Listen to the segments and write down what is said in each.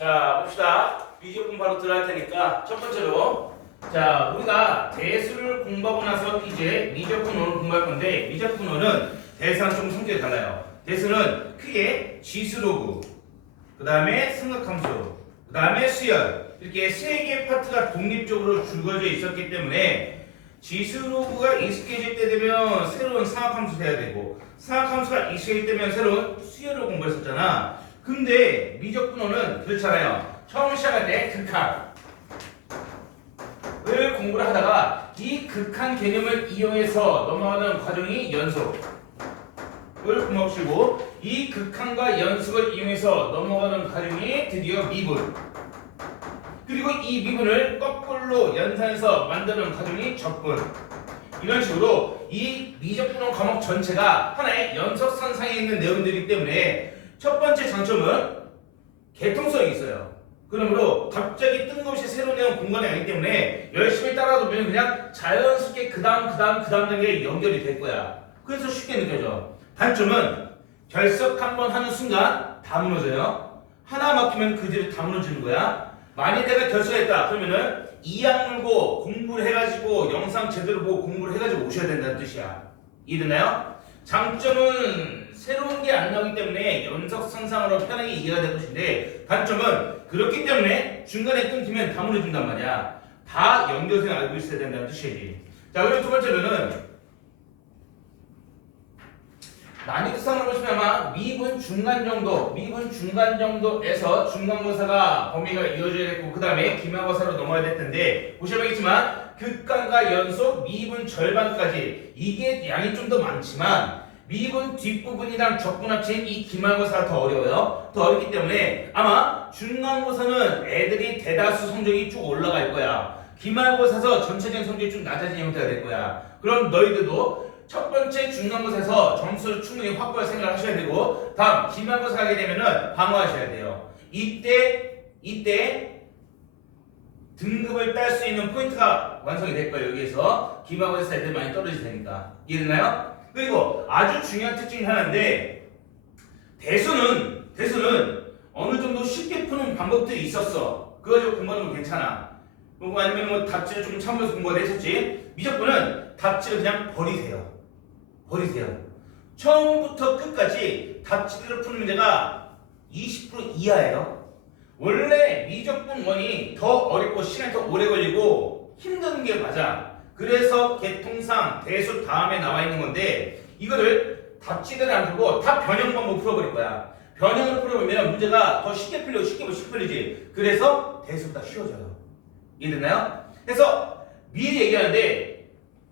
자, 봅시다. 미적분 바로 들어갈 테니까 첫 번째로 자, 우리가 대수를 공부하고 나서 이제 미적분원을 공부할 건데 미적분원은 대수랑 좀 성격이 달라요. 대수는 크게 지수로그, 그 다음에 승극함수, 그 다음에 수열 이렇게 세 개의 파트가 독립적으로 주어져 있었기 때문에 지수로그가 익숙해질 때 되면 새로운 상학함수 해야 되고 상학함수가 익숙해질 때면 새로운 수열을 공부했었잖아. 근데 미적분원은 그렇잖아요. 처음 시작할 때 극한을 공부를 하다가 이 극한 개념을 이용해서 넘어가는 과정이 연속을 공부하시고 이 극한과 연속을 이용해서 넘어가는 과정이 드디어 미분, 그리고 이 미분을 거꾸로 연산해서 만드는 과정이 적분. 이런 식으로 이 미적분원 과목 전체가 하나의 연속선상에 있는 내용들이기 때문에 첫 번째 장점은 개통성이 있어요. 그러므로 갑자기 뜬금없이 새로운 내용 공부가 아니기 때문에 열심히 따라두면 그냥 자연스럽게 그 다음 단계에 연결이 될 거야. 그래서 쉽게 느껴져. 단점은 결석 한번 하는 순간 다 무너져요. 하나 막히면 그 뒤로 다 무너지는 거야. 만약 내가 결석했다 그러면은 이악 물고 공부를 해가지고 영상 제대로 보고 공부를 해가지고 오셔야 된다는 뜻이야. 이해됐나요? 장점은 새로운 게 안 나오기 때문에 연속선상으로 편하게 이해가 될 것인데 단점은 그렇기 때문에 중간에 끊기면 다 무너진단 말이야. 다 연결성을 알고 있어야 된다는 뜻이지. 자, 그리고 두 번째로는 난이도상으로 보시면 아마 미분 중간 정도에서 중간고사가 범위가 이어져야 되고 그 다음에 기말고사로 넘어야 될 텐데 보시면 알겠지만 극간과 연속 미분 절반까지 이게 양이 좀 더 많지만 미분 뒷부분이랑 적분 합친 이 기말고사가 더 어려워요. 더 어렵기 때문에 아마 중간고사는 애들이 대다수 성적이 쭉 올라갈 거야. 기말고사에서 전체적인 성적이 좀 낮아지는 형태가 될 거야. 그럼 너희들도 첫 번째 중간고사에서 점수를 충분히 확보할 생각을 하셔야 되고 다음 기말고사 하게 되면은 방어하셔야 돼요. 이때 등급을 딸 수 있는 포인트가 완성이 될 거예요. 여기에서 기말고사 애들 많이 떨어질 테니까. 이해됐나요? 그리고 아주 중요한 특징이 하나인데 대수는 어느 정도 쉽게 푸는 방법들이 있었어. 그거 가지고 공부하는 건 괜찮아. 그리고 아니면 뭐 답지를 좀 참고해서 공부가 했었지. 미적분은 답지를 그냥 버리세요. 처음부터 끝까지 답지를 푸는 문제가 20% 이하예요. 원래 미적분 원이 더 어렵고 시간이 더 오래 걸리고 힘든 게 맞아. 그래서 개통상 대수 다음에 나와 있는 건데 이거를 답지대를 안 풀고 다 변형 방법 풀어버릴 거야. 변형을 풀어보면 문제가 더 쉽게 풀리지. 그래서 대수보다 쉬워져요. 이해됐나요? 그래서 미리 얘기하는데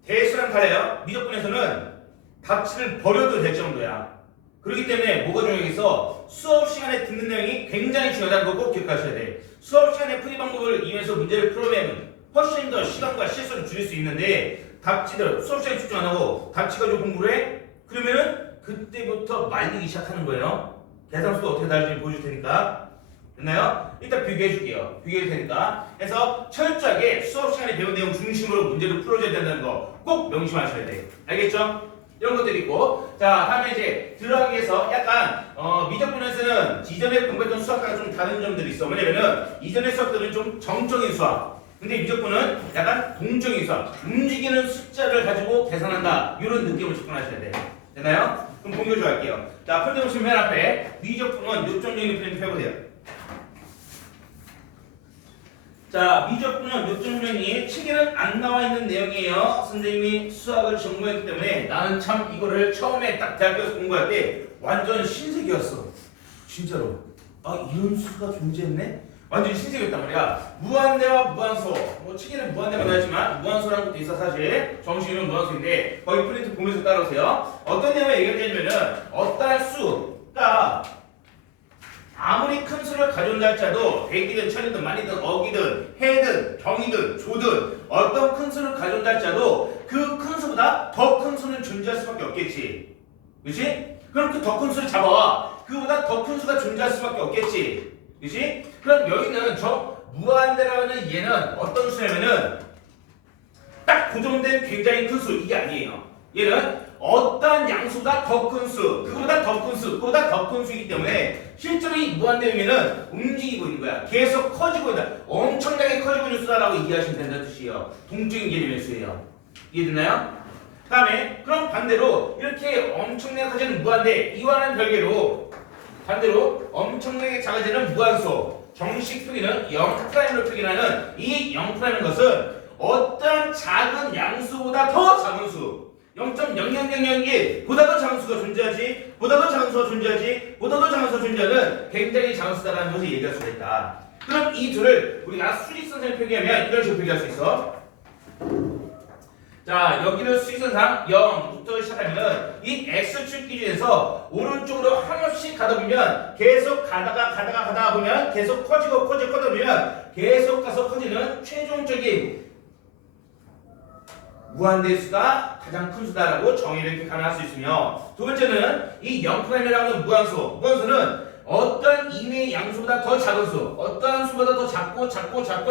대수랑 달라요. 미적분에서는 답지를 버려도 될 정도야. 그렇기 때문에 뭐가 중요해서 수업 시간에 듣는 내용이 굉장히 중요하다는 거 꼭 기억하셔야 돼. 수업 시간에 풀이 방법을 이용해서 문제를 풀어내면 훨씬 더 시간과 실수를 줄일 수 있는데 답지들 수업 시간에 집중 안 하고 답지 가지고 공부를 해? 그러면은 그때부터 말리기 시작하는 거예요. 계산수도 어떻게 다른지 보여줄 테니까. 됐나요? 일단 비교해 줄게요. 비교해 테니까. 그래서 철저하게 수업 시간에 배운 내용 중심으로 문제를 풀어줘야 된다는 거 꼭 명심하셔야 돼. 알겠죠? 이런 것들이 있고. 자, 다음에 이제 들어가기 위해서 약간 미적분에서는 이전에 공부했던 수학과는 좀 다른 점들이 있어. 왜냐면은 이전의 수학들은 좀 정적인 수학. 근데 미적분은 약간 동적인 수학. 움직이는 숫자를 가지고 계산한다. 이런 느낌을 접근하셔야 돼. 되나요? 그럼 공유 좀 할게요. 자, 펼쳐 보시면 맨 앞에 미적분은 요점적인 프레임 펴보세요. 자, 미적분은 요점적이 책에는 안 나와 있는 내용이에요. 선생님이 수학을 전공했기 때문에 나는 참 이거를 처음에 딱 대학교에서 공부할 때 완전 신세계였어. 진짜로. 아, 이런 수가 존재했네? 완전 신세계였단 말이야. 무한대와 무한소. 뭐 책에는 무한대가 나왔지만 무한소라는 것도 있어 사실. 정식으로는 무한소인데 거기 프린트 보면서 따라오세요. 어떤 내용을 얘기하냐면은 어떠한 수가 아무리 큰 수를 가져온다 할지라도 백이든 천이든 만이든 억이든 해든 병이든 조든 어떤 큰 수를 가져온다 할지라도 그 큰 수보다 더 큰 수는 존재할 수밖에 없겠지. 그렇지? 그럼 그 더 큰 수를 잡아와. 그보다 더 큰 수가 존재할 수밖에 없겠지. 그렇지? 그럼 여기는 저 무한대라는 얘는 어떤 수냐면은 딱 고정된 굉장히 큰 수 이게 아니에요. 얘는 어떠한 양수보다 더 큰 수, 그거보다 더 큰 수, 그거보다 더 큰 수이기 때문에 실제로 이 무한대 의미는 움직이고 있는 거야. 계속 커지고 있다. 엄청나게 커지고 있는 수다라고 이해하시면 된다는 뜻이에요. 동적인 개념의 수예요. 이해됐나요? 다음에 그럼 반대로 이렇게 엄청나게 커지는 무한대, 이와는 별개로 반대로 엄청나게 작아지는 무한소, 정식 표기는 0'로 표기하는 이 0'인 것은 어떤 작은 양수보다 더 작은 수 0.00001 보다 더 작은 수가 존재하지, 보다 더 작은 수가 존재하지, 보다 더 작은 수가 존재하는 굉장히 작은 수다라는 것을 얘기할 수가 있다. 그럼 이 둘을 우리가 수직선상에 표기하면 이런 식으로 표기할 수 있어. 자, 여기는 수직선상 0부터 시작하면 이 X축 기준에서 오른쪽으로 한없이 가다 보면 계속 가다가 보면 계속 커지고 커다 보면 계속 가서 커지는 최종적인 무한대수가 가장 큰 수다라고 정의를 이렇게 가능할 수 있으며, 두 번째는 이 0'이라고 하는 무한수는 어떤 이외의 양수보다 더 작은 수, 어떠한 수보다 더 작고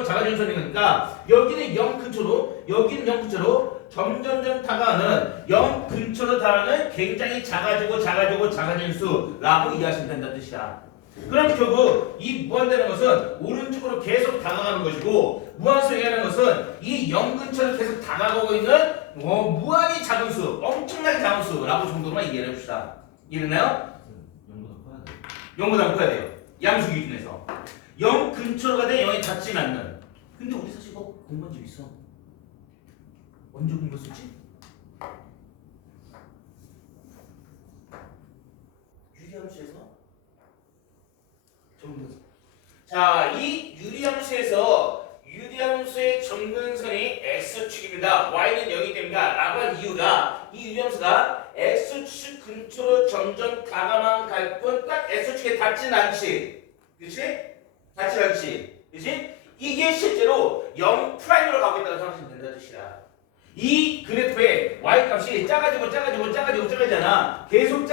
작아지는 수니까 여기는 0 근처로, 여기는 0 근처로 점점점 다가가는 0 근처로 다가가는 굉장히 작아지는 수라고 이해하시면 된다는 뜻이야. 그럼 결국 이 무한대라는 것은 오른쪽으로 계속 다가가는 것이고, 무한수라는 것은 이 0 근처를 계속 다가가고 있는 무한히 작은 수, 엄청나게 작은 수라고 정도로만 이해해 봅시다. 이해됐나요? 0보다 커야 돼요. 양수 기준에서 0 근처로 가되 0이 닿지 않는. 근데 우리 사실 이거 공부한 적 있어. 언제 공부했었지? 유리함수에서 정근선. 자, 이 유리함수의 정근선이 x축입니다. y는 0이 됩니다. 라고 한 이유가 이 유리함수가 x축 근처로 점점 다가만 갈 뿐 딱 x축에 닿진 않지. 그치? 닿진 않지. 그치? 이게 실제로 0'으로 가고 있다고 생각하시면 된다는 뜻이야. 이 그래프의 y값이 작아지잖아. 계속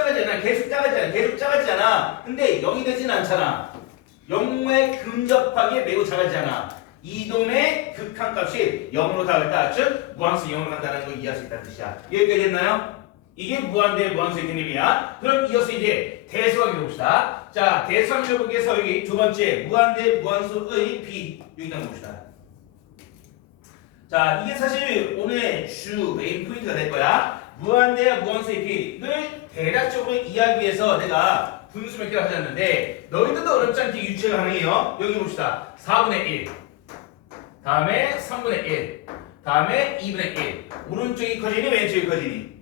작아지잖아. 근데 0이 되진 않잖아. 0에 근접하게 매우 작아지잖아. 이동의 극한값이 0으로 다가갔다. 즉 무한수 0으로 간다는 걸 이해할 수 있다는 뜻이야. 여기까지 했나요? 이게 무한대 무한수의 개념이야. 그럼 이어서 이제 대수관계 봅시다. 자, 대수관계 보기 위해서 여기 두 번째 무한대 무한수의 비 여기다 봅시다. 자, 이게 사실 오늘 주 메인 포인트가 될 거야. 무한대와 무한수의 비를 대략적으로 이해하기 위해서 내가 분수 몇 개를 하셨는데 너희들도 어렵지 않게 유추가 가능해요. 여기 봅시다. 4분의 1 다음에 3분의 1 다음에 2분의 1 오른쪽이 커지니 왼쪽이 커지니?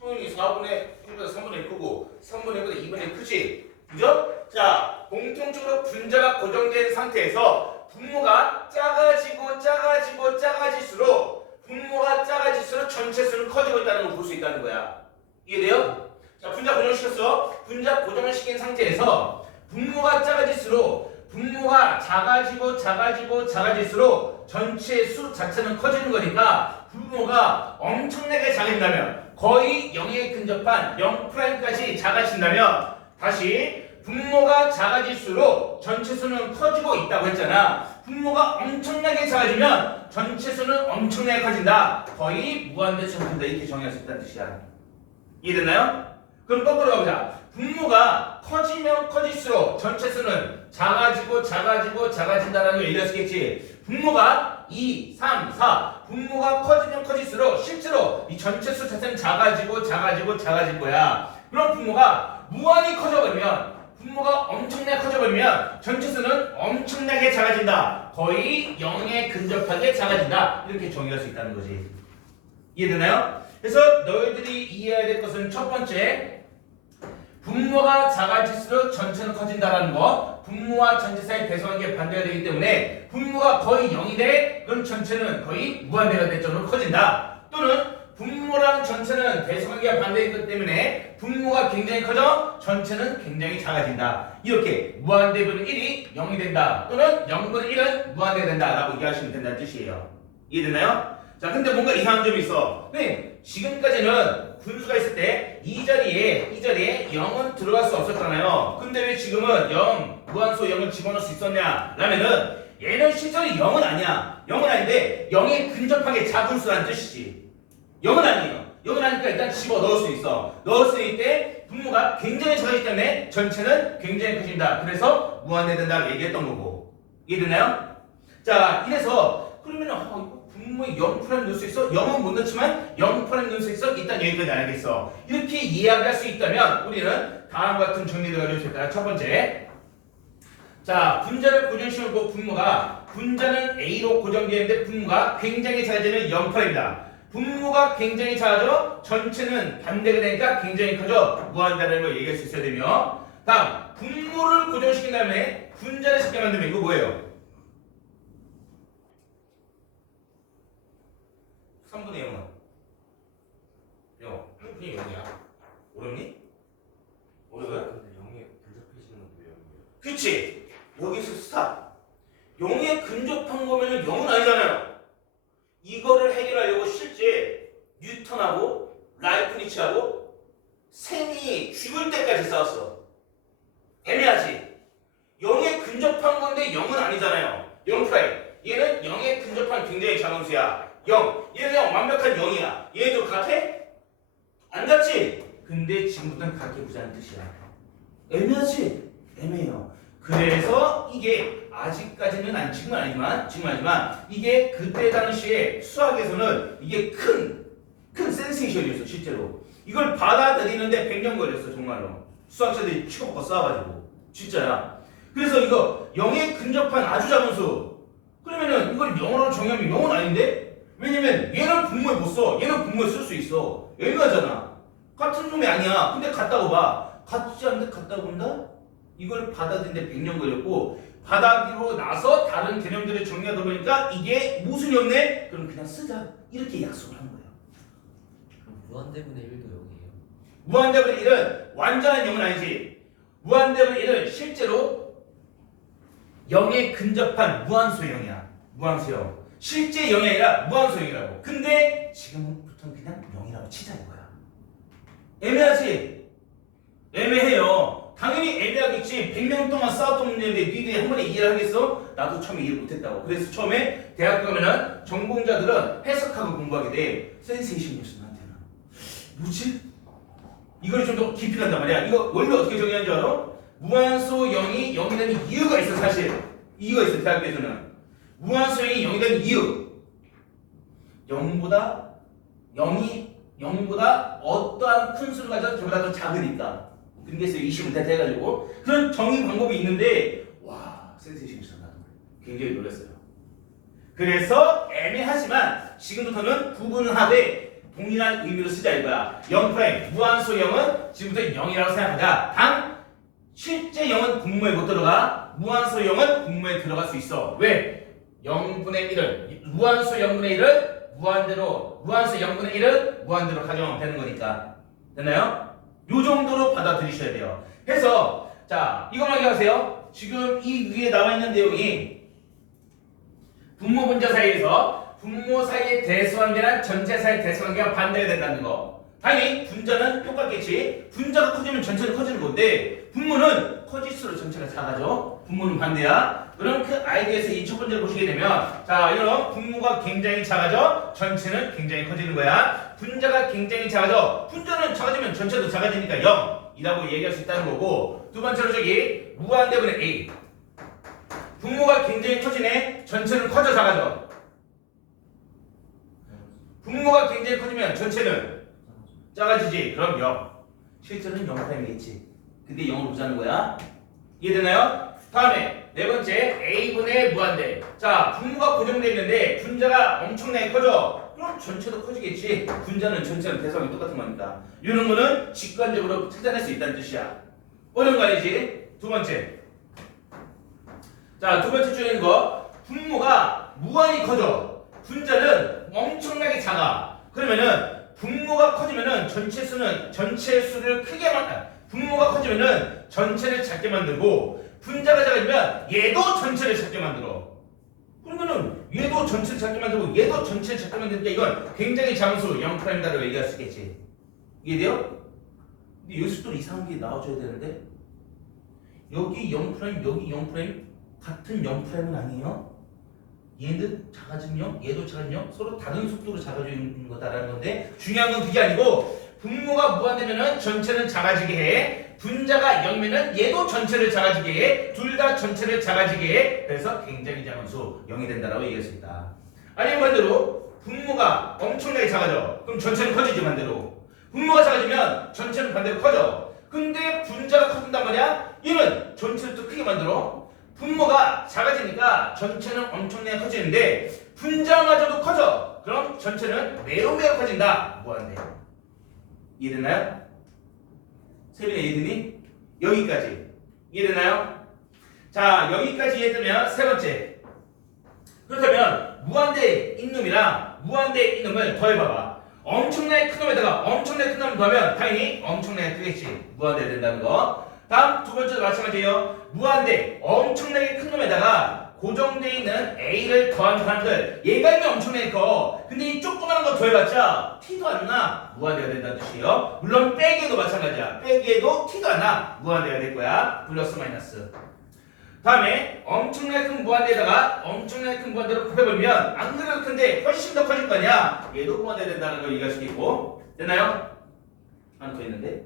통영이 4분의 1보다 3분의 1 크고 3분의 1보다 2분의 1 크지? 그죠? 자, 공통적으로 분자가 고정된 상태에서 분모가 작아질수록 전체 수는 커지고 있다는 걸 볼 수 있다는 거야. 이해돼요? 자, 분자 고정시켰어. 분자 고정을 시킨 상태에서 분모가 작아질수록 전체 수 자체는 커지는 거니까 분모가 엄청나게 작아진다면 거의 0에 근접한 0'까지 작아진다면 다시 분모가 작아질수록 전체 수는 커지고 있다고 했잖아. 분모가 엄청나게 작아지면 전체 수는 엄청나게 커진다. 거의 무한대처럼 된다. 이렇게 정의할 수 있다는 뜻이야. 이해됐나요? 그럼 거꾸로 가보자. 분모가 커지면 커질수록 전체 수는 작아진다라는 걸 얘기할 수 있겠지. 분모가 2, 3, 4 분모가 커지면 커질수록 실제로 이 전체 수 자체는 작아질 거야. 그럼 분모가 무한히 커져버리면 분모가 엄청나게 커져버리면 전체 수는 엄청나게 작아진다. 거의 0에 근접하게 작아진다. 이렇게 정의할 수 있다는 거지. 이해되나요? 그래서 너희들이 이해해야 될 것은 첫 번째, 분모가 작아질수록 전체는 커진다라는 거. 분모와 전체 사이 배수관계 반대가 되기 때문에 분모가 거의 0이 돼. 그럼 전체는 거의 무한대가 될 정도로 커진다. 또는 분모랑 전체는 배수관계가 반대이기 때문에 분모가 굉장히 커져 전체는 굉장히 작아진다. 이렇게 무한대분의 1이 0이 된다. 또는 0분의 1은 무한대가 된다. 라고 이해하시면 된다는 뜻이에요. 이해되나요? 자, 근데 뭔가 이상한 점이 있어. 네, 지금까지는 분수가 있을 때 이 자리에 0은 들어갈 수 없었잖아요. 근데 왜 지금은 무한수 0을 집어넣을 수 있었냐? 라면은 얘는 실제로 0은 아니야. 0은 아닌데 0에 근접하게 작은 수라는 뜻이지. 0은 아니에요. 0은 아니니까 일단 집어 넣을 수 있어. 넣었을 때 분모가 굉장히 작아지기 때문에 전체는 굉장히 커진다. 그래서 무한대된다고 얘기했던 거고. 이해되나요? 자, 이래서 그러면은 이거 분모에 0 프라임 넣을 수 있어? 0은 못 넣지만 0 프라임 넣을 수 있어? 일단 여기까지 알겠어. 이렇게 이해할 수 있다면 우리는 다음과 같은 정리를 가지고 있을까요? 첫 번째, 자, 분자를 고정시키고 분자는 A로 고정되어 있는데 분모가 굉장히 작아지는 0 프라임이다. 분모가 굉장히 작아져 전체는 반대가 되니까 굉장히 커져 무한대라는 걸 얘기할 수 있어야 되며, 다음 분모를 고정시킨 다음에 분자를 작게 만들면 이거 뭐예요? 3분의 0은 0. 1분의 0이야. 어렵니? 어려워요? 근데 0에 근접해지는 건 왜 0이에요? 그치? 여기서 스탑. 0에 근접한 거면 0은 아니잖아요. 이거를 해결하려고 실제 뉴턴하고 라이프니츠하고 셈이 죽을 때까지 싸웠어. 애매하지? 0에 근접한 건데 0은 아니잖아요. 0 프라임. 얘는 0에 근접한 굉장히 작은 수야. 0. 얘는 그냥 완벽한 0이야. 얘도 같아? 안 같지? 근데 지금부터는 같게 보자는 뜻이야. 애매하지? 애매해요. 그래서 이게 아직까지는 지금은 아니지만 이게 그때 당시에 수학에서는 이게 큰 센세이션이었어. 실제로 이걸 받아들이는데 100년 걸렸어. 정말로 수학자들이 치고받고 싸워가지고. 진짜야. 그래서 이거 0에 근접한 아주 작은 수, 그러면은 이걸 0으로 정의하면 0은 아닌데? 왜냐면 얘는 분모에 못 써. 얘는 분모에 쓸 수 있어. 애매하잖아. 같은 놈이 아니야. 근데 같다고 봐. 같지 않은데 같다고 본다? 이걸 받아들이는데 100년 걸렸고, 받아들이고 나서 다른 개념들을 정리하다 보니까 이게 모순이 없네? 그럼 그냥 쓰자. 이렇게 약속을 한 거예요. 그럼 무한대분의 1도 0이에요? 무한대분의 1은 완전한 0은 아니지. 무한대분의 1은 실제로 0에 근접한 무한소형이야. 무한소형. 실제 0이 아니라 무한소형이라고. 근데 지금부터는 그냥 0이라고 치자 이거야. 애매하지? 애매해요. 당연히 애매하겠지. 100년 동안 싸웠던 문제인데 니들이 한 번에 이해를 하겠어? 나도 처음에 이해를 못했다고. 그래서 처음에 대학 가면은 전공자들은 해석하고 공부하게 돼. 센세이션이었어 나한테는. 뭐지? 이걸 좀 더 깊이 간단 말이야. 이거 원래 어떻게 정의하는 줄 알아? 무한소 0이 0이 되는 이유가 있어. 사실 이유가 있어. 대학교에서는 무한소 0이 0이 되는 이유, 0보다 어떠한 큰 수를 가져도 저보다 더 작으니까. 그래서 20을 대타 해가지고 그런 정의 방법이 있는데, 와, 센세이션이었어. 나도 굉장히 놀랐어요. 그래서 애매하지만 지금부터는 구분을 하되 동일한 의미로 쓰자 이거야. 0 프라임 무한소 0은 지금부터 0이라고 생각하자. 단 실제 0은 분모에 못 들어가. 무한소 0은 분모에 들어갈 수 있어. 왜? 0분의 1을 무한소 0분의 1을 무한소 0분의 1은 무한대로 가져가면 되는 거니까. 됐나요? 요 정도로 받아들이셔야 돼요. 해서 자, 이것만 기억하세요. 지금 이 위에 나와 있는 내용이 분모 분자 사이에서 분모 사이의 대수관계랑 전체 사이의 대수관계가 반대가 된다는 거. 당연히 분자는 똑같겠지. 분자가 커지면 전체는 커지는 건데 분모는 커질수록 전체가 작아져. 분모는 반대야. 그럼 그 아이디어에서 이 첫 번째를 보시게 되면, 자, 이런 분모가 굉장히 작아져 전체는 굉장히 커지는 거야. 분자가 굉장히 작아져 분자는 작아지면 전체도 작아지니까 0이라고 얘기할 수 있다는 거고, 두 번째로 저기 무한대분의 A, 분모가 굉장히 커지네. 전체는 커져 작아져. 분모가 굉장히 커지면 전체는 작아지지. 그럼 0. 실제는 0'이겠지. 근데 0을 보자는 거야. 이해되나요? 다음에 네 번째 A분의 무한대. 자, 분모가 고정되어 있는데 분자가 엄청나게 커져. 그럼 전체도 커지겠지. 분자는 전체는 대상이 똑같은 거니까. 이런 거는 직관적으로 찾아낼 수 있다는 뜻이야. 어려운 거 아니지? 두 번째. 자, 두 번째 중에 있는 거. 분모가 무한히 커져. 분자는 엄청나게 작아. 그러면은 분모가 커지면은 전체 수를 크게 분모가 커지면은 전체를 작게 만들고, 분자가 작아지면 얘도 전체를 작게 만들어. 그러면은 얘도 전체를 작게 만들고 얘도 전체를 작게 만드니까 이건 굉장히 작은 수 0'이다라고 얘기할 수 있겠지. 이해돼요? 근데 여기서 또 이상한 게 나와줘야 되는데, 여기 0', 여기 0' 같은 0'은 아니에요? 얘는 작아지면 얘도 작아지면 서로 다른 속도로 작아지는 거다라는 건데 중요한 건 그게 아니고 분모가 무한되면은 전체는 작아지게 해. 분자가 0이면은 얘도 전체를 작아지게 해. 둘 다 전체를 작아지게 해. 그래서 굉장히 작은 수 0이 된다라고 얘기했습니다. 아니면 반대로 분모가 엄청나게 작아져. 그럼 전체는 커지지 반대로. 분모가 작아지면 전체는 반대로 커져. 근데 분자가 커진단 말이야. 얘는 전체를 또 크게 만들어. 분모가 작아지니까 전체는 엄청나게 커지는데 분자마저도 커져. 그럼 전체는 매우 커진다. 무한대. 이해됐나요? 세빈이 이해되니? 여기까지. 이해되나요? 자, 여기까지 이해되면 세 번째. 그렇다면 무한대 인놈이랑 무한대 인놈을 더해봐봐. 엄청나게 큰 놈에다가 엄청나게 큰 놈을 더하면 당연히 엄청나게 크겠지. 무한대 된다는 거. 다음 두 번째도 마찬가지예요. 무한대 엄청나게 큰 놈에다가 고정되어 있는 A를 더한 한들 얘가 이미 엄청나게 커. 근데 이 조그마한 거 더해봤자 T도 안 나. 무한대가 된다는 뜻이에요. 물론 빼기에도 마찬가지야. 빼기에도 T도 안 나. 무한대가 될 거야. 플러스 마이너스. 다음에 엄청나게 큰 무한대에다가 엄청나게 큰 무한대로 곱해보면 안 그래도 큰데 훨씬 더 커질 거 아니야. 얘도 무한대 된다는 걸 얘기할 수 있고. 됐나요? 하나 더 있는데.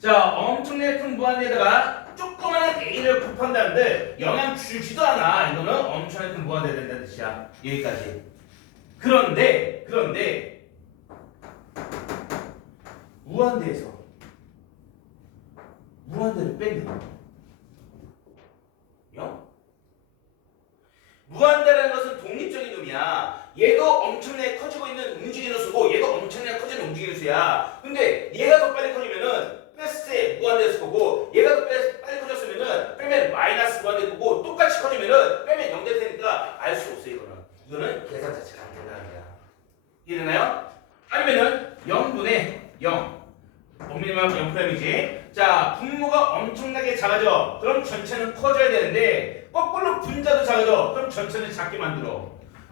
자, 엄청나게 큰 무한대에다가 조그마한 A를 곱한다는데 영향 주지도 않아. 이거는 엄청나게 큰 무한대 된다는 뜻이야. 여기까지. 그런데 무한대에서 무한대를 빼면 0? 무한대라는 것은 독립적인 놈이야. 얘도 엄청나게 커지고 있는 움직이는 수고 얘도 엄청나게 커지는 움직이는 수야. 근데 얘가 더 빨리 커지면은 뺐을 때 무한대에서 보고 얘가 더 빨리 커졌으면은 빼면 마이너스 무한대 보고 똑같이 커지면은 빼면 0 될 테니까 알 수 없어. 이거는 계산 자체가 안 된다는 거야. 이해되나요? 아니면은 0분의 0 엄밀히만 0'이지. 자, 분모가 엄청나게 작아져. 그럼 전체는 커져야 되는데 거꾸로 분자도 작아져. 그럼 전체는 작게 만들어.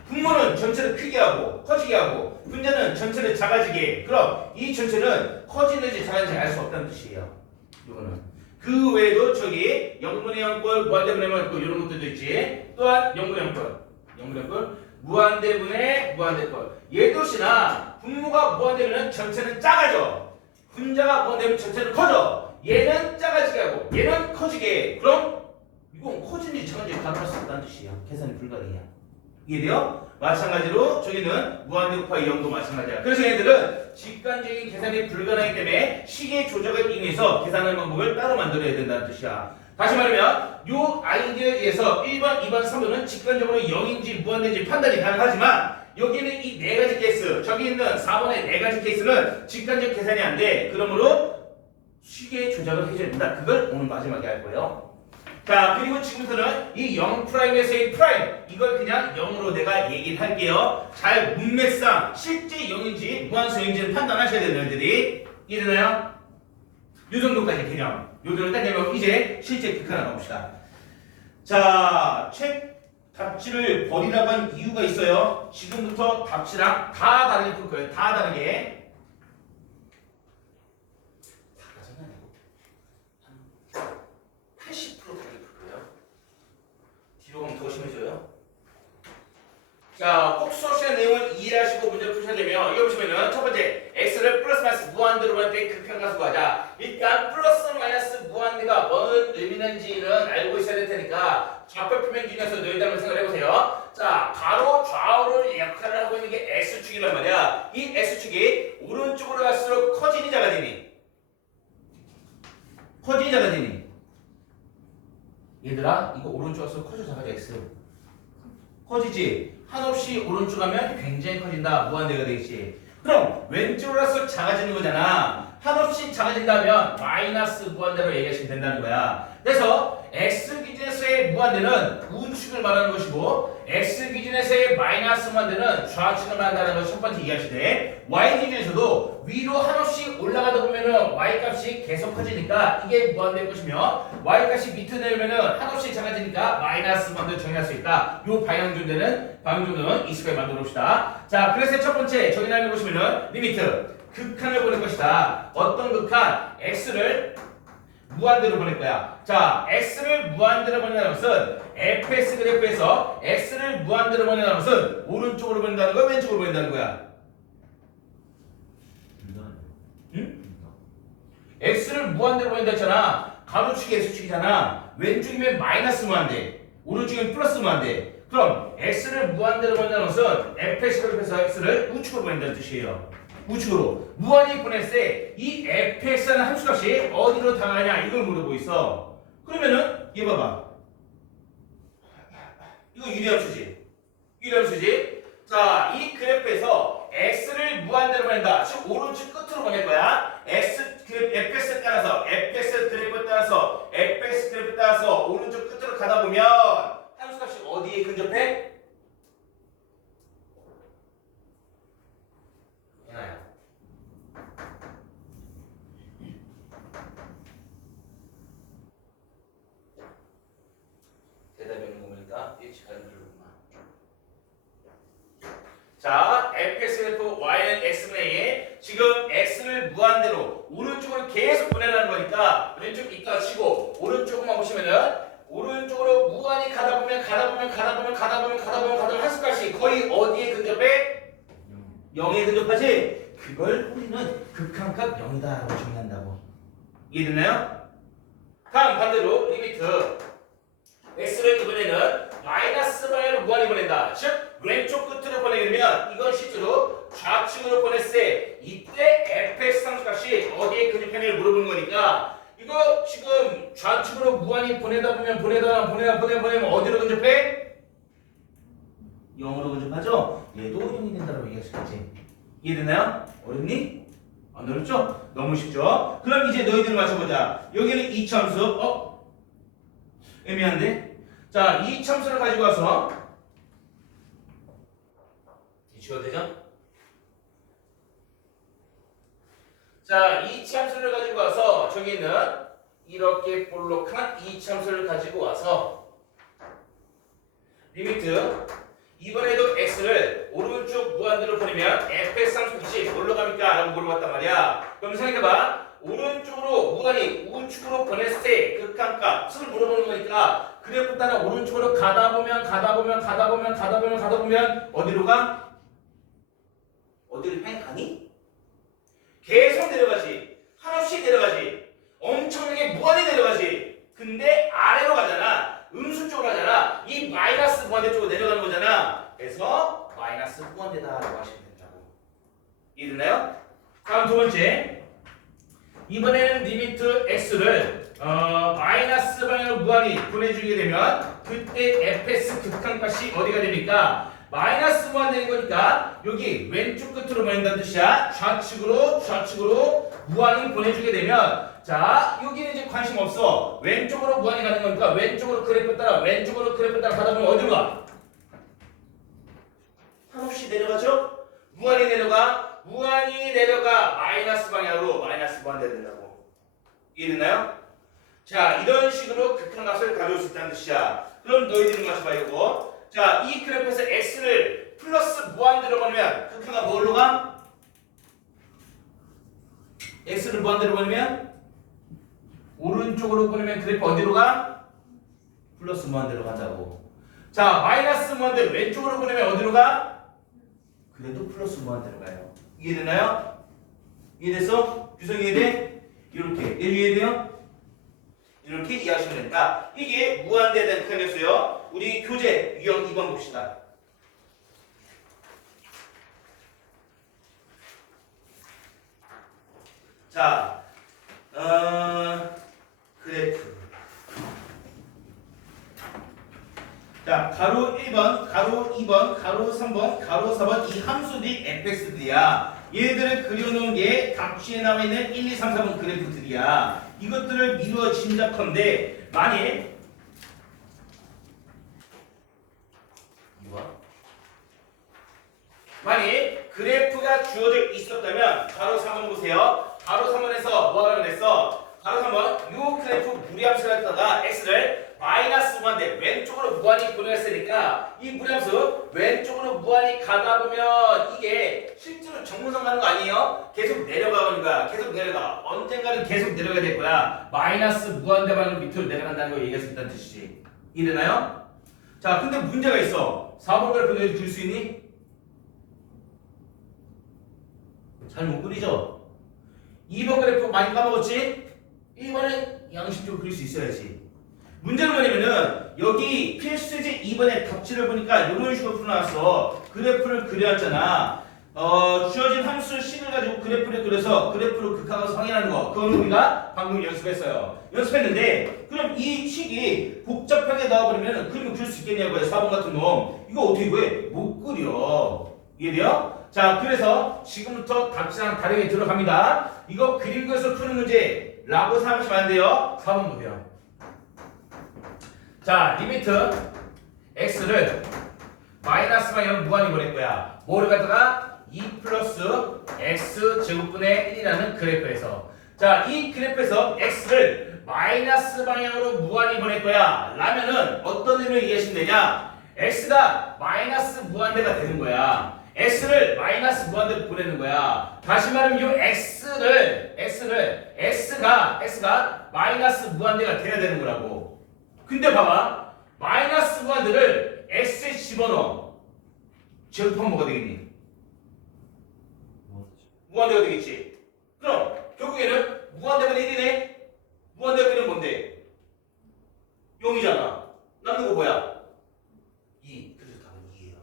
분모는 전체를 크게 하고 커지게 하고 분자는 전체를 작아지게 해. 그럼 이 전체는 커지는지 작아지는지 알 수 없다는 뜻이에요. 이거는 그 외에도 저기 0분의 0꼴 무한대분의 0꼴 이런 것들도 있지. 또한 0분의 0꼴 무한대분의 무한대꼴. 얘도시나 분모가 무한대면 전체는 작아져. 분자가 무한대면 전체는 커져. 얘는 작아지게 하고 얘는 커지게 해. 그럼 이건 커지는지 작은지 가늠할 수 없다는 뜻이야. 계산이 불가능이야. 이해돼요? 마찬가지로 저기는 무한대 곱하기 0도 마찬가지야. 그래서 얘들은 직관적인 계산이 불가능하기 때문에 시계 조작을 이용해서 계산하는 방법을 따로 만들어야 된다는 뜻이야. 다시 말하면 이 아이디어에 의해서 1번, 2번, 3번은 직관적으로 0인지 무한대인지 판단이 가능하지만 여기는 이 네 가지 케이스, 저기 있는 4번의 네 가지 케이스는 직관적 계산이 안 돼. 그러므로 시계 조작을 해줘야 된다. 그걸 오늘 마지막에 할 거예요. 자, 그리고 지금부터는 이 0'에서의 프라임 이걸 그냥 0으로 내가 얘기를 할게요. 잘 문맥상 실제 0인지 무한수인지는 판단하셔야 되는 애들이. 이해되나요? 이 정도까지 개념. 요들을 따내면 이제 실제 극한을 가봅시다. 자, 책 답지를 버리라고 한 이유가 있어요. 지금부터 답지랑 다 다르게 풀 거예요. 다 다르게. 뒤로 가면 더 심해져요. 자, 꼭 수업 시간 내용을 이해하시고 문제를 푸셔야 되면 이거 보시면은 첫 번째 x를 플러스 마이너스 무한대로 할 때 극한가수 구하자. 일단 플러스 마이너스 무한대가 뭔 의미는지는 알고 있어야 될 테니까 좌표 표면 중에서 너희들 한번 생각을 해보세요. 자, 가로 좌우를 역할을 하고 있는 게 x축이란 말이야. 이 x축이 오른쪽으로 갈수록 커지니 작아지니? 커지니 작아지니? 얘들아, 이거 오른쪽 갈수록 커져 작아져. x 커지지? 한없이 오른쪽 가면 굉장히 커진다. 무한대가 되겠지. 그럼 왼쪽으로 갈수록 작아지는 거잖아. 한없이 작아진다면 마이너스 무한대로 얘기하시면 된다는 거야. 그래서 x 기준에서의 무한대는 우측을 말하는 것이고 x 기준에서의 마이너스 무한대는 좌측을 말한다는 것이 첫 번째 이해하시되, y 기준에서도 위로 한없이 올라가다 보면은 y 값이 계속 커지니까 이게 무한대일 것이며 y 값이 밑으로 내려면은 한없이 작아지니까 마이너스 무한대를 정의할 수 있다. 요 방향 정도는 익숙하게 만들어 봅시다. 자, 그래서 첫 번째 저기 나면 보시면은 리미트 극한을 보낼 것이다. 어떤 극한? x를 무한대로 보낼 거야. 자, x를 무한대로 보낸다는 것은 fx 그래프에서 x를 무한대로 보낸다는 것은 오른쪽으로 보낸다는 거야, 왼쪽으로 보낸다는 거야? 응? x를 무한대로 보낸다 했잖아. 가로축이 x축이잖아. 왼쪽이면 마이너스 무한대, 오른쪽이면 플러스 무한대. 그럼 x를 무한대로 보낸다는 것은 fx 그래프에서 x를 우측으로 보낸다는 뜻이에요. 우측으로 무한히 보냈을 때 이 fx라는 함수값이 어디로 당하냐 이걸 물어보고 있어. 그러면은 얘 봐봐. 이거 유리함수지. 유리함수지. 자, 이 그래프에서 x를 무한대로 보낸다. 즉 오른쪽 끝으로 보낼 거야. x 그래프 fx 따라서 fx 그래프 따라서 fx 그래프 따라서 오른쪽 끝으로 가다 보면 함수값이 어디에 근접해? 해나요. 대답이 없는 거 보니까 예측하는 거구나. 자, fx 그래프 y는 x분의 2. 지금 x를 무한대로 오른쪽으로 계속 보내라는 거니까 왼쪽 이따 치고 오른쪽만 보시면은 오른쪽으로 무한히 가다 보면 함수값이 거의 어디에 근접해? 0에 근접하지? 그걸 우리는 극한값 0이다라고 정의한다고. 이해됐나요? 다음 반대로 리미트 x를 이번에는 마이너스 방향으로 무한히 보낸다. 즉 왼쪽 끝으로 보내게 되면 이건 실제로 좌측으로 보냈을 때 이때 fx 함수값이 어디에 근접하냐를 물어보는 거니까 이거 지금 좌측으로 무한히 보내다 보면 보내면 어디로 근접해? 0으로 근접하죠? 얘도 0이 된다고 얘기하셨겠지. 이해됐나요? 어렵니? 안 어렵죠? 너무 쉽죠? 그럼 이제 너희들 맞춰보자. 여기는 이차함수. 애매한데? 자, 이차함수를 가지고 와서 지워도 되죠? 자, 이차함수를 가지고 와서 저기는 이렇게 볼록한 이차함수를 가지고 와서 리미트 이번에도 x를 오른쪽 무한대로 보내면 fx 함수값이 뭘로 갑니까? 라고 물어봤단 말이야. 그럼 생각해봐. 오른쪽으로 무한히 우측으로 보냈을 때 극한값을 물어보는 거니까 그래프 따라 오른쪽으로 가다 보면 어디로 가? 어디로 가니? 계속 내려가지. 한없이 내려가지. 엄청나게 무한히 내려가지. 근데 아래로 가잖아. 음수 쪽으로 가잖아. 이 마이너스 무한대 쪽으로 내려가는 거잖아. 그래서 마이너스 무한대다라고 하시면 된다고. 이해됐나요? 다음 두 번째. 이번에는 리미트 x를 마이너스 방향으로 무한히 보내주게 되면 그때 fx 극한값이 어디가 됩니까? 마이너스 무한대인 거니까 여기 왼쪽 끝으로 보낸다는 뜻이야. 좌측으로 무한히 보내주게 되면 자, 여기는 이제 관심 없어. 왼쪽으로 무한히 가는 거니까 왼쪽으로 그래프 따라 가다 보면 어디로 가? 한없이 내려가죠? 무한히 내려가 마이너스 방향으로 마이너스 무한대 된다고. 이해됐나요? 자, 이런 식으로 극한값을 가져올 수 있다는 뜻이야. 그럼 너희들이 맞춰봐 이거. 자, 이 그래프에서 x를 플러스 무한대로 보내면 극한값 뭘로 가? x를 무한대로 보내면 오른쪽으로 보내면 그래프 어디로 가? 플러스 무한대로 간다고. 자, 마이너스 무한대로 왼쪽으로 보내면 어디로 가? 그래도 플러스 무한대로 가요. 이해되나요? 이해됐어? 규성이 이해돼? 이렇게. 이해돼요? 이렇게 이해하시면 됩니다. 이게 무한대에 대한 극한이었어요. 우리 교재 유형 2번 봅시다. 자, 그래프. 자, 가로 1번, 가로 2번, 가로 3번, 가로 4번 이 함수들이 fx들이야. 얘들을 그려놓은 게 답지에 나와 있는 1, 2, 3, 4번 그래프들이야. 이것들을 미루어 짐작컨대 만약 그래프가 주어져 있었다면 가로 3번 보세요. 가로 3번에서 뭐 하라고 그랬어? 바로 한번 요 그래프 무리함수 갖다가 x를 마이너스 무한대 왼쪽으로 무한히 보냈으니까 이 무리함수 왼쪽으로 무한히 가다 보면 이게 실제로 정문선 가는 거 아니에요? 계속 내려가는 거야. 계속 내려가. 언젠가는 계속 내려가야 될 거야. 마이너스 무한대 방향 밑으로 내려간다는 걸 얘기할 수 있다는 뜻이지. 이해되나요? 자, 근데 문제가 있어. 4번 그래프 너희 줄 수 있니? 잘 못 그리죠? 2번 그래프 많이 까먹었지? 1번은 양심적으로 그릴 수 있어야지. 문제는 뭐냐면은 여기 필수제 2번의 답지를 보니까 이런 식으로 풀어놨어. 그래프를 그려왔잖아. 주어진 함수 C를 가지고 그래프를 그려서 그래프로 극하고 확인하는 거. 그건 우리가 방금 연습했어요. 연습했는데 그럼 이 식이 복잡하게 나와버리면 그림을 그릴 수 있겠냐고요. 4번 같은 놈. 이거 어떻게 구해? 못 그려. 이해돼요? 자, 그래서 지금부터 답지랑 다르게 들어갑니다. 이거 그림 그려서 푸는 문제 라고 생각하시면 안 돼요. 4번 보세요. 자, 리미트 x를 마이너스 방향으로 무한히 보낼 거야. 뭐를 갖다가 2 플러스 x 제곱분의 1이라는 그래프에서. 자, 이 그래프에서 x를 마이너스 방향으로 무한히 보낼 거야. 라면은 어떤 의미를 이해하시면 되냐? x가 마이너스 무한대가 되는 거야. x를 마이너스 무한대로 보내는 거야. 다시 말하면 이 x가 마이너스 무한대가 돼야 되는 거라고. 근데 봐봐. 마이너스 무한대를 x에 집어넣어. 제곱하면 뭐가 되겠니? 무한대가 되겠지. 그럼 결국에는 무한대가 1이네. 무한대가 1은 뭔데? 0이잖아. 남는 거 뭐야? 2. 그래서 답은 2예요.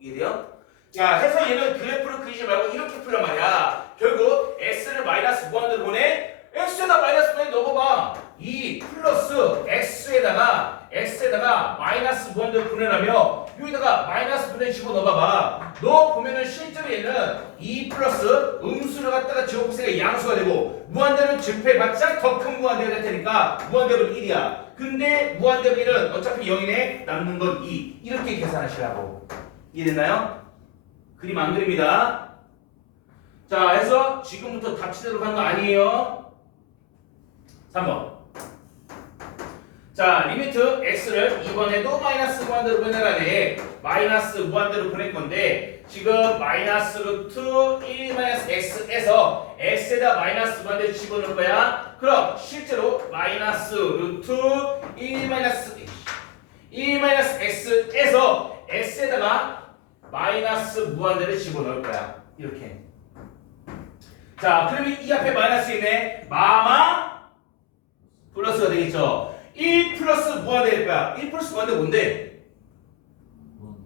이해돼요? 자, 해서 얘는 그래프를 그리지 말고 이렇게 풀란 말이야. 결국 x를 마이너스 무한대로 보내. x에다 마이너스 무한대 넣어봐. 2 플러스 x에다가 마이너스 무한대로 보내라며 여기다가 마이너스 무한대 집어넣어봐봐. 너 보면은 실제로 얘는 2 플러스 음수를 갖다가 제곱했으니까 양수가 되고 무한대로 집해봤자 더 큰 무한대가 될 테니까 무한대로 1이야. 근데 무한대로 1은 어차피 0이네. 남는 건 2. 이렇게 계산하시라고. 이해됐나요? 그림 안 그립니다. 자, 해서 지금부터 답치대로 가는 거 아니에요. 3번. 자, 리미트 x를 이번에도 마이너스 무한대로 보내라네. 마이너스 무한대로 보낼 건데 지금 마이너스 루트 1 마이너스 x에서 x에다 마이너스 무한대로 집어넣을 거야. 그럼 실제로 마이너스 루트 1 마이너스 x에서 x에다가 마이너스 무한대를 집어넣을 거야. 이렇게. 자, 그러면 이 앞에 마이너스 있네. 마마 플러스가 되겠죠. 1 플러스 무한대일 거야. 1 플러스 무한대 뭔데?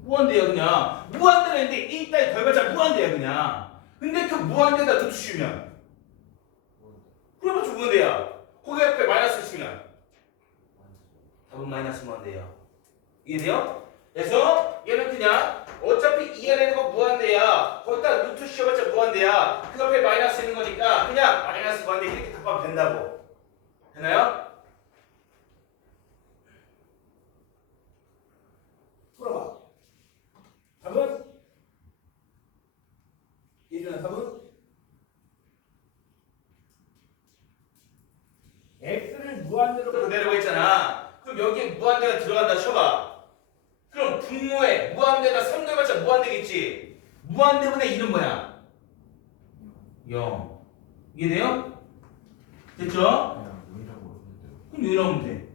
무한대야 그냥. 무한대가 있는데 1 따위 더해봤자 무한대야 그냥. 근데 그 무한대에다 루트 씌우면 그래봤자 무한대야. 거기 앞에 마이너스 씌우면 답은 마이너스 무한대야. 이해돼요? 그래서 얘는 그냥 어차피 이해야 되는 거 무한대야. 거기다 루트 씌워봤자 무한대야. 그 앞에 마이너스 있는 거니까 그냥 마이너스 무한대 이렇게 답하면 된다고. 되나요? 풀어봐. 답은? 예준아 답은? x를 무한대로 그대로 있잖아. 그럼 여기에 무한대가 들어간다 쳐봐. 그럼 분모에 무한대가 3 더해봤자 무한대겠지. 무한대분의 2는 뭐야? 0. 이해돼요? 됐죠? 그럼 0이라고 하면 돼.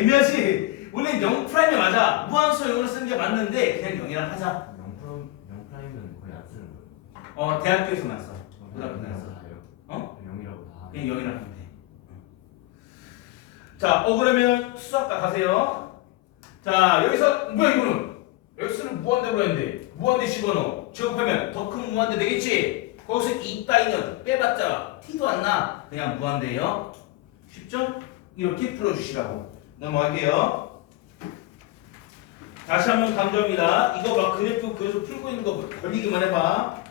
애매하지? 원래 0 프라임이 맞아. 무한수 0으로 쓰는 게 맞는데 그냥 0이랑 하자. 0 프라임은 거의 안 쓰는 거예요. 대학교에서만 써. 그다음에 안 써. 다요. 어? 0이라고 다. 그냥 0이랑 하면 돼. 자, 그러면 수학과 가세요. 자, 여기서 뭐야 이거는? x는 무한대로 했는데 무한대 집어넣어. 제곱하면 더 큰 무한대 되겠지? 거기서 2 따위는 빼봤자 t도 안 나. 그냥 무한대예요. 쉽죠? 이렇게 풀어주시라고. 넘어갈게요. 다시 한번 강조합니다. 이거 막 그래프 그래서 풀고 있는 거 걸리기만 해봐.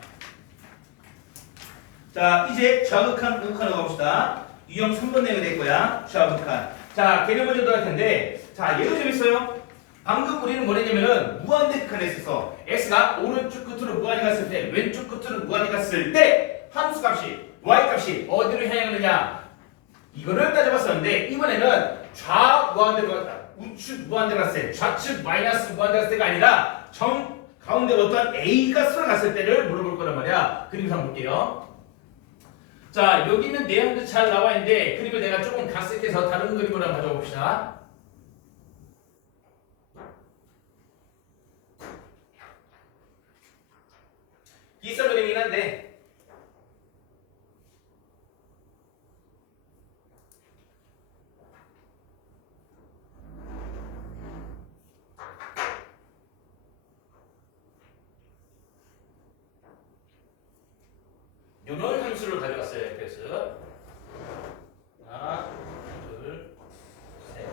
자, 이제 좌극한, 우극한으로 가봅시다. 유형 3번 내가 될 거야. 좌극한. 자, 개념 먼저 들어갈 텐데, 자, 얘도 재밌어요. 방금 우리는 뭐랬냐면은 무한대 극한에 있어서 x가 오른쪽 끝으로 무한히 갔을 때, 왼쪽 끝으로 무한히 갔을 때 함수 값이 y 값이 어디로 향하느냐? 이거를 따져봤었는데 이번에는 좌무한대로 우측 무한대로 갔을 때 좌측 마이너스 무한대로 갔을 때가 아니라 정 가운데 어떤 A 값으로 갔을 때를 물어볼 거란 말이야. 그림상 볼게요. 자, 여기 있는 내용도 잘 나와 있는데 그림을 내가 조금 각색해서 다른 그림으로 한번 가져가 봅시다. 비슷한 그림이긴 한데 요런 함수를 가져갔어요. fx. 하나, 둘, 셋.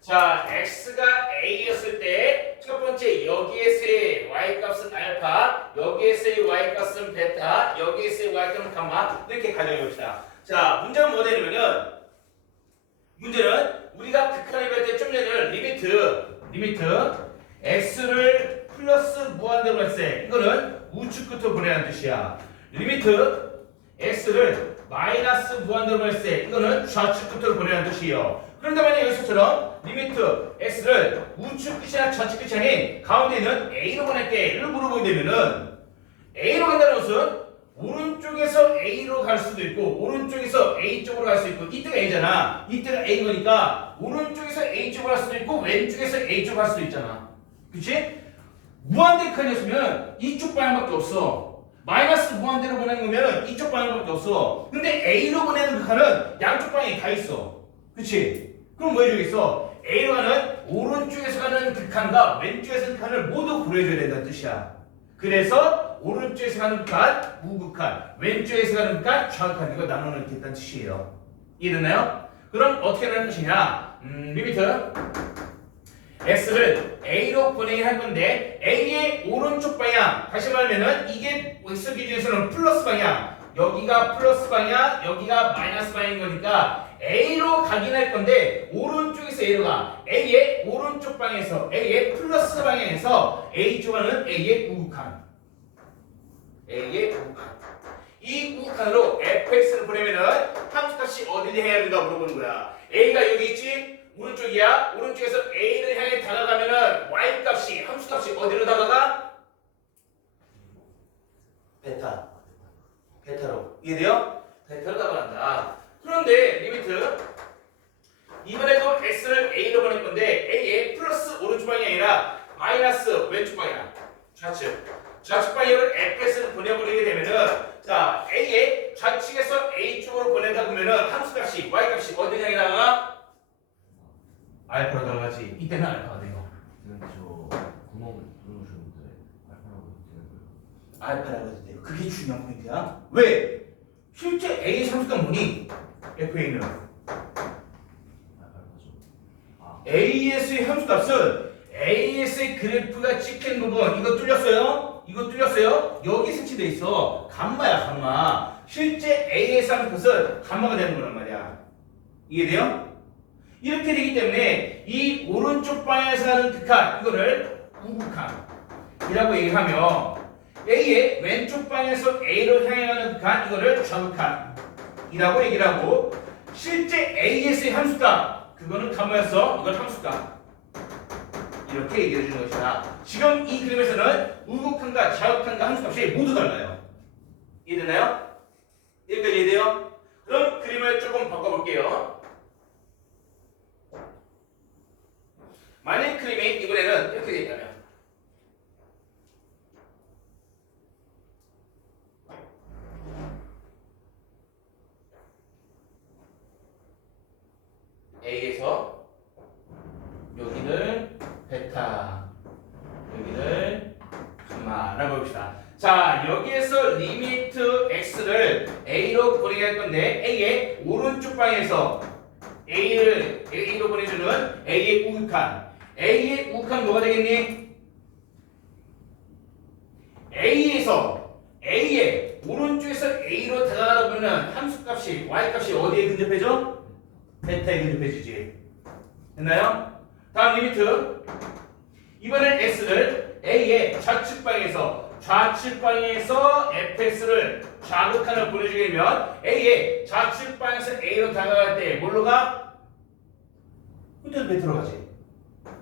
자, x가 a였을 때 첫 번째 여기에서의 y 값은 알파, 여기에서의 y 값은 베타, 여기에서의 y 값은 감마 이렇게 가져가 봅시다. 자, 문제는 뭐 되냐면은 문제는 우리가 극한을 배울 때 좀 전에 리미트 x를 플러스 무한대로 했을 때 이거는 우측 끝으로 보내라는 뜻이야. 리미트 x를 마이너스 무한대로 했을 때 이거는 좌측 끝으로 보내라는 뜻이에요. 그런데 만약 여기서처럼 리미트 x를 우측 끝이나 좌측 끝이 아닌 가운데 있는 a로 보낼 때를 물어보게 되면은 a로 간다는 것은 오른쪽에서 a로 갈 수도 있고 오른쪽에서 a 쪽으로 갈 수 있고 이때가 a잖아. 이때가 a인 거니까 오른쪽에서 a 쪽으로 갈 수도 있고 왼쪽에서 a 쪽으로 갈 수도 있잖아. 그치? 무한대 극한이었으면 이쪽 방향밖에 없어. 마이너스 무한대로 보내는 거면 이쪽 방향밖에 없어. 근데 A로 보내는 극한은 양쪽 방향에 다 있어. 그치? 그럼 뭐 해주겠어? A로 가는 오른쪽에서 가는 극한과 왼쪽에서 가는 극한을 모두 고려해줘야 된다는 뜻이야. 그래서 오른쪽에서 가는 극한, 우극한, 왼쪽에서 가는 극한, 좌극한 이거 나눠놓겠다는 뜻이에요. 이해되나요? 그럼 어떻게 하는 것이냐? 리미트 x를 a로 보내긴 할 건데 a의 오른쪽 방향 다시 말하면은 이게 x 기준에서는 플러스 방향 여기가 플러스 방향 여기가 마이너스 방향인 거니까 a로 가긴 할 건데 오른쪽에서 a로 가 a의 오른쪽 방향에서 a의 플러스 방향에서 a 쪽으로는 a의 우극한 이 우극한으로 fx를 보내면은 함수값이 어디를 해야 된다 물어보는 거야. a가 여기 있지? 오른쪽이야. 오른쪽에서 A를 향해 다가가면은 Y 값이 함수 값이 어디로 다가가? 베타로. 이해돼요? 베타로 다가간다. 그런데 리미트 이번에도 X를 A로 보낼 건데 A의 플러스 오른쪽 방향이 아니라 마이너스 왼쪽 방향 좌측 방향으로 FS를 보내버리게 되면은 자 A의 좌측에서 A 쪽으로 보낸다 그러면은 함수 값이 Y 값이 어디 향해 다가가? 알파로 들어가지. 이때는 알파가 돼요. 저 구멍 뚫어주는데 알파라고 되는 거예요? 알파라고 해도 돼요. 그게 중요한 포인트야. 왜? 실제 A의 함수가 뭐니? FA는 알파죠. AS의 함수값은 AS의 그래프가 찍힌 부분 이거 뚫렸어요? 여기 색칠돼 있어. 감마야 감마. 실제 AS 함수값은 감마가 되는 거란 말이야. 이해돼요? 이렇게 되기 때문에 이 오른쪽 방향에서 가는 극한 이거를 우극한이라고 얘기하며 A의 왼쪽 방향에서 A로 향해 가는 극한 이거를 좌극한이라고 얘기를 하고 실제 AS의 함수값 그거는 감마였어. 이걸 함수값 이렇게 얘기해 주는 것이다. 지금 이 그림에서는 우극한과 좌극한과 함수값이 모두 달라요. 이해되나요? 여기까지 이해돼요? 그럼 그림을 조금 바꿔볼게요. 만약 그림이 이번에는 이렇게 되어 있다면 A에서 여기를 베타 여기를 감마라고 봅시다. 자 여기에서 리미트 x를 A로 보내게 할 건데 A의 오른쪽 방향에서 A로 보내주는 A의 우극한 A의 우극한 뭐가 되겠니? A에서 A의 오른쪽에서 A로 다가가다 보면 함수값이 Y값이 어디에 근접해져? 베타에 근접해지지. 됐나요? 다음 리미트 이번엔 X를 A의 좌측 방향에서 좌측 방향에서 fx를 좌극한을 보내주게 되면 A의 좌측 방향에서 A로 다가갈 때 뭘로 가? 그때도 베타로 가지.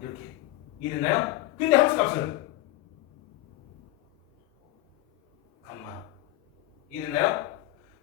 이렇게. 이해됐나요? 근데 함수값은 감마. 이해됐나요?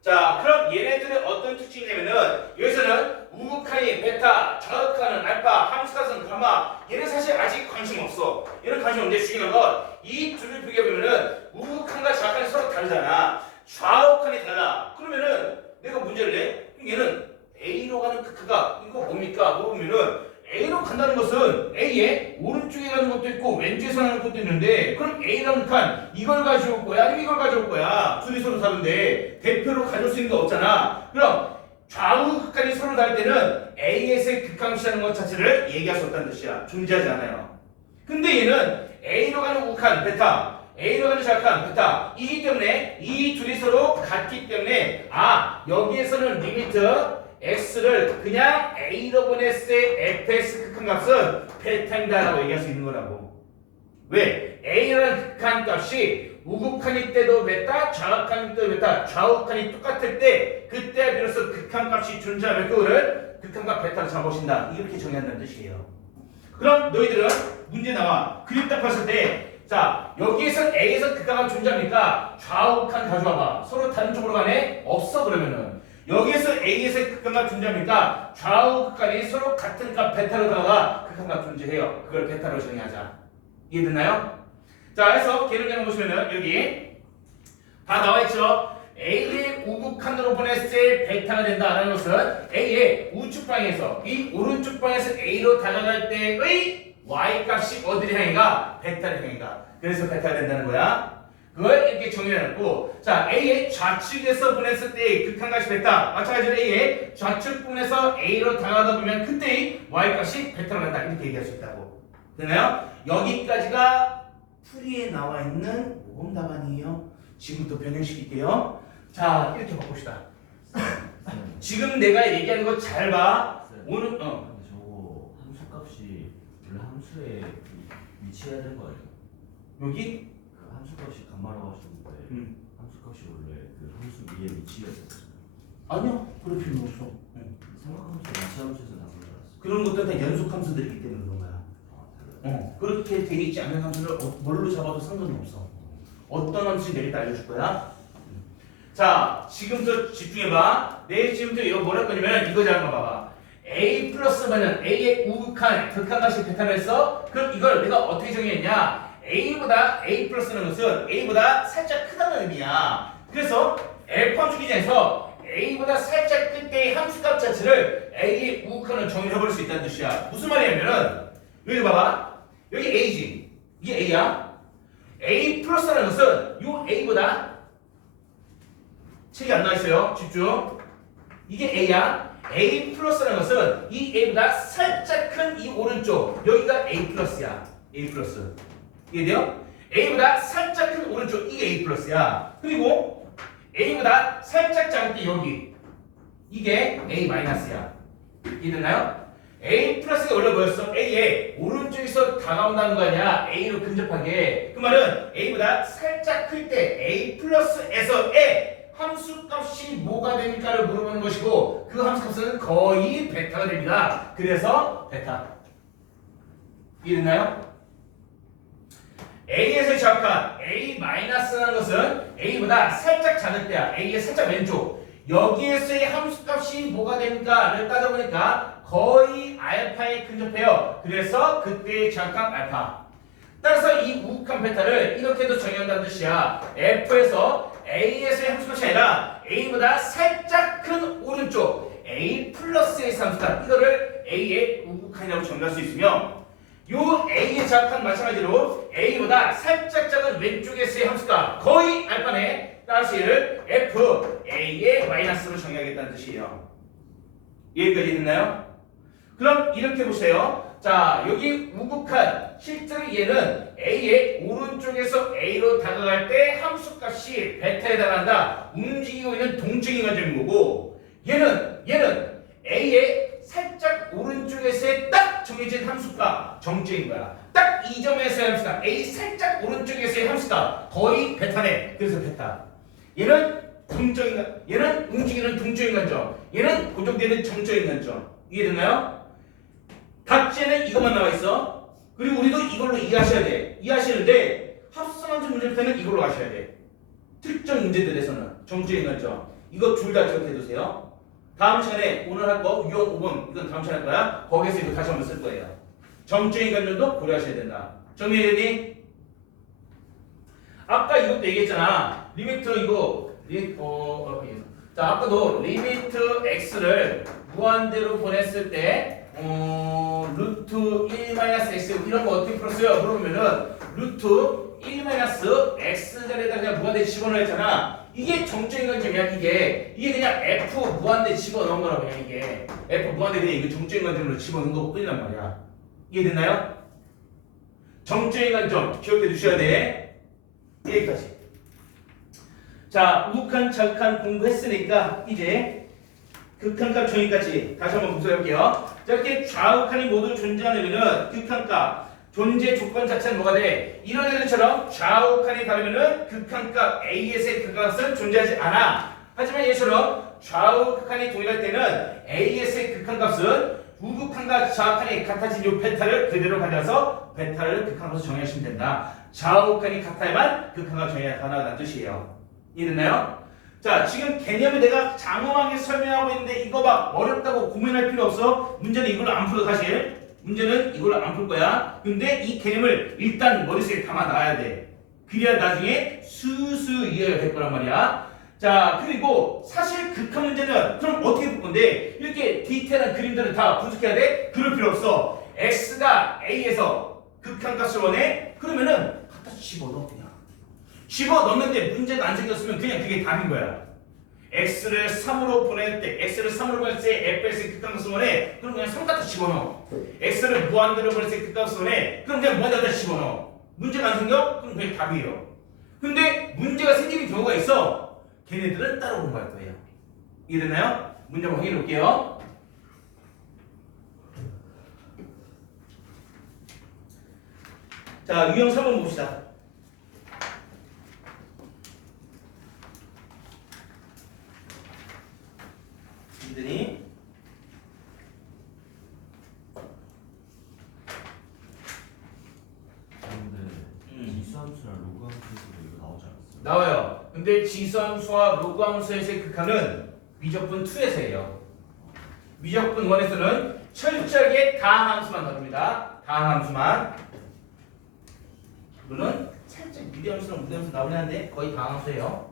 자, 그럼 얘네들의 어떤 특징이냐면은 여기서는 우극한이 베타, 좌극한은 알파, 함수값은 감마. 얘는 사실 아직 관심 없어. 얘는 관심 없는데 중요한 건 이 둘을 비교해보면은 우극한과 좌극한이 서로 다르잖아. 좌우칸이 달라. 그러면은 내가 문제를 내. 그럼 얘는 A로 가는 크크가 이거 뭡니까? 물어보면은 A로 간다는 것은 A의 오른쪽에 가는 것도 있고 왼쪽에서 가는 것도 있는데 그럼 A라는 칸 이걸 가져올 거야? 아니면 이걸 가져올 거야? 둘이 서로 다른데 대표로 가져올 수 있는 게 없잖아. 그럼 좌우 극한이 서로 다를 때는 A에서의 극한시라는 것 자체를 얘기할 수 없다는 뜻이야. 존재하지 않아요. 근데 얘는 A로 가는 우극한 베타, A로 가는 좌극한 베타 이기 때문에 이 둘이 서로 같기 때문에 여기에서는 리미트 x를 그냥 a로 보냈을 때 fx 극한값은 베타입니다라고 얘기할 수 있는 거라고. 왜? a라는 극한값이 우극한일 때도 베타, 좌극한일 때도 베타, 좌우극한이 똑같을 때 그때 비로소 극한값이 존재하면 그거를 극한값 베타로 잡아보신다. 이렇게 정의한다는 뜻이에요. 그럼 너희들은 문제 나와. 그림 딱 봤을 때 자, 여기에서 A에서 극한값 존재합니까? 좌우극한 가져와봐. 서로 다른 쪽으로 가네? 없어 그러면은. 여기에서 A에서 극한값 존재합니까? 좌우극한이 서로 같은 값 베타로 들어가 극한값 존재해요. 그걸 베타로 정의하자. 이해됐나요? 자, 그래서 개론장 보시면은 여기 다 나와있죠? A의 우극한으로 보냈을 때 베타가 된다라는 것은 A의 우측 방향에서 이 오른쪽 방향에서 A로 다가갈 때의 y 값이 어디를 향해 가? 베타를 향해 가. 그래서 베타가 된다는 거야. 그걸 이렇게 정의해놓고 자 A의 좌측에서 보냈을 때의 극한값이 베타 마찬가지로 A의 좌측 부분에서 A로 다가가다 보면 그때의 y 값이 베타로 간다. 이렇게 얘기할 수 있다고. 되나요? 여기까지가 풀이에 나와 있는 모범 답안이에요. 지금부터 변형시킬게요. 자 이렇게 바꿉시다. 지금 내가 얘기하는 거 잘 봐. 오늘 근데 저거 함수값이 원래 함수에 위치해야 되는 거 아니에요? 여기 그 함수값이 감마라고 하셨는데 함수값이 원래 그 함수 위에 위치해야 되잖아요. 아니요. 그럴 필요는 없어. 삼각함수 위치함수에서 나온 줄 알았어. 그런 것들은 다 연속 함수들이기 때문에 그런 거야. 달라요? 그렇게 돼 있지 않은 함수를 뭘로 잡아도 상관이 없어. 어떤 함수인지 내가 알려줄 거야. 자, 지금부터 집중해봐. 내일 지금부터 이거 뭐랄 거냐면 이거 잘 봐봐. A 플러스면은 A의 우극한 극한값이 베타를 했어. 그럼 이걸 내가 어떻게 정의했냐? A보다 A 플러스는 것은 A보다 살짝 크다는 의미야. 그래서 F 함수기장에서 A보다 살짝 클 때의 함수값 자체를 A의 우극한을 정의해버릴 수 있다는 뜻이야. 무슨 말이냐면은 여기 봐봐. 여기 A지. 이게 A야. A 플러스라는 것은 요 A보다 책이 안 나와있어요. 집중. 이게 A야. A 플러스라는 것은 이 A보다 살짝 큰 이 오른쪽 여기가 A 플러스야. A 플러스. 이해돼요? A보다 살짝 큰 오른쪽 이게 A 플러스야. 그리고 A보다 살짝 작은 게 여기 이게 A 마이너스야. 이해됐나요? A 플러스가 원래 뭐였어? A의 오른쪽에서 다가온다는 거 아니야? A로 근접하게. 그 말은 A보다 살짝 클 때 A 플러스에서의 함수값이 뭐가 됩니까를 물어보는 것이고 그 함수값은 거의 베타가 됩니다. 그래서 베타. 이해됐나요? A에서 시작한 A-라는 것은 A보다 살짝 작을 때야. A의 살짝 왼쪽. 여기에서의 함수값이 뭐가 됩니까를 따져보니까 거의 알파에 근접해요. 그래서 그때의 시작한 알파. 따라서 이 우극한 베타를 이렇게도 정의한다는 뜻이야. F에서 A에서의 함수값이 아니라 A보다 살짝 큰 오른쪽 A 플러스의 함수값 이거를 A의 우극한이라고 정의할 수 있으며 요 A의 작한 마찬가지로 A보다 살짝 작은 왼쪽에서의 함수값 거의 알파네. 따라서 얘를 F A의 마이너스로 정의하겠다는 뜻이에요. 여기까지 됐나요? 그럼 이렇게 보세요. 자 여기 우극한 실제로 얘는 A의 오른쪽에서 A로 다가갈 때 함수값이 베타에 달한다. 움직이고 있는 동적인 관점인 거고 얘는 A의 살짝 오른쪽에서의 딱 정해진 함수값 정적인 거야. 딱 이 점에서의 함수다. A 살짝 오른쪽에서의 함수다. 거의 베타네. 그래서 베타. 얘는 동적인 얘는 움직이는 동적인 관점. 얘는 고정되는 정적인 관점. 이해됐나요? 답지에는 이것만 나와 있어. 그리고 우리도 이걸로 이해하셔야 돼. 이해하시는데 합성함수 문제부터는 이걸로 가셔야 돼. 특정 문제들에서는 정적인 관점. 이거 둘 다 기억해 두세요. 다음 시간에 오늘 할 거 유형 5번 이건 다음 시간에 할 거야. 거기에서 이거 다시 한번 쓸 거예요. 정적인 관점도 고려하셔야 된다. 정리되니? 아까 이것도 얘기했잖아. 리미트 이거 자 아까도 리미트 x를 무한대로 보냈을 때 루트 1-x 이런 거 어떻게 풀었어요? 그러면은 루트 1-x 자리에다 그냥 무한대 집어넣어 했잖아. 이게 정적인 관점이야. 이게 그냥 f 무한대 집어넣은 거라고 그냥 이게 f 무한대 그냥 이거 정적인 관점으로 집어넣은 거 뿐이란 말이야. 이해됐나요? 정적인 관점 기억해 두셔야 돼. 여기까지. 자, 우극한, 자극한 공부했으니까 이제 극한값 정의까지 다시 한번 분석해볼게요. 자, 이렇게 좌극한이 모두 존재하려면은 극한값 존재 조건 자체는 뭐가 돼? 이런 애들처럼 좌우칸이 다르면은 극한값 AS의 극한값은 존재하지 않아. 하지만 얘처럼 좌우 극한이 동일할 때는 AS의 극한값은 우극한과 좌극한이 같아진 이 베타를 그대로 가져와서 베타를 극한값으로 정의하시면 된다. 좌우극한이 같아야만 극한값 정의가 가능하다는 뜻이에요. 이해됐나요? 자, 지금 개념을 내가 장엄하게 설명하고 있는데 이거 막 어렵다고 고민할 필요 없어. 문제는 이걸로 안 풀어 사실. 문제는 이걸로 안 풀 거야. 근데 이 개념을 일단 머릿속에 담아놔야 돼. 그래야 나중에 수수 이해가 될 거란 말이야. 자, 그리고 사실 극한 문제는 그럼 어떻게 풀 건데 이렇게 디테일한 그림들을 다 분석해야 돼? 그럴 필요 없어. x가 a에서 극한값을 원해? 그러면은 갖다 집어넣어 그냥. 집어넣는데 문제가 안 생겼으면 그냥 그게 답인 거야. x를 3으로 보낼 때 fx의 극한값을 원해? 그럼 그냥 3 갖다 집어넣어. x를 무한대로 보낼 때 극한값을 원해? 그럼 그냥 무한대로 갖다 집어넣어. 문제가 안 생겨? 그럼 그게 답이에요. 근데 문제가 생기는 경우가 있어. 걔네들은 따로 공부할 거예요. 이해됐나요? 문제 한번 확인해 볼게요. 자, 유형 3번 봅시다. 이들이 근데 지수함수랑 로그함수에서도 이거 나오지 않았어요? 나와요. 근데 지수함수와 로그함수에서의 극한은 미적분 2에서예요. 미적분 1에서는 철저하게 다항함수만 다룹니다. 다항함수만. 물론 살짝 미대함수랑 무대함수 나오긴 한데 거의 다항함수예요.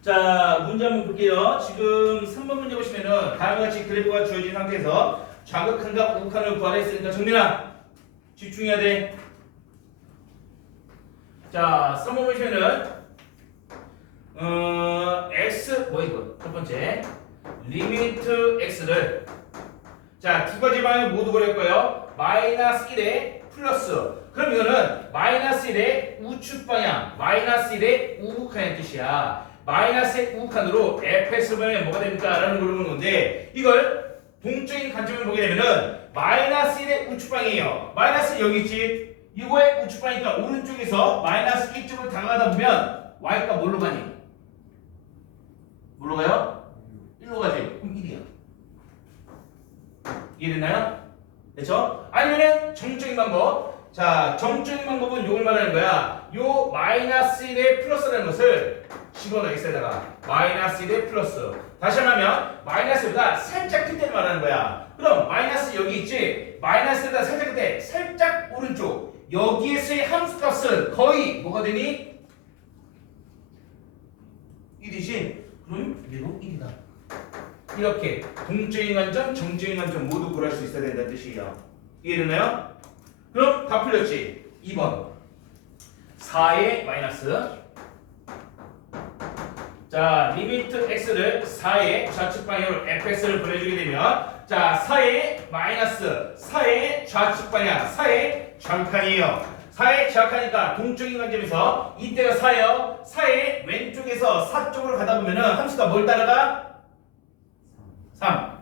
자, 문제 한번 볼게요. 지금 3번 문제 보시면은 다음과 같이 그래프가 주어진 상태에서 좌극한과 우극한을 구하라 했으니까 정민아 집중해야 돼. 자, 3번 보시면은 x 뭐 이거 첫 번째 리미트 x를 자, 두 가지 방향 모두 고를 거예요. 마이너스 1에 플러스. 그럼 이거는 마이너스 1의 우측 방향, 마이너스 1의 우극한의 뜻이야. 마이너스의 우극한으로 fx를 보면 뭐가 됩니까? 라는 걸 물어보는 건데 이걸 동적인 관점을 보게 되면은 마이너스 1의 우측 방향이에요. 마이너스 여기 있지? 이거의 우측 방향이니까 오른쪽에서 마이너스 1쪽으로 다가가다 보면 y가 뭘로 가니? 뭘로 가요? 1로 가지. 그럼 1이야. 이해됐나요? 됐죠? 아니면은 정적인 방법. 자, 정적인 방법은 이걸 말하는 거야. 요 마이너스 1의 플러스라는 것을 집어넣어 x에다가 마이너스 1의 플러스. 다시 하면 마이너스보다 살짝 클 때를 말하는 거야. 그럼 마이너스 여기 있지? 마이너스보다 살짝 클 때 살짝 오른쪽. 여기에서의 함수값은 거의 뭐가 되니? 1이지? 그럼 얘도 1이다. 이렇게 동적인 관점, 정적인 관점 모두 구할 수 있어야 된다는 뜻이에요. 이해됐나요? 그럼 다 풀렸지? 2번 4의 마이너스. 자, 리미트 x를 4의 좌측 방향으로 fx를 보내주게 되면 자, 4의 마이너스 4의 좌측 방향 4의 좌극한이에요. 4의 좌극하니까 동적인 관점에서 이때가 4예요. 4의 왼쪽에서 4 쪽으로 가다 보면은 함수가 뭘 따라가? 3.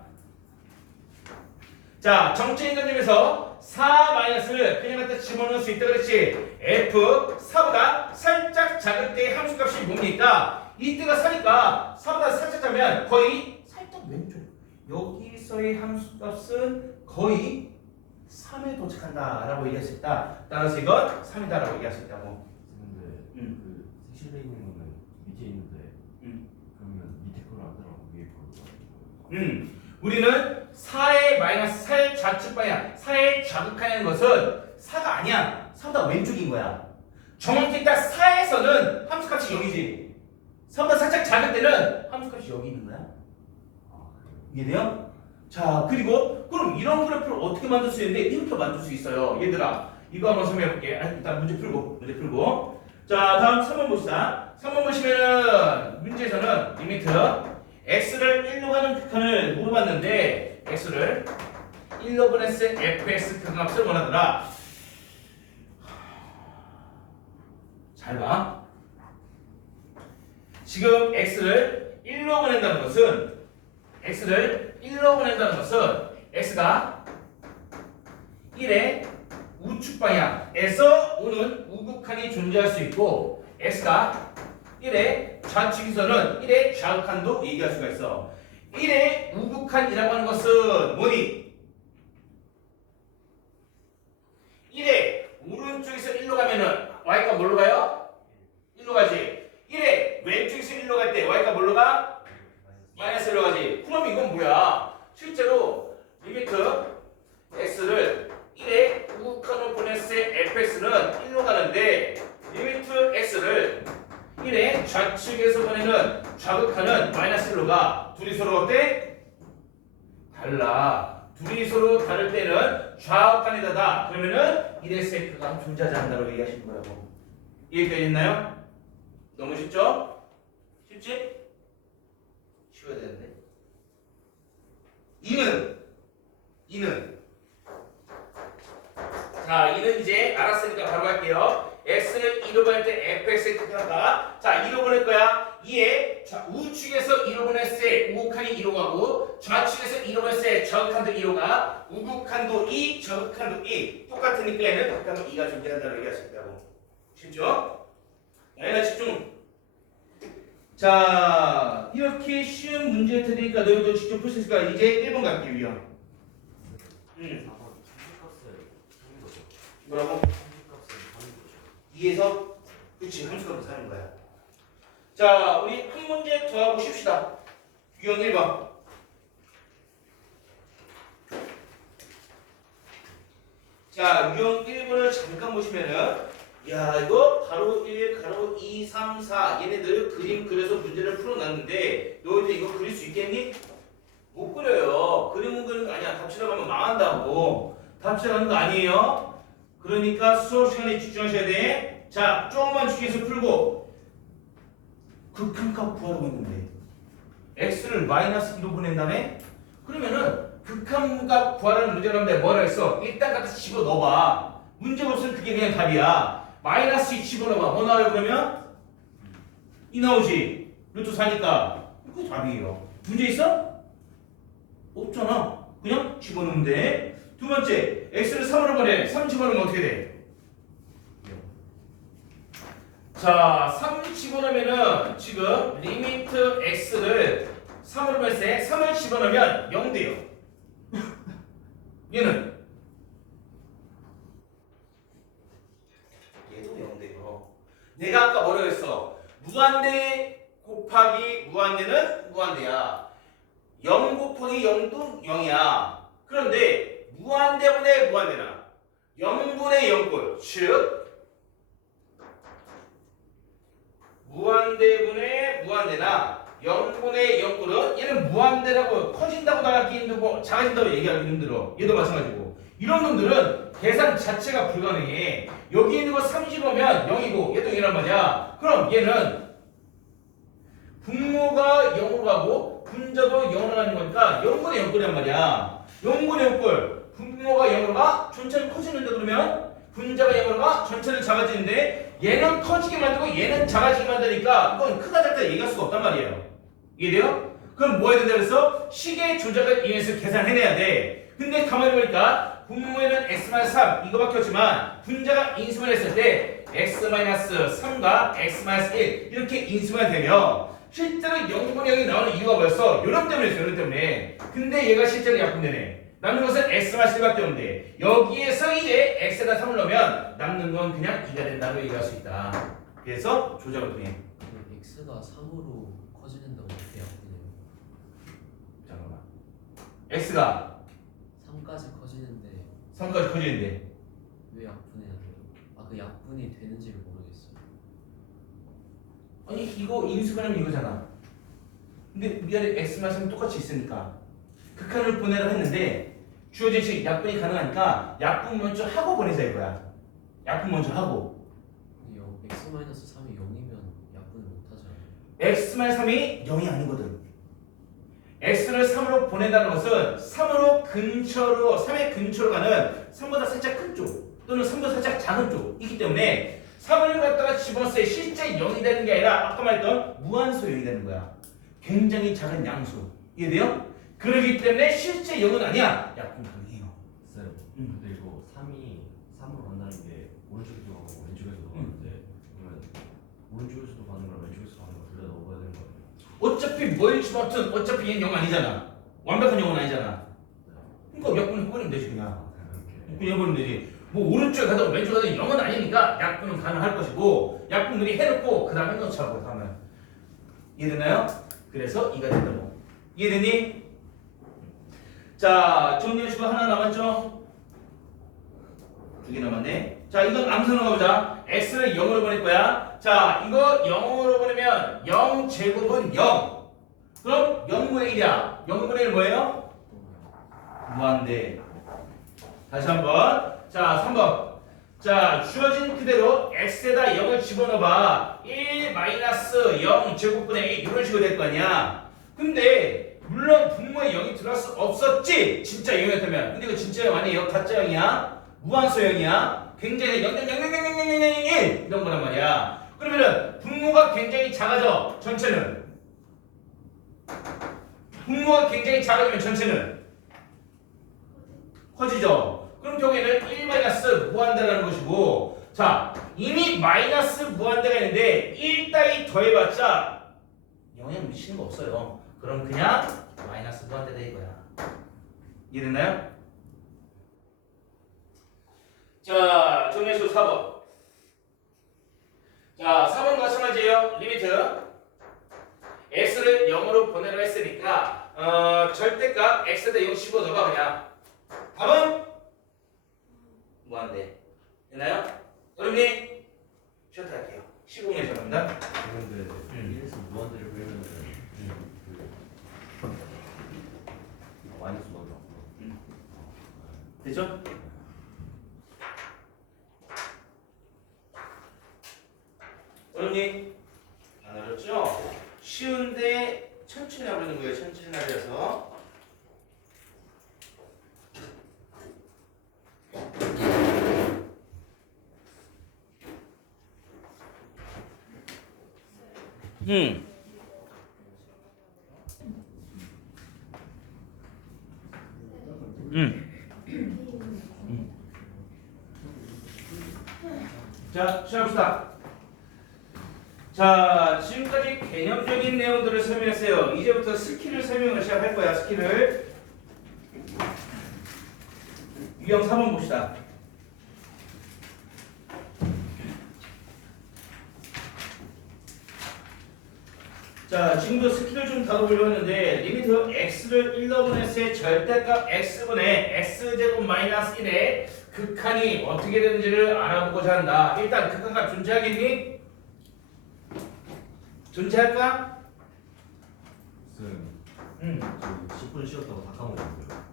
자, 정적인 관점에서 4 마이너스를 그냥 갖다 집어넣을 수 있다 그랬지. F 4보다 살짝 작을 때의 함수값이 뭡니까? 이때가 4니까 4보다 살짝 작으면 거의 살짝 왼쪽. 여기서의 함수값은 거의 3에 도착한다라고 얘기할 수 있다. 따라서 이건 3이다라고 얘기할 수 있다고. 근데 그 세실에 있는 거는 밑에 있는데 그러면 밑에 거를 안 들어가고 위에 거를 우리는 4의 마이너스 4의 좌측 방향 4의 자극하는 것은 4가 아니야. 4보다 왼쪽인 거야. 정확히 딱 4에서는 함수값이 여기지. 4보다 살짝 작을 때는 함수값이 여기 있는 거야. 이해돼요? 자, 그리고 그럼 이런 그래프를 어떻게 만들 수 있는데 이렇게 만들 수 있어요. 얘들아, 이거 한번 설명해 볼게. 일단 문제 풀고. 자, 다음 3번 봅시다. 3번 보시면은 문제에서는 리미트 x를 1로 가는 극한을 물어봤는데 x를 1로 보냈을 fx 극한값을 원하더라. 잘 봐. 지금 x를 1로 보낸다는 것은 x가 1의 우측 방향에서 오는 우극한이 존재할 수 있고 x가 1의 좌측에서는 1의 좌극한도 얘기할 수가 있어. 1의 우극한이라고 하는 것은 뭐니? 1의 오른쪽에서 1로 가면은 y가 뭘로 가요? 1로 가지. 1의 왼쪽에서 1로 갈 때 y가 뭘로 가? 마이너스 1로 가지. 그럼 이건 뭐야? 실제로 리미트 x를 1의 우극한으로 보냈을 때 fx는 1로 가는데 리미트 x를 1의 좌측에서 보내는 좌극한은 마이너스 1로 가. 둘이 서로 어때? 달라. 둘이 서로 다를 때는 좌극한이다다. 그러면은 1의 세크가 존재하지 않는다고 얘기하시는 거라고. 이해되겠나요? 너무 쉽죠? 쉽지? 쉬워야 되는데. 2는 자, 2는 이제 알았으니까 바로 할게요. x는 2로 보낼 때 fx의 극한가. 자, 2로 보낼 거야. 2에 우측에서 2로 보냈을 때 우극한이 2로 가고 좌측에서 2로 보냈을 때 좌극한도 2로 가. 우극한도 2, 좌극한도 2. 똑같으니까 얘는 극한도 2가 존재한다고 얘기할 수 있다고. 쉽죠? 얘는 집중. 자, 이렇게 쉬운 문제 드리니까 너희도 직접 풀 수 있을까? 이제 1번 갈게요, 위험. 4번 함수값을 하는 거죠. 뭐라고? 함수값을 하는 거죠. 2에서 그치, 함수값을 사는 거야. 자, 우리 한 문제 더 하고 쉽시다. 유형 1번. 자, 유형 1번을 잠깐 보시면은 야, 이거 가로 1, 가로 2, 3, 4 얘네들 그림 그려서 문제를 풀어놨는데 너희들 이거 그릴 수 있겠니? 못 그려요. 그림은 그리는 거 아니야. 답치러 가면 망한다고. 답치러 가는 거 아니에요. 그러니까 수업 시간에 집중하셔야 돼. 자, 조금만 집중해서 풀고 극한값 구하라고 했는데 x를 마이너스 2로 보낸다네? 그러면은 극한값 구하라는 문제를 하는데 뭐라 했어? 일단 갖다 집어넣어봐. 문제가 없으면 그게 그냥 답이야. 마이너스 2 집어넣어봐. 뭐 나와요 그러면? 2 나오지. 루트 4니까 그게 답이에요. 문제 있어? 없잖아. 그냥 집어넣으면 돼. 두 번째, x를 3으로 보내. 3 집어넣으면 어떻게 돼? 자, 3 집어넣으면은 지금 리미트 x를 3으로 보냈을 때 3을 집어넣으면 0 돼요. 얘는 얘도 0 돼요. 내가 아까 뭐라고 했어? 무한대 곱하기 무한대는 무한대야. 0 곱하기 0도 0이야. 그런데 무한대분의 무한대나 0분의 0꼴 즉 무한대분의 무한대나 0분의 0꼴은 얘는 무한대라고 커진다고 나가기 힘들고 작아진다고 얘기하기 힘들어. 얘도 마찬가지고. 이런 놈들은 계산 자체가 불가능해. 여기 있는 거 30이면 0이고 얘도 0이란 말이야. 그럼 얘는 분모가 0으로 가고 분자도 0으로 가는 거니까 0분의 0꼴이란 말이야. 0분의 0꼴 분모가 0으로 가 전체는 커지는데 그러면 분자가 0으로 가 전체는 작아지는데 얘는 커지게 만들고 얘는 작아지게 만드니까 이건 크다 작다 얘기할 수가 없단 말이에요. 이해돼요? 그럼 뭐 해야 된다 그랬어? 식의 조작을 이용해서 계산해내야 돼. 근데 가만히 보니까 분모에는 x-3 이거밖에 없지만 분자가 인수분해 했을 때 x-3과 x-1 이렇게 인수분해 되면 실제로 0분의 0이 나오는 이유가 벌써 요런 때문에 요런 때문에. 근데 얘가 실제로 약분되네. 남는 것은 x-1밖에 없는데 여기에서 이제 x에다 3을 넣으면 남는 건 그냥 2가 된다고 얘기할 수 있다. 그래서 조작을 통해. x가 3으로 커지는다고 어떻게 약분해요? 잠깐만. x가 3까지 커지는데 3까지 커지는데 왜 약분해야 돼요? 아 그 약분이 되는지를 모르겠어요. 아니 이거 인수분해면 이거잖아. 근데 위아래 x만큼 똑같이 있으니까 극한을 보내라 했는데 주어진 식 약분이 가능하니까 약분 먼저 하고 보내자 이거야. 약분 먼저 하고. 근데 x-3이 0이면 약분을 못하잖아요. x-3이 0이 아니거든. x를 3으로 보낸다는 것은 3의 근처로 가는 3보다 살짝 큰 쪽 또는 3보다 살짝 작은 쪽이기 때문에 3을 갖다가 집어넣을 때 실제 0이 되는 게 아니라 아까 말했던 무한소 0이 되는 거야. 굉장히 작은 양수. 이해돼요? 그렇기 때문에 실제 0은 아니야. 약분 가능해요. 쌤, 근데 이거 3이 3으로 간다는 게 오른쪽에서 가고 왼쪽에서 가는데 그러면 오른쪽에서도 가는 거랑 왼쪽에서 가는 거 둘 다 넣어봐야 되는 거 아니에요? 어차피 뭘 집어넣든 어차피 얘는 0 아니잖아. 완벽한 0은 아니잖아. 그러니까 약분을 해버리면 되지 그냥. 이렇게 해버리면 되지. 뭐 오른쪽에 가든 왼쪽에 가든 0은 아니니까 약분은 가능할 것이고 약분 미리 해놓고 그 다음에 넣자고 다음에. 이해되나요? 그래서 2가 된다고. 이해되니? 자, 정리해주고 하나 남았죠? 2개 남았네. 자, 이건 암산으로 가보자. x를 0으로 보낼 거야. 자, 이거 0으로 보내면 0제곱은 0. 그럼 0분의 1이야. 0분의 1 뭐예요? 무한대. 다시 한번. 자, 3번. 자, 주어진 그대로 x에다 0을 집어넣어봐. 1-0 제곱분의 1 이런 식으로 될 거 아니야. 근데 물론 분모에 0이 들어갈 수 없었지. 진짜 0이었다면. 근데 이거 진짜 0 아니에요. 가짜 0이야. 무한소 0이야. 굉장히 0.0000001 이런 거란 말이야. 그러면은 분모가 굉장히 작아져. 전체는. 분모가 굉장히 작아지면 전체는 커지죠. 그럼 경우에는 1 무한대라는 것이고, 자 이미 마이너스 무한대가 있는데 1 따위 더해봤자 영향 미치는 거 없어요. 그럼 그냥 마이너스 무한대다 이거야. 이해됐나요? 자 정리해서 4번. 자 4번 마찬가지예요. 리미트 x를 0으로 보내려 했으니까 절대값 x에다 0 집어넣어봐 그냥. 답은 무한대. 됐나요? 어렵니? 쉬었다 할게요. 15분에 정합니다. 그런데 1에서 무한대를 그리면은 마이너스 넣어줘. 됐죠? 어렵니? 안 어렵죠? 쉬운데 천천히 하려는 거예요. 천천히 하려서. 자, 시작합시다. 자, 지금까지 개념적인 내용들을 설명했어요. 이제부터 스킬을 설명을 시작할 거야. 스킬을. 유형 3번 봅시다. 자, 지금도 스킬을 좀 다뤄보려고 했는데 리미트 x를 1로 보냈을 때 절대값 x분의 x제곱 마이너스 1의 극한이 어떻게 되는지를 알아보고자 한다. 일단 극한값 존재하겠니? 존재할까? 쌤, 응. 저 10분 쉬었다고 다 까먹었어요.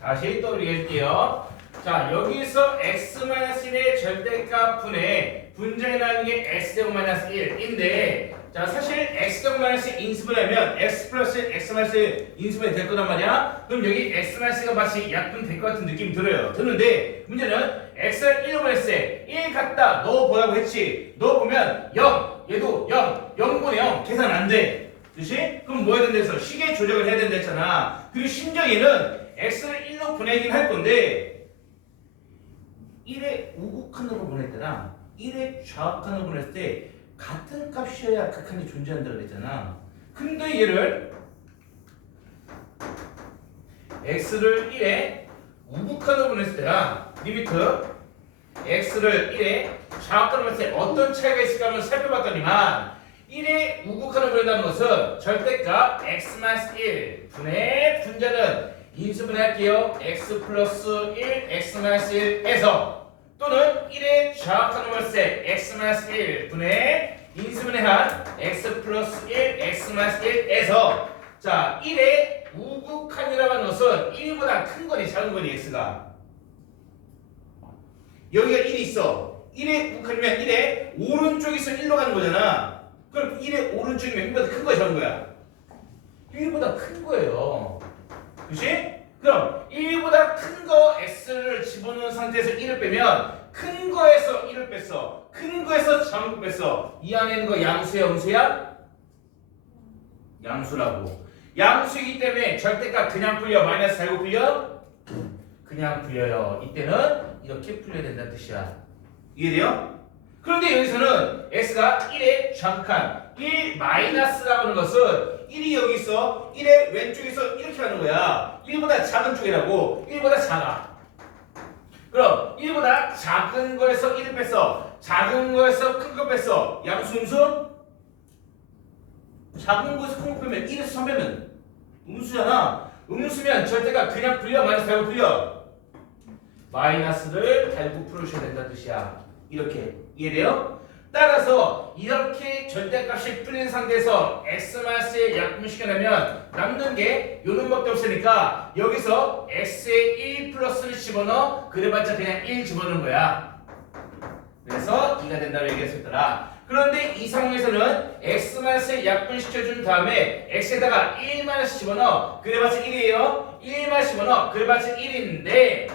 다시 또 얘기할게요. 자, 여기서 x-1의 절대값 분의 분자에 나오는 게 x제곱 마이너스 1인데 자, 사실 x제곱 마이너스 인수분해하면 x 플러스 x 마이너스 인수분해 될 거란 말이야. 그럼 여기 x 마이너스가 마치 약분 될 것 같은 느낌이 들어요. 드는데 문제는 x를 1로 보냈을 때 1 갖다 넣어보라고 했지. 넣어보면 0, 얘도 0, 0분의 0 계산 안 돼. 그치? 그럼 뭐 해야 된다 해서 시계 조작을 해야 된다 했잖아. 그리고 심지어 얘는 x를 1로 보내긴 할 건데 1의 우극한으로 보낼 때랑 1의 좌극한으로 보낼 때 같은 값이어야 극한이 존재한다고 그랬잖아. 근데 얘를 x를 1에 우극한으로 보냈을 때랑 리미트 x를 1에 좌극한으로 보냈을 때 어떤 차이가 있을까 한번 살펴봤더니만 1에 우극한으로 보낸다는 것은 절대값 x-1 분의 분자는 인수분해할게요. x 플러스 1, x-1에서 또는 1의 좌극한으로 보냈을 때 x-1 분의 인수분해한 x 플러스 1, x-1에서 자 1의 우극한이라고 하는 것은 1보다 큰 거니 작은 거니 x가 여기가 1이 있어. 1의 우극한이면 1의 오른쪽에서 1로 가는 거잖아. 그럼 1의 오른쪽이면 1보다 큰 거야 작은 거야? 1보다 큰 거예요. 그치? 그럼 1보다 큰 거 x를 집어넣은 상태에서 1을 빼면 큰 거에서 1을 뺐어. 큰 거에서 작은 거 뺐어. 이 안에 있는 거 양수야 음수야? 양수라고. 양수이기 때문에 절대값 그냥 풀려? 마이너스 달고 풀려? 그냥 풀려요. 이때는 이렇게 풀려야 된다는 뜻이야. 이해돼요? 그런데 여기서는 x가 1의 좌극한 1 마이너스라고 하는 것은 1이 여기 있어. 1의 왼쪽에서 이렇게 가는 거야. 1보다 작은 쪽이라고. 1보다 작아. 그럼 1보다 작은 거에서 1을 뺐어. 작은 거에서 큰 거 뺐어. 양수 음수? 작은 거에서 큰 거 빼면 1에서 3 빼면 음수잖아. 음수면 절대가 그냥 풀려? 마이너스 달고 풀려? 마이너스를 달고 풀으셔야 된다는 뜻이야. 이렇게 이해돼요? 따라서 이렇게 절대값이 풀린 상태에서 x-에 약분시켜내면 남는 게 요 놈밖에 없으니까 여기서 x에 1 플러스를 집어넣어. 그래봤자 그냥 1 집어넣는 거야. 그래서 2가 된다고 얘기했었더라. 그런데 이 상황에서는 x-에 약분시켜준 다음에 x에다가 1 집어넣어. 그래봤자 1이에요. 1 집어넣어. 그래봤자 1인데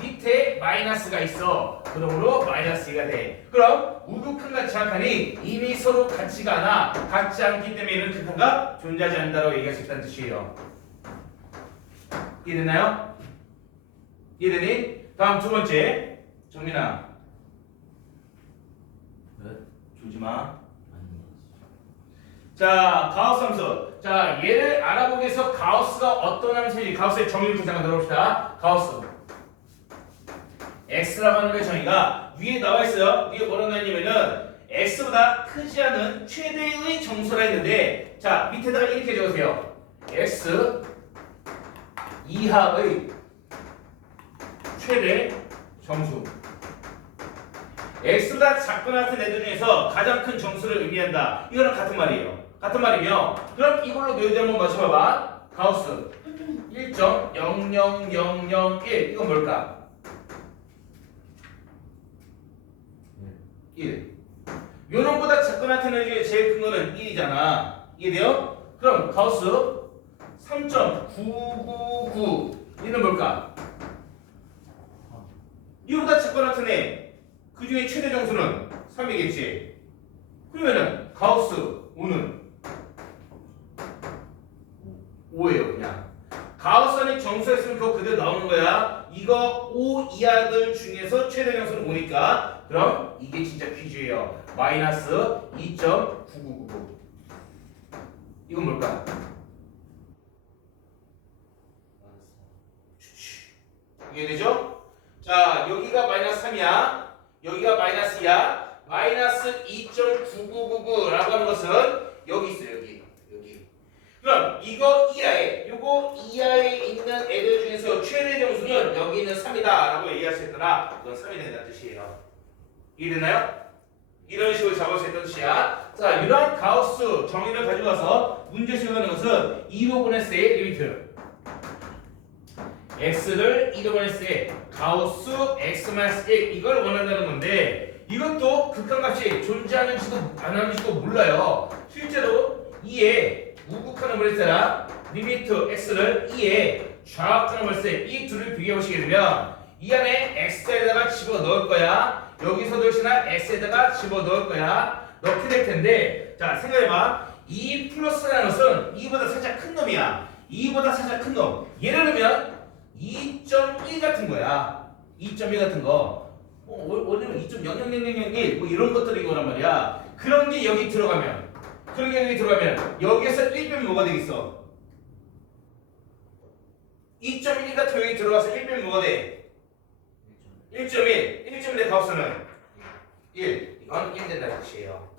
밑에 마이너스가 있어. 그러므로 마이너스 2가 돼. 그럼 우극한과 좌극한이 이미 서로 같지가 않아. 같지 않기 때문에 이런 극한가 존재하지 않는다고 얘기할 수 있다는 뜻이에요. 이해됐나요? 이해되니? 다음 두 번째. 정민아. 네? 조지마. 아니 자, 가우스 함수. 자, 얘를 알아보기 위해서 가우스가 어떤 함수인지 가우스의 정의를 잠깐 들어봅시다. 가우스. x라고 하는 게 정의가 위에 나와 있어요. 위에 뭐라고 나왔냐면은 x보다 크지 않은 최대의 정수라 했는데 자 밑에다가 이렇게 적으세요. x 이하의 최대 정수. x보다 작거나 같은 애들 중에서 가장 큰 정수를 의미한다. 이거랑 같은 말이에요. 같은 말이며 그럼 이걸로 너희들 한번 맞춰봐봐. 가우스 1.00001 이건 뭘까? 1. 요놈보다 작거나 같은 애 중에 제일 큰 거는 1이잖아. 이해돼요? 그럼 가우스 3.999 얘는 뭘까? 이거보다 작거나 같은 애 그 중에 최대 정수는 3이겠지. 그러면은 가우스 5는 5예요 그냥. 가우스는 정수했으면 그거 그대로 나오는 거야. 이거 5 이하들 중에서 최대 정수는 5니까 그럼 이게 진짜 퀴즈예요. 마이너스 2.9999 이건 뭘까? 이해되죠? 자 여기가 마이너스 3이야. 여기가 마이너스 2야. 마이너스 2.9999라고 하는 것은 여기 있어요. 여기. 그럼 이거 이하에 요거 이하에 있는 애들 중에서 최대 정수는 여기 있는 3이다 라고 얘기할 수 있더라. 이건 3이 된다는 뜻이에요. 이해됐나요? 이런 식으로 잡을 수 있다는 뜻이야. 자 이러한 가우스 정의를 가지고 와서 문제 수행하는 것은 2로 보냈을 때의 리미트 x를 2로 보냈을 때 가우스 x-1 이걸 원한다는 건데 이것도 극한값이 존재하는지도 안 하는지도 몰라요. 실제로 2에 우극한을 보냈을 때랑 리미트 x를 2에 좌극한을 보냈을 때 이 둘을 비교해 보시게 되면 이 안에 x에다가 집어넣을 거야. 여기서도 역시나 x에다가 집어넣을 거야. 넣게 될 텐데 자 생각해봐. 2 플러스라는 것은 2보다 살짝 큰 놈이야. 2보다 살짝 큰 놈. 예를 들면 같은 거야. 2.1 같은 거. 원래는 2.00001 뭐 이런 것들인 거란 말이야. 그런 게 여기 들어가면 여기에서 1 빼면 뭐가 되겠어? 2.1 같은 거 여기 들어가서 1 빼면 뭐가 돼? 1.1. 1.1의 값수는 1. 이건 1 된다는 뜻이에요.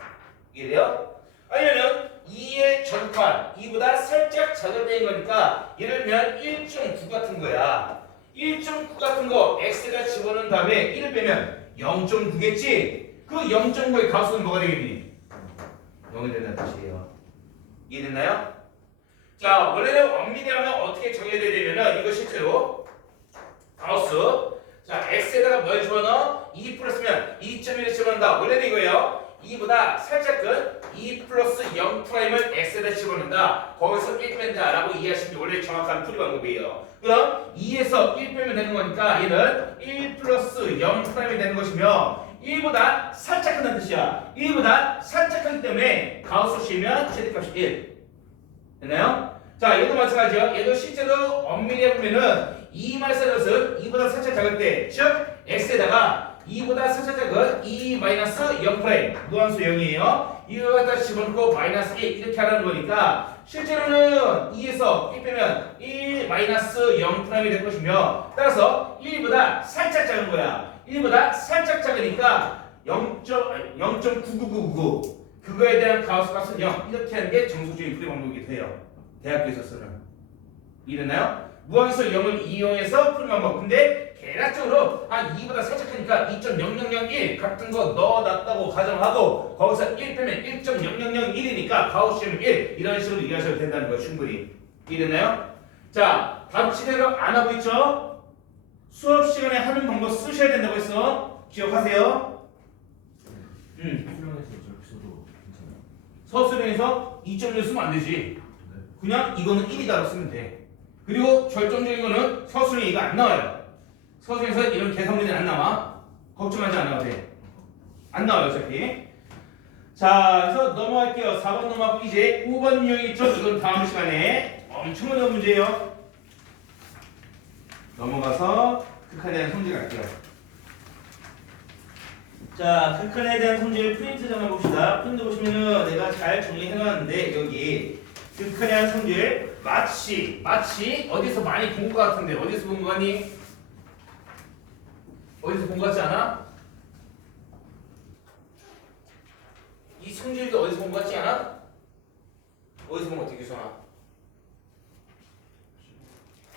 이해돼요? 아니면은 2의 전판 2보다 살짝 작은 데인 거니까 예를 들면 1.9 같은 거야. 1.9 같은 거 x에다 집어넣은 다음에 1을 빼면 0.9겠지? 그 0.9의 값수는 뭐가 되겠니? 0이 된다는 뜻이에요. 이해됐나요? 자, 원래는 엄밀히하면 어떻게 정해야 되냐면은 이거 실제로 가우스. 자, x에다가 뭘 집어넣어? 2 플러스면 2.1을 집어넣는다. 원래는 이거예요. 2보다 살짝 큰 2 플러스 0'을 x에다 집어넣는다. 거기서 1 뺀다 라고 이해하시는 게 원래 정확한 풀이 방법이에요. 그럼 2에서 1 빼면 되는 거니까 얘는 1 플러스 0'이 되는 것이며 1보다 살짝 큰다는 뜻이야. 1보다 살짝 크기 때문에 가우스 씌우면 최대값이 1. 됐나요? 자, 얘도 마찬가지요. 얘도 실제로 엄밀히 해보면은 2 마이너스 것은 2보다 살짝 작을 때, 즉 x에다가 2보다 살짝 작은 2 마이너스 0', 무한수 0이에요. 이거 갖다 집어넣고 마이너스 1 이렇게 하라는 거니까 실제로는 2에서 1 빼면 1 마이너스 0'이 될 것이며 따라서 1보다 살짝 작은 거야. 1보다 살짝 작으니까 0.99999 그거에 대한 가우스 값은 0 이렇게 하는 게 정석적인 풀이 방법이 돼요. 대학교에 있어서는. 이해됐나요? 무한수 0을 이용해서 푸는 방법. 근데 계략적으로 한 2보다 살짝 크니까 2.0001 같은 거 넣어놨다고 가정하고 거기서 1 빼면 1.0001이니까 가우스는 1 이런 식으로 이해하셔도 된다는 거예요. 충분히. 이해됐나요? 자, 답지대로 안 하고 있죠? 수업 시간에 하는 방법 쓰셔야 된다고 했어. 기억하세요? 수령에서 저렇게 써도 괜찮아요. 서술형에서 2.1 쓰면 안 되지. 그냥 이거는 1이다라고 쓰면 돼. 그리고 결정적인 거는 서술형에 이거 안 나와요. 서술형에서 이런 계산 문제는 안 나와. 걱정하지 않아도 돼. 안 나와요 어차피. 자, 그래서 넘어갈게요. 4번 넘어가고 이제 5번 유형 있죠? 이건 다음 시간에 엄청 어려운 문제예요. 넘어가서 극한에 대한 성질 갈게요. 자, 극한에 대한 성질 프린트 좀 해봅시다. 프린트 보시면은 내가 잘 정리해놨는데 여기 극한에 대한 성질 마치 어디서 많이 본 것 같은데 어디서 본 거 같니? 어디서 본 것 같지 않아? 이 성질도 어디서 본 것 같지 않아? 어디서 본 거 어떻게 써나?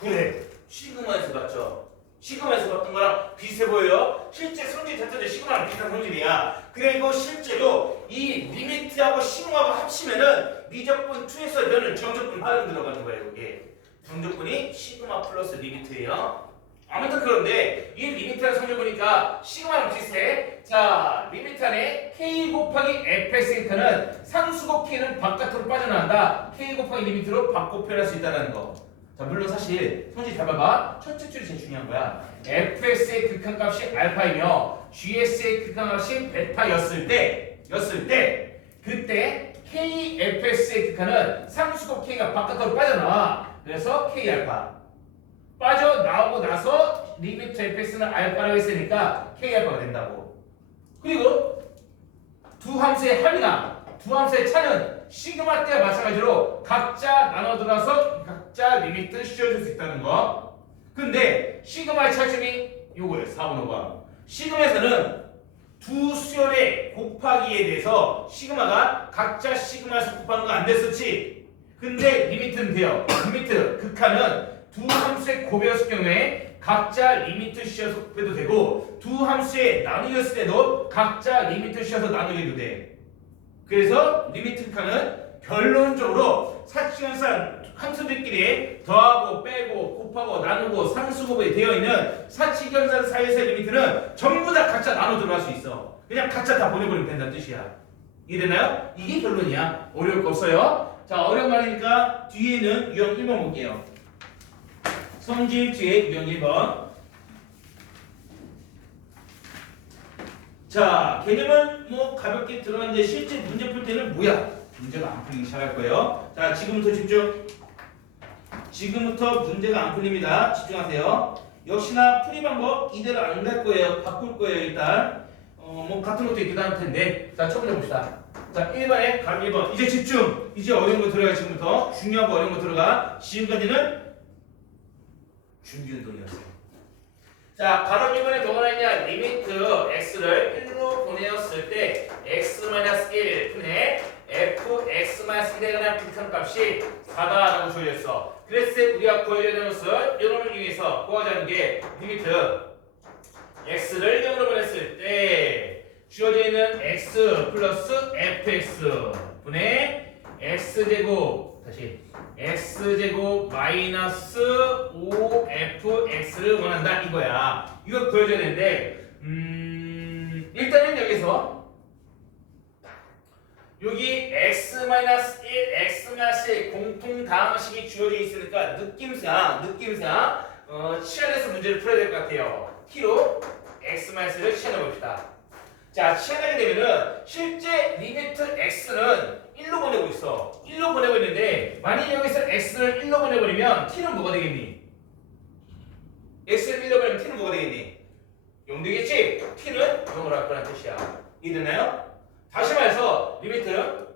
그래, 시그마에서 봤죠. 시그마에서 봤던 거랑 비슷해 보여요. 실제 성질 자체도 시그마랑 비슷한 성질이야. 그리고 실제로 이 리미트하고 시그마하고 합치면은 미적분 2에서 면은 정적분 빠른 들어가는 거예요. 이게 정적분이 시그마 플러스 리미트예요. 아무튼 그런데 이 리미트라는 성질 보니까 시그마랑 비슷해. 자, 리미트 안에 k 곱하기 fx는 상수고 k는 바깥으로 빠져나간다. k 곱하기 리미트로 바꿔 표현할 수 있다는 거. 자, 물론 사실 성질 잘 봐봐. 첫째 줄이 제일 중요한 거야. fx의 극한값이 알파이며 gs의 극한값이 베타였을 때 그때 kfx의 극한은 상수고 k가 바깥으로 빠져나와. 그래서 k 알파 빠져나오고 나서 리미트 fx는 알파라고 했으니까 k 알파가 된다고. 그리고 두 함수의 합이나 두 함수의 차는 시그마 때와 마찬가지로 각자 나눠들어서 각자 리미트 씌워줄 수 있다는 거. 근데 시그마의 차이점이 요거예요. 4번 5번. 시그마에서는 두 수열의 곱하기에 대해서 시그마가 각자 시그마에서 곱하는 거 안 됐었지. 근데 리미트는 돼요. 리미트 극한은 두 함수의 곱이었을 경우에 각자 리미트 씌워서 곱해도 되고 두 함수의 나누기였을 때도 각자 리미트 씌워서 나누기도 돼. 그래서 리미트 극한은 결론적으로 사칙연산 함수들끼리 더하고 빼고 곱하고 나누고 상수곱이 되어 있는 사칙연산 사이에서의 리미트는 전부 다 각자 나눠 들어갈 수 있어. 그냥 각자 다 보내버리면 된다는 뜻이야. 이해되나요? 이게 결론이야. 어려울 거 없어요. 자, 어려운 말이니까 뒤에는 유형 1번 볼게요. 성질 뒤에 유형 1번. 자, 개념은 뭐 가볍게 들어갔는데 실제 문제 풀 때는 뭐야? 문제가 안 풀리기 시작할 거예요. 자, 지금부터 집중. 지금부터 문제가 안 풀립니다. 집중하세요. 역시나 풀이 방법 이대로 안 갈 거예요. 바꿀 거예요. 일단 뭐 같은 것도 있기도 할 텐데 자 첫 번째 봅시다. 자 1번에 가로 1번 이제 집중. 이제 어려운 거 들어가. 지금부터 중요한 거 어려운 거 들어가. 지금까지는 준비 운동이었어요. 자 가로 1번에 뭐가 나있냐. 리미트 x를 1로 보내었을 때 x-1 분의 fx-1에 관한 극한값이 4다라고 주어졌어. 그래서 우리가 구해야 되는 것은 이론을 이용해서 구하자는 게 리미트 x를 0으로 보냈을 때 주어져 있는 x 플러스 fx 분의 x제곱 다시 x제곱 마이너스 5fx를 원한다 이거야. 이거 구해줘야 되는데 일단은 여기서 여기 x-1, x-1 공통 다항식이 주어져 있으니까 느낌상 치환해서 문제를 풀어야 될 것 같아요. t로 x-를 치환해 봅시다. 자, 치환하게 되면은 실제 리미트 x는 1로 보내고 있어. 1로 보내고 있는데 만약 여기서 x를 1로 보내버리면 t는 뭐가 되겠니? x를 1로 보내면 t는 뭐가 되겠니? 0 되겠지? t는 0으로 할 거란 뜻이야. 이해되나요? 다시 말해서 리미트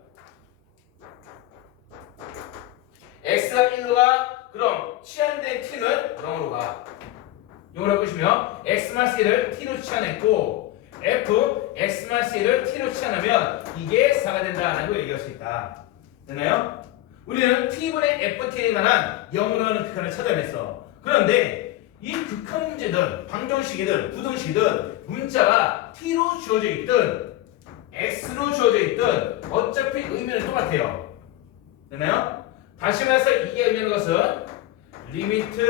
x가 1로 가. 그럼 치환된 t는 0으로 가. 0으로 할 것이며 x-1을 t로 치환했고 f x-1을 t로 치환하면 이게 4가 된다라고 얘기할 수 있다. 되나요? 우리는 t분의 ft에 관한 0으로 하는 극한을 찾아냈어. 그런데 이 극한 문제든 방정식이든 부등식이든 문자가 t로 주어져 있든 x로 주어져 있든 어차피 의미는 똑같아요. 되나요? 다시 말해서 이게 의미하는 것은 리미트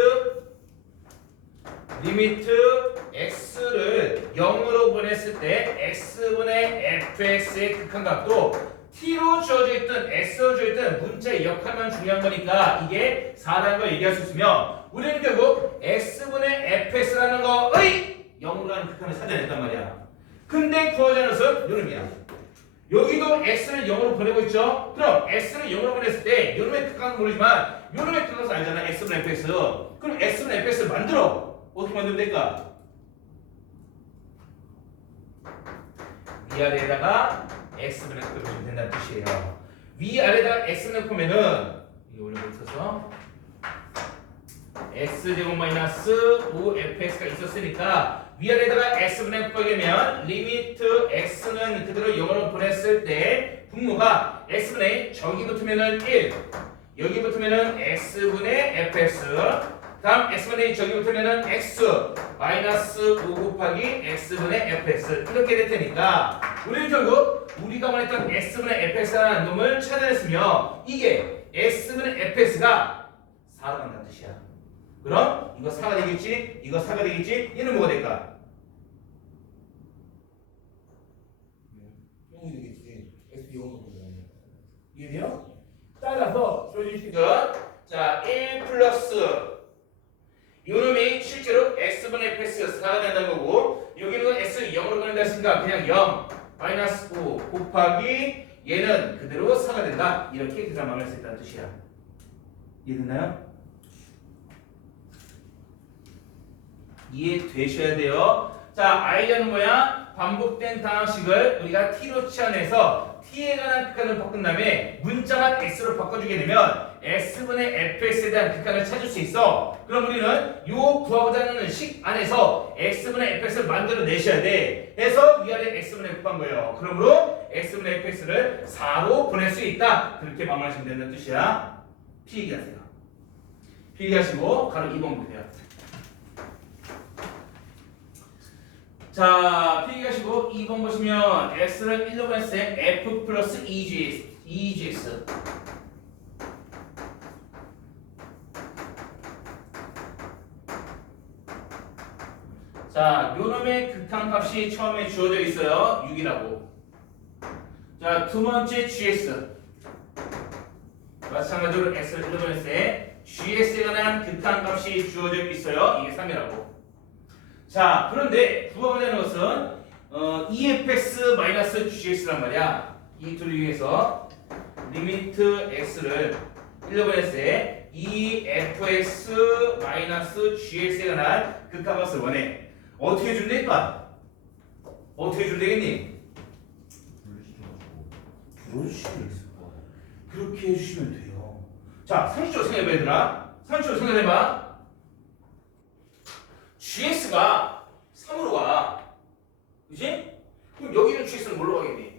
x를 0으로 보냈을 때 x분의 fx의 극한값도 t로 주어져 있든 x로 주어져 있든 문자의 역할만 중요한 거니까 이게 4라는 걸 얘기할 수 있으며 우리는 결국 x분의 fx라는 거의 0으로 하는 극한을 찾아냈단 말이야. 근데 구하자는 것은 요놈이야. 여기도 x를 0으로 보내고 있죠? 그럼 x를 0으로 보냈을 때 요놈의 극한은 모르지만 요놈의 극한은 알잖아. x분의 fx. 그럼 x분의 fx를 만들어. 어떻게 만들면 될까? 위아래에다가 x분의 fx를 보시면 된다는 뜻이에요. 위아래에다가 x분의 f면은 이거 올리고 있어서 x제곱 마이너스 5fx가 있었으니까 위아래에다가 x분의 f면 리미트 x는 그대로 0으로 보냈을 때 분모가 x분의 저기 붙으면은 1 여기 붙으면은 x분의 fx 다음 x분의 저기 붙으면은 x 마이너스 5 곱하기 x분의 fx 이렇게 될 테니까 우리는 결국 우리가 말했던 x분의 fx라는 놈을 찾아냈으며 이게 x분의 fx가 4로 간다는 뜻이야. 그럼 이거 4가 되겠지? 이거 4가 되겠지? 얘는 뭐가 될까? 0이 되겠지. x 0으로 보면 이해돼요? 따라서 조진식은 자 1 플러스 요놈이 실제로 x분의 fx 4가 된다는 거고 여기는 x 0으로 보낸다 했으니까 그냥 0 마이너스 5 곱하기 얘는 그대로 4가 된다. 이렇게 계산만 할 수 있다는 뜻이야. 이해됐나요? 이해되셔야 돼요. 자, 아이디어는 뭐야? 반복된 다항식을 우리가 t로 치환해서 t에 관한 극한을 바꾼 다음에 문자만 x로 바꿔주게 되면 x분의 fx에 대한 극한을 찾을 수 있어. 그럼 우리는 요 구하고자 하는 식 안에서 x분의 fx를 만들어내셔야 돼. 해서 위아래 x분의 f 한 거예요. 그러므로 x분의 fx를 4로 보낼 수 있다. 그렇게 마무리하시면 된다는 뜻이야. 필기하세요. 필기하시고 가로 2번 보세요. 자, 필기하시고 2번 보시면 x를 1로 보냈을 때 f 플러스 2gx 자, 요놈의 극한값이 처음에 주어져 있어요. 6이라고. 자, 두 번째 gx 마찬가지로 x를 1로 보냈을 때 gx에 관한 극한값이 주어져 있어요. 이게 3이라고. 자, 그런데 구하고자 하는 것은 efx-gx란 말이야. 이 둘 중에서 리미트 x를 1로 보냈을 때 2fx 마이너스 gx에 관한 극한값을 원해. 어떻게 해주면 될까? 어떻게 해주면 되겠니? 분류시켜가지고 불어주시면 있어. 그렇게 해주시면 돼요. 자, 상식적으로 생각해봐 얘들아. 상식적으로 생각해봐. gx가 3으로 가. 그지? 그럼 여기는 gx는 뭘로 가겠니?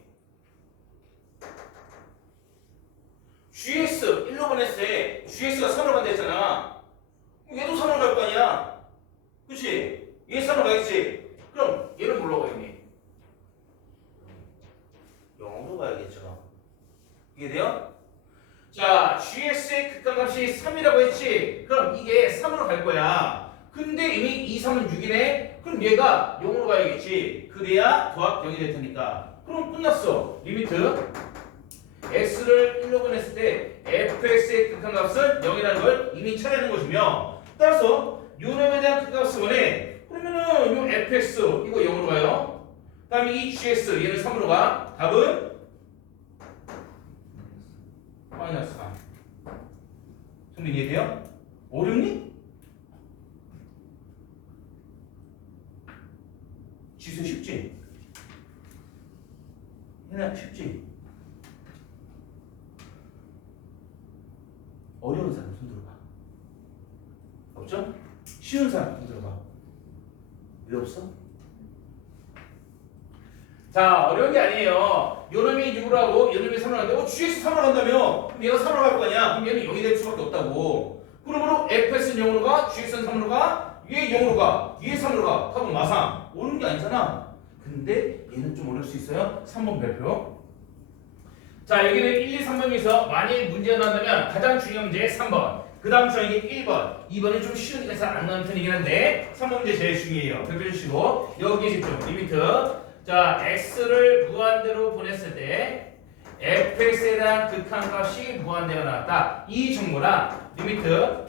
GX 1로 보냈을 때 GX가 3으로 간다 했잖아. 그럼 얘도 3으로 갈 거 아니야. 그치? 얘 3으로 가겠지? 그럼 얘는 뭘로 가겠니? 0으로 가야겠죠. 이해돼요? 자, GX의 극한값이 3이라고 했지? 그럼 이게 3으로 갈 거야. 근데 이미 2, 3은 6이네? 그럼 얘가 0으로 가야겠지? 그래야 도합 0이 될 테니까. 그럼 끝났어. 리미트 x를 1로 보냈을 때 fx의 극한값은 0이라는 걸 이미 찾아낸 것이며, 따라서 요 놈에 대한 극한값을 원해. 그러면은 요 fx 이거 0으로 가요. 그 다음에 이 gx 얘는 3으로 가. 답은 마이너스 3. 성민 이해돼요? 어렵니? 지수 쉽지? 얘는 쉽지? 어려운 사람 손 들어봐. 없죠? 쉬운 사람 손 들어봐. 왜 없어? 자, 어려운 게 아니에요. 요놈이 6으로 하고 요놈이 3으로 하는데 GX 3으로 간다며? 그럼 얘가 3으로 갈 거 아니야? 그럼 얘는 0이 될 수밖에 없다고. 그러므로 FS는 0으로 가, GX는 3으로 가, 얘 0으로 가, 얘 3으로 가. 답은 마상. 어려운 게 아니잖아. 근데 얘는 좀 어려울 수 있어요. 3번 별표. 자, 여기는 1, 2, 3번에서 만일 문제가 나온다면 가장 중요한 문제 3번. 그 다음 중요한 게 1번. 2번은 좀 쉬우니까 잘 안 나오는 편이긴 한데 3번 문제 제일 중요해요. 별표 주시고 여기에 집중. 리미트. 자, x를 무한대로 보냈을 때 fx에 대한 극한값이 무한대가 나왔다. 이 정보랑 리미트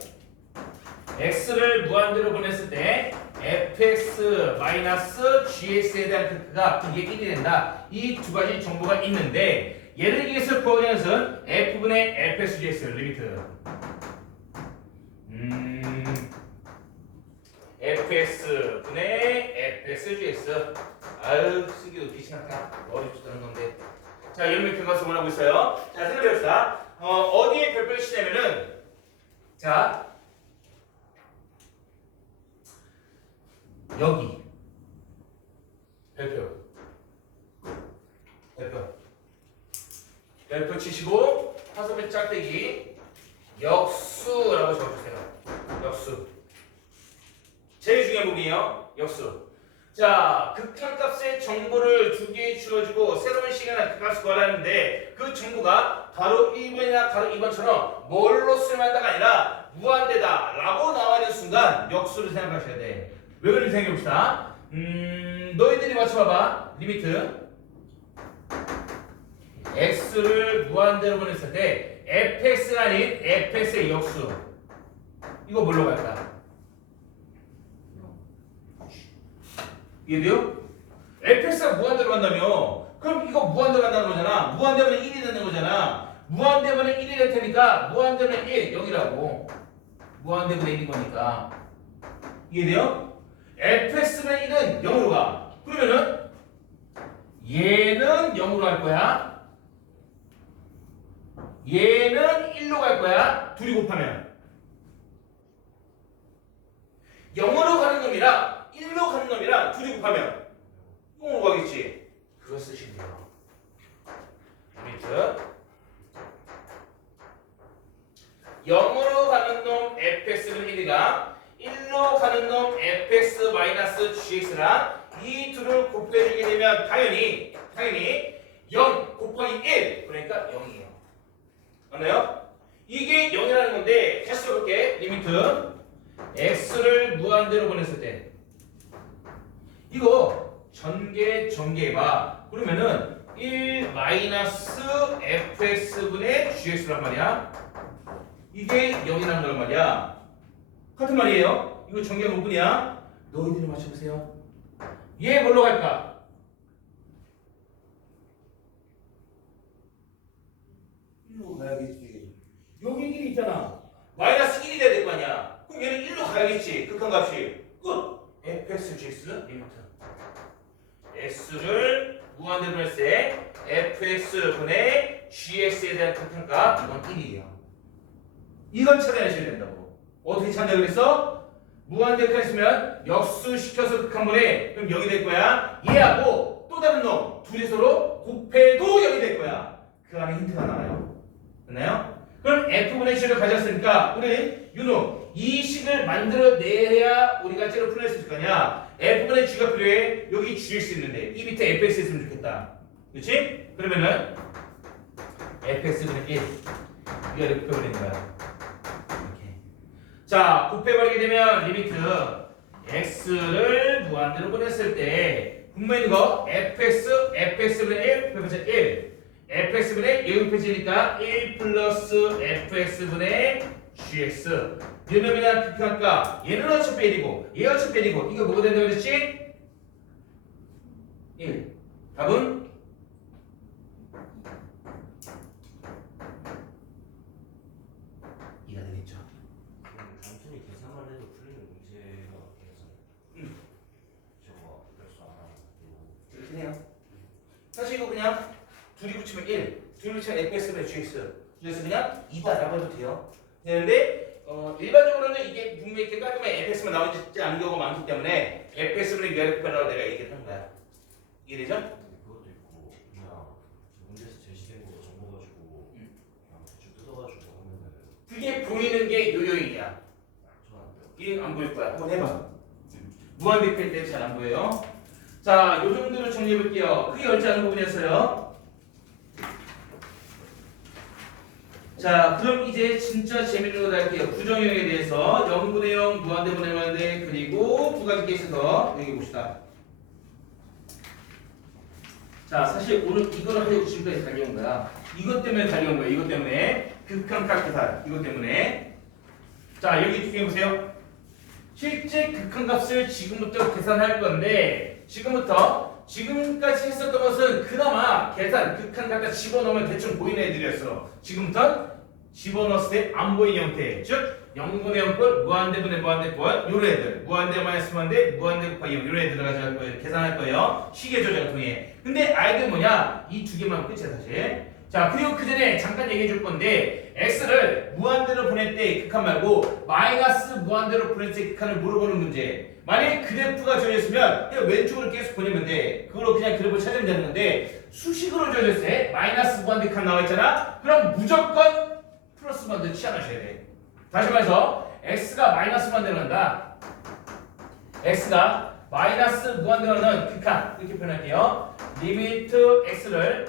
x를 무한대로 보냈을 때 fx 마이너스 gx에 대한 극한값 이게 1이 된다. 이 두 가지 정보가 있는데 얘를 위해서 구하는 것은 f분의 fsgs 리미트 fx분의 fsgs. 아유, 쓰기도 귀찮다. 어렵지도 않은 건데. 자, 이런 극한값을 원하고 있어요. 자, 생각해봅시다. 어디에 별표를 치냐면은, 자, 여기 별표 치시고 화살표 짝대기 역수라고 적어주세요. 역수. 제일 중요한 부분이에요. 역수. 자, 극한값의 정보를 두 개 주어지고 새로운 시간에 극한값을 구하라는데 그 정보가 가로 1번이나 가로 2번처럼 뭘로 쓰여만다가 아니라 무한대다 라고 나와 있는 순간 역수를 생각하셔야 돼. 왜 그런지 생각해봅시다. 너희들이 맞춰봐봐. 리미트 x를 무한대로 보냈을 때 fx가 아닌 fx의 역수 이거 뭘로 갈까? 이해돼요? fx가 무한대로 간다며 그럼 이거 무한대로 간다는 거잖아. 무한대면 1이 되는 거잖아. 무한대면 1이 될 테니까 무한대면 1, 0이라고. 무한대면 1인 거니까. 이해돼요? fx면 1은 0으로 가. 그러면은 얘는 0으로 갈 거야. 얘는 1로 갈 거야. 둘이 곱하면 0으로 가는 놈이랑 1로 가는 놈이랑 둘이 곱하면 0으로 가겠지. 그거 쓰시면 돼요. 리미트 0으로 가는 놈 fx는 1이랑 1로 가는 놈 fx 마이너스 gx랑 이 둘을 곱해주게 되면 당연히 0 곱하기 1 그러니까 0이에요. 맞나요? 이게 0이라는 건데 다시 써볼게. 리미트 x를 무한대로 보냈을 때 이거 전개해봐. 그러면은 1 마이너스 fx분의 gx란 말이야. 이게 0이라는 걸 말이야. 같은 말이에요. 이거 전개한 부분이야. 너희들이 맞춰보세요. 얘 뭘로 갈까? 가야겠지. 여기 1이 있잖아. 마이너스 1이 돼야 될 거 아니야. 그럼 얘는 1로 가야겠지. 극한값이. 끝. fx gx 리미트. x를 무한대로 했을 때 fx분의 gx에 대한 극한값 이건 1이에요. 이걸 찾아내셔야 된다고. 어떻게 찾냐 그랬어? 무한대로 했으면 역수시켜서 극한분해. 그럼 0이 될 거야. 얘하고 또 다른 놈 둘이 서로 곱해도 0이 될 거야. 그 안에 힌트가 나와요. 됐나요? 그럼 f분의 g를 가졌으니까 우리 윤호 이 식을 만들어내야 우리가 째로 풀어낼 수 있을 거냐. f분의 g가 필요해. 여기 gx 있는데 이 밑에 fx 있으면 좋겠다. 그렇지? 그러면은 fx분의 1 이거 이렇게 곱해버리는 거야. 이렇게. 자, 곱해버리게 되면 리미트 x를 무한대로 보냈을 때 분모에 있는 거 fx분의 1 곱해보자 1 fx분의 0 곱해지니까 1 플러스 fx분의 gx 이놈이란 극한값 얘는 어차피 1이고 얘 어차피 1이고 이거 뭐가 된다고 그랬지? 1 답은 2가 되겠죠. 단순히 계산만 해도 풀리는 문제가 계산. 저거 별수 안 하고. 이렇게 해요. 사실 이거 그냥 둘이 붙이면 1 둘이 붙이면 fx분의 gx 그래서 그냥 2다라고 해도 돼요. 되는데 일반적으로는 이게 분명히 이렇게 깔끔하게 fx만 나오지 않는 경우가 많기 때문에 fx분의 위아래 곱하라고 내가 얘기를 한 거야. 이해되죠? 근데 그것도 있고 그냥 문제에서 제시된 거 적어가지고 그냥 대충 뜯어가지고 하면은 그게 보이는 게 요요이야. 전안 돼요. 이게 안 보일 거야. 한번 해봐. 무한대표일 때 잘 안 보여요. 자, 요 정도로 정리해 볼게요. 크게 어렵지 않은 부분이었어요. 자, 그럼 이제 진짜 재밌는 거 할게요. 부정형에 대해서 0분의 0, 무한대분의 무한대 그리고 두 가지 케이스더 여기 봅시다. 자, 사실 오늘 이거를 하려고 지금까지 달려온 거야. 이것 때문에 달려온 거야. 이것 때문에 극한값 계산. 이것 때문에. 자, 여기 두 개 보세요. 실제 극한값을 지금부터 계산할 건데 지금부터 지금까지 했었던 것은 그나마 계산 극한값에 집어넣으면 대충 보이는 애들이었어. 지금부터 집어넣었을 때 안 보이는 형태, 즉 0분의 0꼴 무한대분의 무한대꼴 요런 애들 무한대 마이너스 무한대 무한대 곱하기 0 요런 애들 들어가실 거예요. 계산할 거예요. 시계 조작을 통해. 근데 아이들 뭐냐? 이 두 개만 끝이야 사실. 자, 그리고 그 전에 잠깐 얘기해 줄 건데 x를 무한대로 보낼 때 극한 말고 마이너스 무한대로 보낼 때 극한을 물어보는 문제. 만약에 그래프가 주어졌으면 그냥 왼쪽으로 계속 보내면 돼. 그걸로 그냥 그래프를 찾으면 되는 건데 수식으로 주어졌을 때 마이너스 무한대 극한 나와 있잖아. 그럼 무조건 플러스 무한대로 취하셔야 돼. 다시 말해서 x가 마이너스 무한대로 간다. x가 마이너스 무한대로 가는 극한 이렇게 표현할게요. 리미트 x를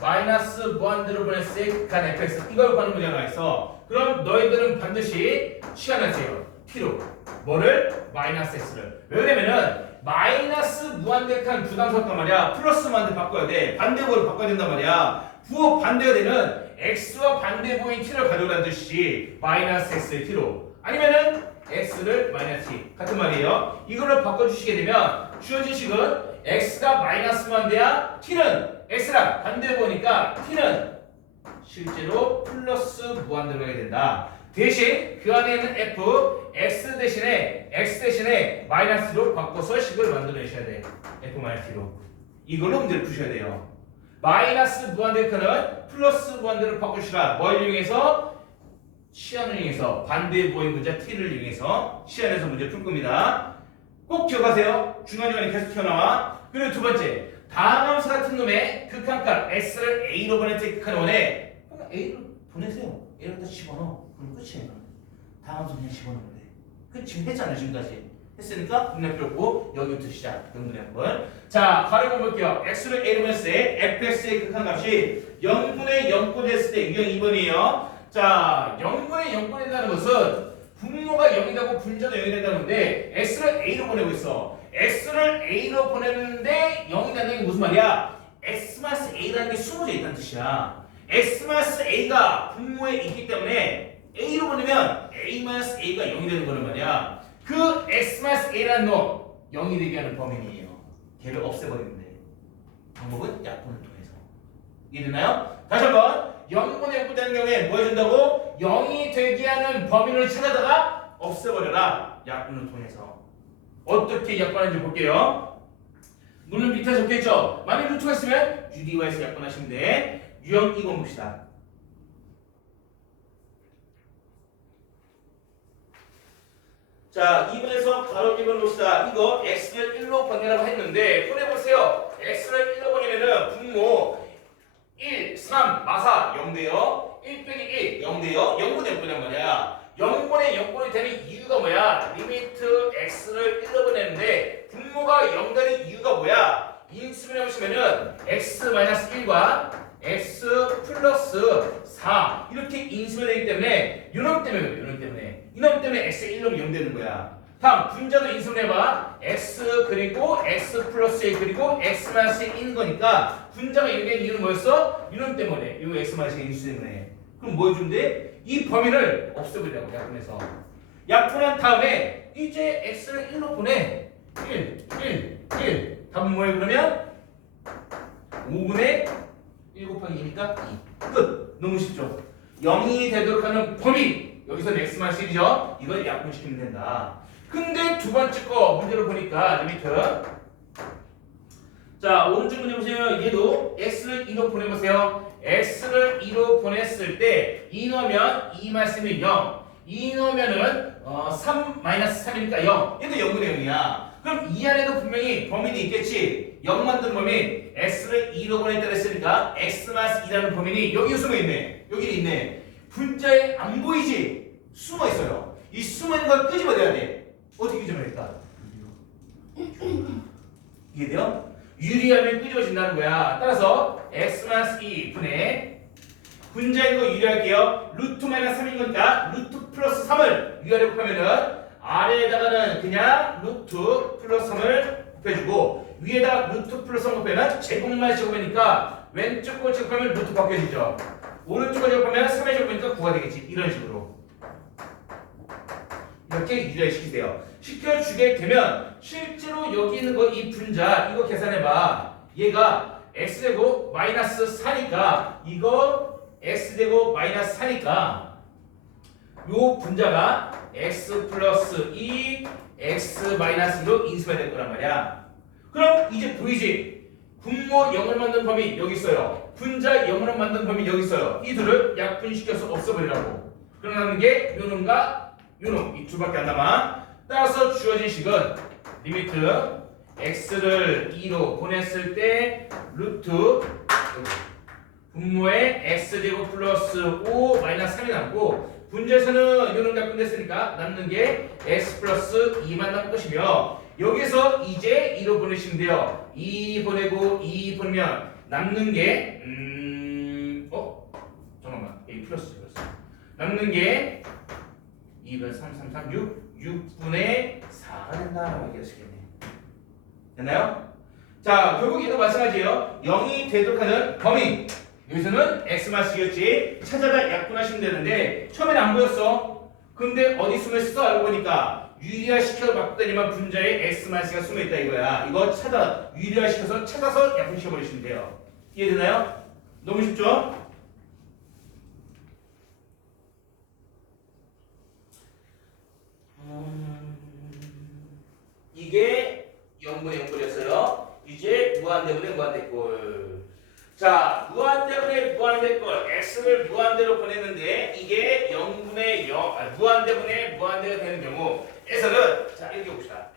마이너스 무한대로 보냈을 때 극한 fx 이걸 구하는 문제가 있어. 그럼 너희들은 반드시 취하세요. t로 뭐를? 마이너스 x를. 왜냐면은 마이너스 무한대 극한 부담스럽단 말이야. 플러스 무한대 바꿔야 돼. 반대보를 바꿔야 된단 말이야. 부호 반대가 되는 x와 반대보인 t를 가져오라는 뜻이 마이너스 x의 t로 아니면은 x를 마이너스 t 같은 말이에요. 이걸로 바꿔주시게 되면 주어진 식은 x가 마이너스 무한대야. t는 x랑 반대 보니까 t는 실제로 플러스 무한대로 가게 된다. 대신 그 안에 있는 f x 대신에 마이너스로 바꿔서 식을 만들어내셔야 돼. f 마이너스 t로. 이걸로 문제를 푸셔야 돼요. 마이너스 무한대 칸은 플러스 무한대로 바꾸시라. 뭘 이용해서? 시안을 이용해서 반대 보인 문자 t를 이용해서 시안에서 문제 풀 겁니다. 꼭 기억하세요. 중간중간에 계속 튀어나와. 그리고 두 번째 다함수 같은 놈의 극한값 x를 a로 보낼 때 극한 원해. 그럼 a로 보내세요. a로 다 집어넣어. 그럼 끝이에요. 다함수 그냥 집어넣으면 돼. 그 지금 했잖아요. 지금까지 했으니까 분량 필요 없고 여기부터 시작. 등분의 한번. 자, 가려고 볼게요. x를 a로 보냈을 때 fx의 극한값이 0분의 0꼴 했을 때 유형 2번이에요. 자, 0분의 0꼴 된다는 것은 분모가 0이라고 분자도 0이 된다는 건데 x를 a로 보내고 있어. x를 a로 보내는데 0이 된다는 게 무슨 말이야? x-a라는 게 숨어져 있다는 뜻이야. x-a가 분모에 있기 때문에 a로 보내면 a-a가 0이 되는 거란 말이야. 그 x-a라는 놈 0이 되게 하는 범인이에요. 걔를 없애버리면 돼. 방법은 약분을 통해서. 이해됐나요? 다시 한번 0분의 0분 되는 경우에 뭐 해준다고? 0이 되게 하는 범위를 찾아다가 없애버려라. 약분을 통해서. 어떻게 약분하는지 볼게요. 물론 밑에 적혀있죠. 만약 루트가 있으면 UDY에서 약분하시면 돼. 유형 2번 봅시다. 자, 2번에서 바로 1번 봅시다. 이거 x를 1로 번이라고 했는데 보내보세요. x를 1로 번이면은 분모 1, 3, 마사 0대요. 1 빼기 1, 0대요. 0분의 0분의 말이야. 0분의 0분이 되는 이유가 뭐야? 리미트 x를 1로 보내는데 분모가 0 되는 이유가 뭐야? 인수분해 보시면은 x-1과 x 플러스 4 이렇게 인수분해 되기 때문에 이놈 때문에 이놈 때문에 x 1놈이 0 되는 거야. 다음 분자도 인수분해봐. x 그리고 x 플러스 1 그리고 x 마이너스 1인 거니까 분자가 0 되는 이유는 뭐였어? 이놈 때문에 이 x 마이너스 1 인수 때문에. 그럼 뭐 해준대? 이 범위를 없애버리라고 약분해서. 약분한 다음에 이제 x를 1로 보내. 1 답은 뭐예요 그러면? 5분의 1 곱하기 2니까 2. 끝. 너무 쉽죠? 0이 되도록 하는 범위. 여기서는 x-1이죠. 이걸 약분시키면 된다. 근데 두 번째 거 문제로 보니까 리미트. 자, 오른쪽 문제 보세요. 얘도 x를 2로 보내보세요. x를 2로 보냈을 때 2 넣으면 2 마이너스는 0. 2 넣으면은 3 마이너스 3이니까 0. 얘도 0분의 0이야. 그럼 이 안에도 분명히 범위는 있겠지. 0 만든 범위 x를 2로 보냈다 했으니까 x-2라는 범위는 여기 숨어 있네. 여기 있네. 분자에 안 보이지? 숨어 있어요. 이 숨어 있는 걸 끄집어내야 돼. 어떻게 끄집어낼까? 이해돼요? 유리하면 끄집어진다는 거야. 따라서 x-2 분의 분자인 거 유리할게요. 루트 마이너스 3인 거니까 루트 플러스 3을 위아래 곱하면은 아래에다가는 그냥 루트 플러스 3을 곱해주고 위에다가 루트 플러스 3 곱하면 제곱만 제곱이니까 왼쪽 거 제곱하면 루트 바뀌어지죠. 오른쪽 거 제곱하면 3의 제곱이니까 9가 되겠지. 이런 식으로 이렇게 유리화시키세요. 시켜주게 되면 실제로 여기 있는 거 이 분자 이거 계산해봐. 얘가 x제곱 마이너스 4니까 이거 x제곱 마이너스 4니까 요 분자가 x 플러스 2 x 마이너스 2로 인수가 될 거란 말이야. 그럼 이제 보이지? 분모 0을 만든 범위 여기 있어요. 분자 0으로 만든 범위 여기 있어요. 이 둘을 약분시켜서 없애버리라고. 그러는 게 요놈과 요놈 이 둘밖에 안 남아. 따라서 주어진 식은 리미트 x를 2로 보냈을 때 루트 분모에 x제곱 플러스 5 마이너스 3이 남고 분자에서는 요놈 약분됐으니까 남는 게 x 플러스 2만 남을 것이며 여기서 이제 2로 보내시면 돼요. 2 보내고 2 보내면 남는 게 잠깐만 a 플러스 남는 게 2분 3, 3, 6 6분의 4가 된다라고 얘기하시겠네. 됐나요? 자, 결국 얘도 마찬가지예요. 0이 되도록 하는 범위. 여기서는 x마스였지. 찾아다 약분하시면 되는데 처음에는 안 보였어. 근데 어디 숨어 있어? 알고 보니까 유리화시켜서 바꾸더니만 분자에 x마스가 숨어 있다 이거야. 이거 유리화시켜서 찾아서 약분시켜 버리시면 돼요. 이해되나요? 너무 쉽죠? 이게 0분의 0꼴이었어요. 이제 무한대분의 무한대꼴. 자, 무한대분의 무한대꼴 x를 무한대로 보냈는데 이게 0분의 0 무한대분의 무한대가 되는 경우에서는 자 이렇게 봅시다.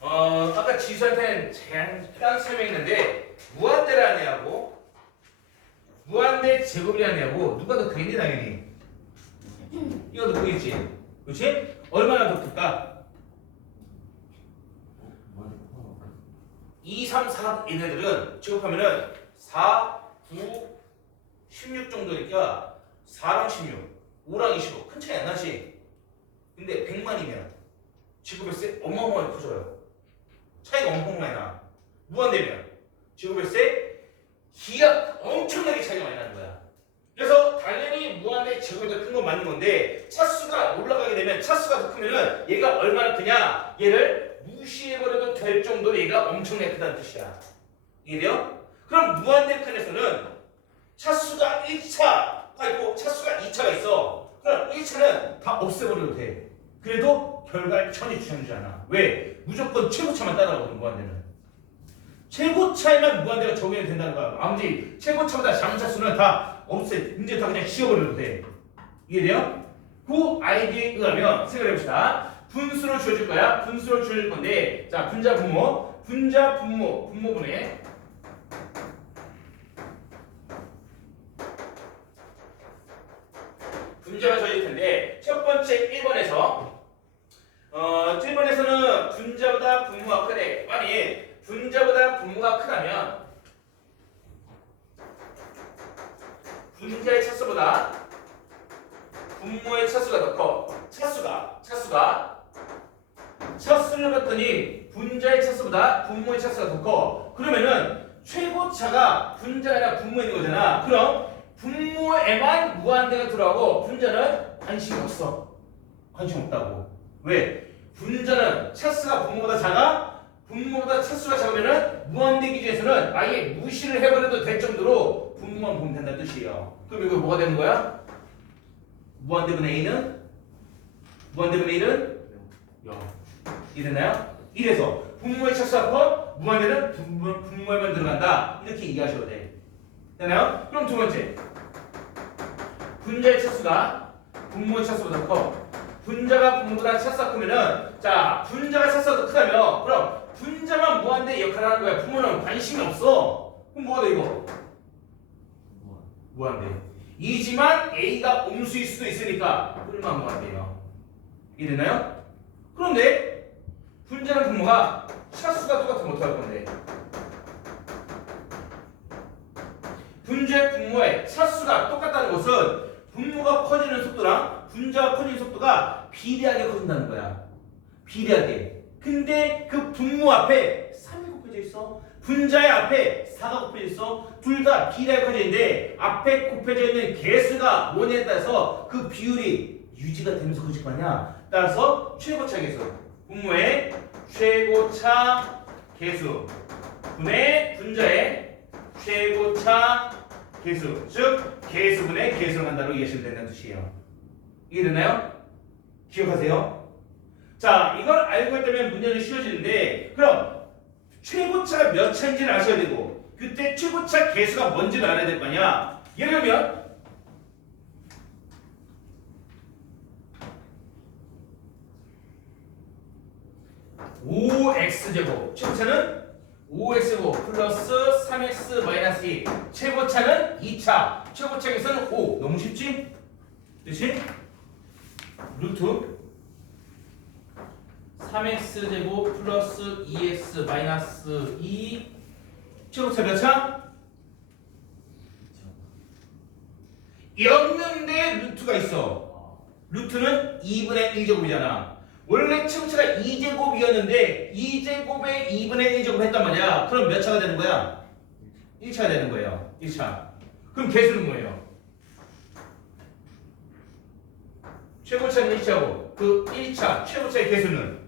아까 지수한테는 잠깐 설명했는데 무한대라는 애하고 무한대 제곱이라는 애하고 누가 더 크겠니 당연히 이거 더 크겠지. 그렇지? 얼마나 더 클까? 2, 3, 4 얘네들은 제곱하면은 4, 9, 16 정도니까 4랑 16, 5랑 25 큰 차이 안 나지? 근데 100만이면 제곱했을 때 어마어마하게 커져요. 차이가 엄청 많이 나. 무한대면 제곱했을 때 기하 엄청나게 차이가 많이 나는 거야. 그래서 당연히 무한대 제곱이 더 큰 건 맞는 건데 차수가 올라가게 되면 차수가 더 크면은 얘가 얼마나 크냐? 얘를 무시해버려도 될 정도로 얘가 엄청나게 크다는 뜻이야. 이해돼요? 그럼 무한대 칸에서는 차수가 1차가 있고 차수가 2차가 있어. 그럼 1차는 다 없애버려도 돼. 그래도 결과를 전혀 주장주잖아. 왜? 무조건 최고차만 따라가거든 무한대는. 최고차에만 무한대가 적용이 된다는 거야. 나머지 최고차보다 작은 차수는 다 없애. 이제 다 그냥 지워버려도 돼. 이해돼요? 그 아이디어에 의하면 생각해봅시다. 분수를 줘줄 거야. 분수를 줄 건데, 자 분자 분모, 분모분의 분자가 줘질 텐데 첫 번째 1번에서 1번에서는 분자보다 분모가 크대. 아니 분자보다 분모가 크다면 분자의 차수보다 분모의 차수가 더 커. 차수를 봤더니 분자의 차수보다 분모의 차수가 더 커. 그러면은 최고차가 분자가 아니라 분모에 있는 거잖아. 그럼 분모에만 무한대가 들어가고 분자는 관심이 없어. 관심 없다고. 왜? 분자는 차수가 분모보다 작아. 분모보다 차수가 작으면은 무한대 기준에서는 아예 무시를 해버려도 될 정도로 분모만 보면 된다는 뜻이에요. 그럼 이거 뭐가 되는 거야? 무한대분의 A는? 무한대분의 1은? 0. 이해됐나요? 이래서 분모의 차수가 커, 무한대는 분모에만 들어간다. 이렇게 이해하셔도 돼. 되나요? 그럼 두 번째. 분자의 차수가 분모의 차수보다 커. 분자가 분모보다 차수가 크면은, 자, 분자가 차수가 더 크다면, 그럼 분자만 무한대 역할을 하는 거야. 분모는 관심이 없어. 그럼 뭐가 돼, 이거? 무한대. 이지만 A가 음수일 수도 있으니까 뿔만 무한대요. 이해됐나요? 그런데 분자는 분모가 차수가 똑같으면 어떡할 건데? 분자의 분모의 차수가 똑같다는 것은 분모가 커지는 속도랑 분자가 커지는 속도가 비례하게 커진다는 거야. 비례하게. 근데 그 분모 앞에 3이 곱해져 있어. 분자의 앞에 4가 곱해져 있어. 둘 다 비례하게 커져 있는데 앞에 곱해져 있는 개수가 뭐냐에 따라서 그 비율이 유지가 되면서 커질 거 아니야. 따라서 최고차 개수. 분모의 최고차 개수 분의 분자의 최고차 개수, 즉 개수분의 개수를 한다로 이해하시면 된다는 뜻이에요. 이해됐나요? 기억하세요? 자, 이걸 알고 있다면 문제는 쉬워지는데, 그럼 최고차가 몇 차인지를 아셔야 되고, 그때 최고차 개수가 뭔지를 알아야 될 거 아니야. 예를 들면 5x제곱, 최고차는 5x제곱 플러스 3x 마이너스 2. 최고차는 2차, 최고차 개수는 5. 너무 쉽지? 그치? 루트 3x제곱 플러스 2x 마이너스 2. 최고차 몇 차? 없는데 루트가 있어. 루트는 2분의 1제곱이잖아. 원래 최고차가 2제곱이었는데 2제곱에 2분의 1제곱 했단 말이야. 그럼 몇 차가 되는 거야? 1차가 되는 거예요. 1차. 그럼 개수는 뭐예요? 최고차는 1차고 그 1차 최고차의 개수는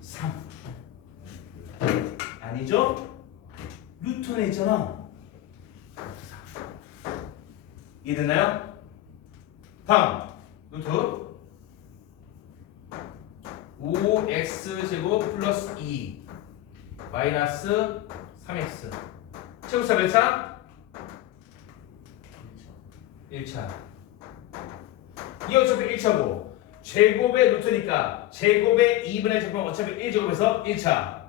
3. 아니죠? 루트 안에 있잖아. 이해됐나요? 다음 루트 5x제곱 플러스 2 마이너스 3x 최고차 몇 차? 1차. 이 어차피 1차고 제곱의 루트니까 제곱의 2분의 제곱은 어차피 1제곱에서 1차.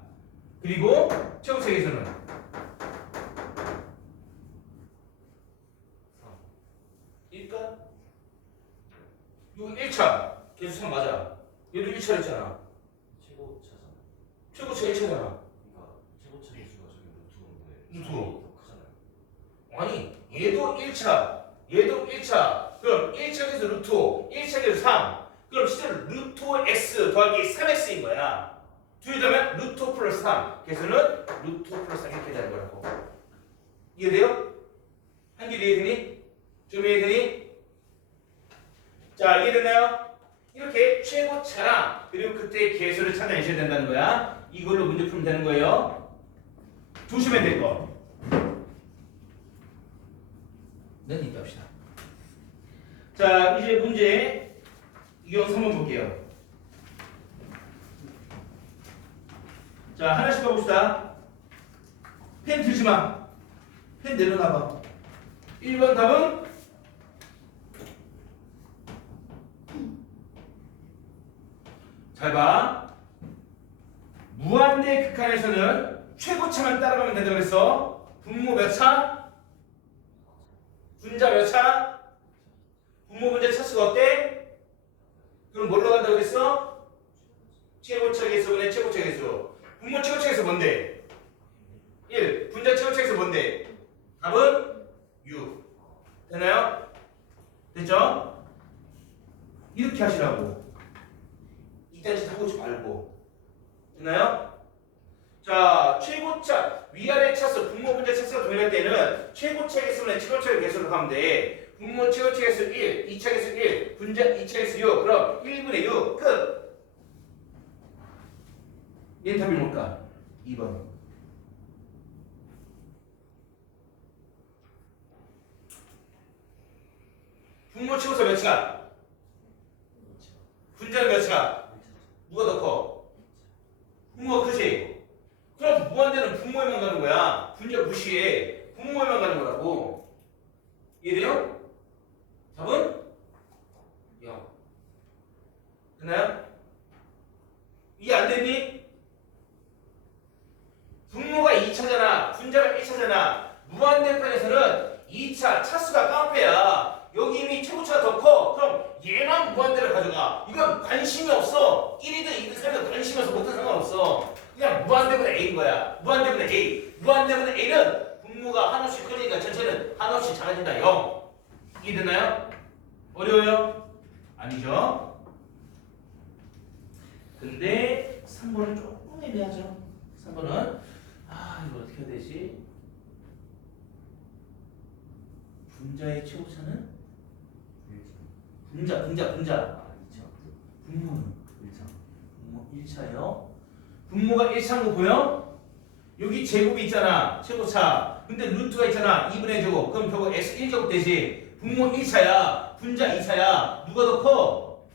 그리고 최고차 개수는 1가? 이거 1차 개수 3 맞아. 얘도 1차 있잖아. 최고차잖아. 최고차 1차잖아. 그러니까 최고차 개수가 저기 루트인데 루트로. 더 크잖아요. 아니 얘도 1차 얘도 1차. 그럼 1차 개수 루트 5 1차 개수 3. 그럼 실제로 루트 x 더하기 3x인 거야. 둘이자면 루트 5 플러스 3 개수는 루트 5 플러스 3 이렇게 되는 거라고. 이해돼요? 한길 이해되니? 좀 이해되니? 자, 이해됐나요? 이렇게 최고차랑 그리고 그때의 개수를 찾아내셔야 된다는 거야. 이걸로 문제 풀면 되는 거예요. 조심해야 될 거. 는 이따 합시다. 자, 이제 문제 이경 3번 볼게요. 자, 하나씩 가봅시다. 펜 들지 마. 펜 내려놔봐. 1번 답은 잘 봐. 무한대 극한에서는 최고차만 따라가면 된다고 그랬어. 분모 몇 차? 분자 몇 차? 분모 분자 차수가 어때? 그럼 뭘로 간다고 그랬어? 최고차 개수분의 최고차 개수. 분모 최고차 개수 뭔데? 1. 분자 최고차 개수 뭔데? 답은 6. 되나요? 됐죠? 이렇게 하시라고. 이딴 짓 하고 싶지 말고. 됐나요? 자, 최고차 위아래 차수 분모 분자 차수가 동일할 때는 최고차 개수분의 최고차 개수로 가면 돼. 분모 최고차 개수 1, 2차 개수 1, 분자 2차 개수 6. 그럼 1분의 6 끝. 얘는 답이 뭘까? 2번. 분모 최고차 몇 차? 분자는 몇 차? 누가 더 커? 분모가 크지? 그럼 무한대는 분모에만 가는 거야. 분자 무시해. 분모에만 가는 거라고. 이해돼요? 답은? 0. 됐나요? 이해 안 됐니? 분모가 2차잖아. 분자가 1차잖아. 무한대편에서는 2차 차수가 깡패야. 여기 이미 최고차가 더 커. 그럼 얘만 무한대를 가져가. 이건 관심이 없어. 1이든 2든 3이든 관심이 없어. 못한 상관없어. 그냥 무한대분의 A인 거야. 무한대분의 A. 무한대분의 A는 분모가 한없이 크니까 전체는 한없이 작아진다. 0. 이해됐나요? 어려워요? 아니죠? 근데 3번은 조금 애매하죠. 3번은 이거 어떻게 해야 되지? 분자의 최고차는? 분자. 2차. 분모는? 1차. 분모 1차예요. 분모가 1차인 거 보여? 여기 제곱이 있잖아. 최고차. 근데 루트가 있잖아. 2분의 제곱. 그럼 결국 x 1제곱 되지. 분모 1차야. 분자 2차야. 누가 더 커?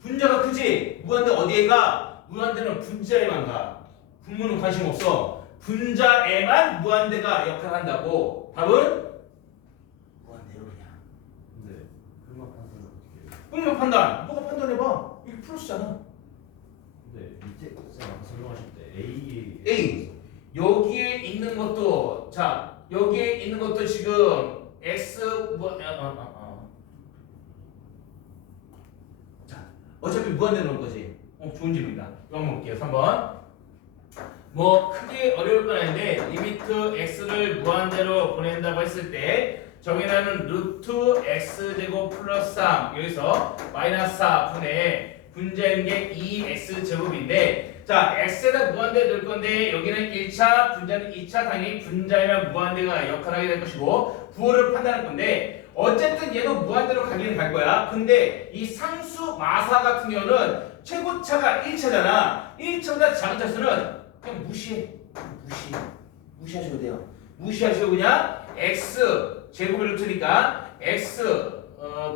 분자가 크지? 무한대 어디에 가? 무한대는 분자에만 가. 분모는 관심 없어. 분자에만 무한대가 역할한다고. 답은? 무한대로 그냥. 근데 흑막 판단은 어떻게 해요? 분모 판단. 너가 판단해봐. 이게 플러스잖아. 근데 밑에 아까 설명하실 때 A. 여기에 있는 것도 자 여기에 있는 것도 지금 X 자 어차피 무한대 놓은 거지. 좋은 질문이다. 이거 한번 볼게요. 3번. 뭐 크게 어려울 건 아닌데 리미트 x를 무한대로 보낸다고 했을 때 정의하는 루트 x제곱 플러스 3 여기서 마이너스 4분의 분자인 게 2x 제곱인데 자 x에다 무한대 넣을 건데 여기는 1차 분자는 2차 당연히 분자이면 무한대가 역할하게 될 것이고 부호를 판단할 건데 어쨌든 얘도 무한대로 가기는 갈 거야. 근데 이 상수 마사 같은 경우는 최고차가 1차잖아. 1차보다 작은 차수는 그냥 무시하셔도 돼요. 무시하시고 그냥 x 제곱을 루트니까 x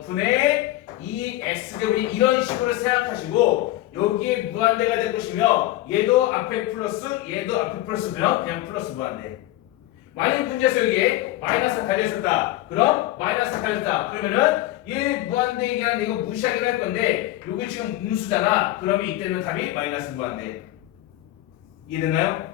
분의 2x 제곱이 이런 식으로 생각하시고 여기에 무한대가 될 것이며 얘도 앞에 플러스 얘도 앞에 플러스면 그냥 플러스 무한대. 만약 분자수 여기에 마이너스가 달려있었다. 그럼 마이너스가 달렸다. 그러면은 얘 무한대이긴 한데 이거 무시하긴 할 건데 여기 지금 음수잖아. 그러면 이때는 답이 마이너스 무한대. 이해됐나요?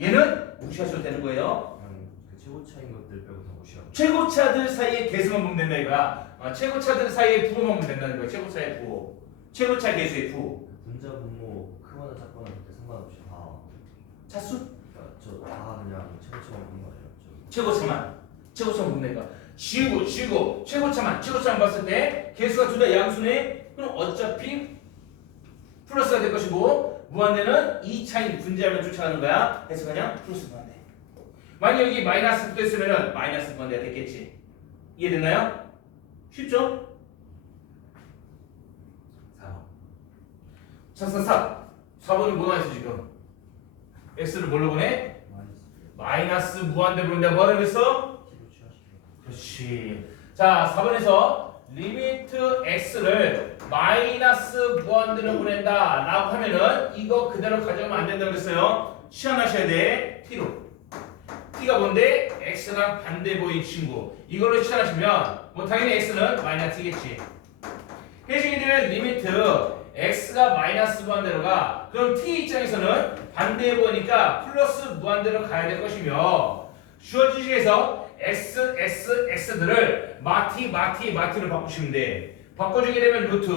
얘는 무시하셔도 되는 거예요. 그냥 그 최고차인 것들 빼고 다 무시하고. 최고차들 사이의 개수만 보면 된다 이거야. 최고차들 사이의 부호만 보면 된다는 거야. 최고차의 부호. 최고차 개수의 부호. 분자 분모 크거나 작거나 그때 상관없이 다. 차수? 그러니까 저 다 그냥 최고차만 보는 거 아니에요? 최고차만 보면 되니까. 지우고 최고차만 봤을 때 개수가 둘 다 양수네. 그럼 어차피 플러스가 될 것이고 무한대는 2차인 분자만 쫓아가는 거야. 그래서 그냥 플러스 무한대. 만약 여기 마이너스 붙어있으면 마이너스 무한대가 됐겠지. 이해됐나요? 쉽죠? 4번. 4번은 뭐 나와있어 지금? x를 뭘로 보내? 마이너스 무한대로 보낸다. 뭐라 그랬어? 그렇지. 자, 4번에서 리미트 x를 마이너스 무한대로 보낸다 라고 하면은 이거 그대로 가져가면 안 된다고 그랬어요. 시험하셔야 돼. t로. t가 뭔데? x랑 반대 보인 친구. 이걸로 시험하시면 뭐 당연히 x는 마이너스 t겠지. 해주게 되면 리미트 x가 마이너스 무한대로가 그럼 t 입장에서는 반대해 보니까 플러스 무한대로 가야 될 것이며 주어진 식에서 x, s, x들을 마티로 바꾸시면 돼. 바꿔주게 되면 루트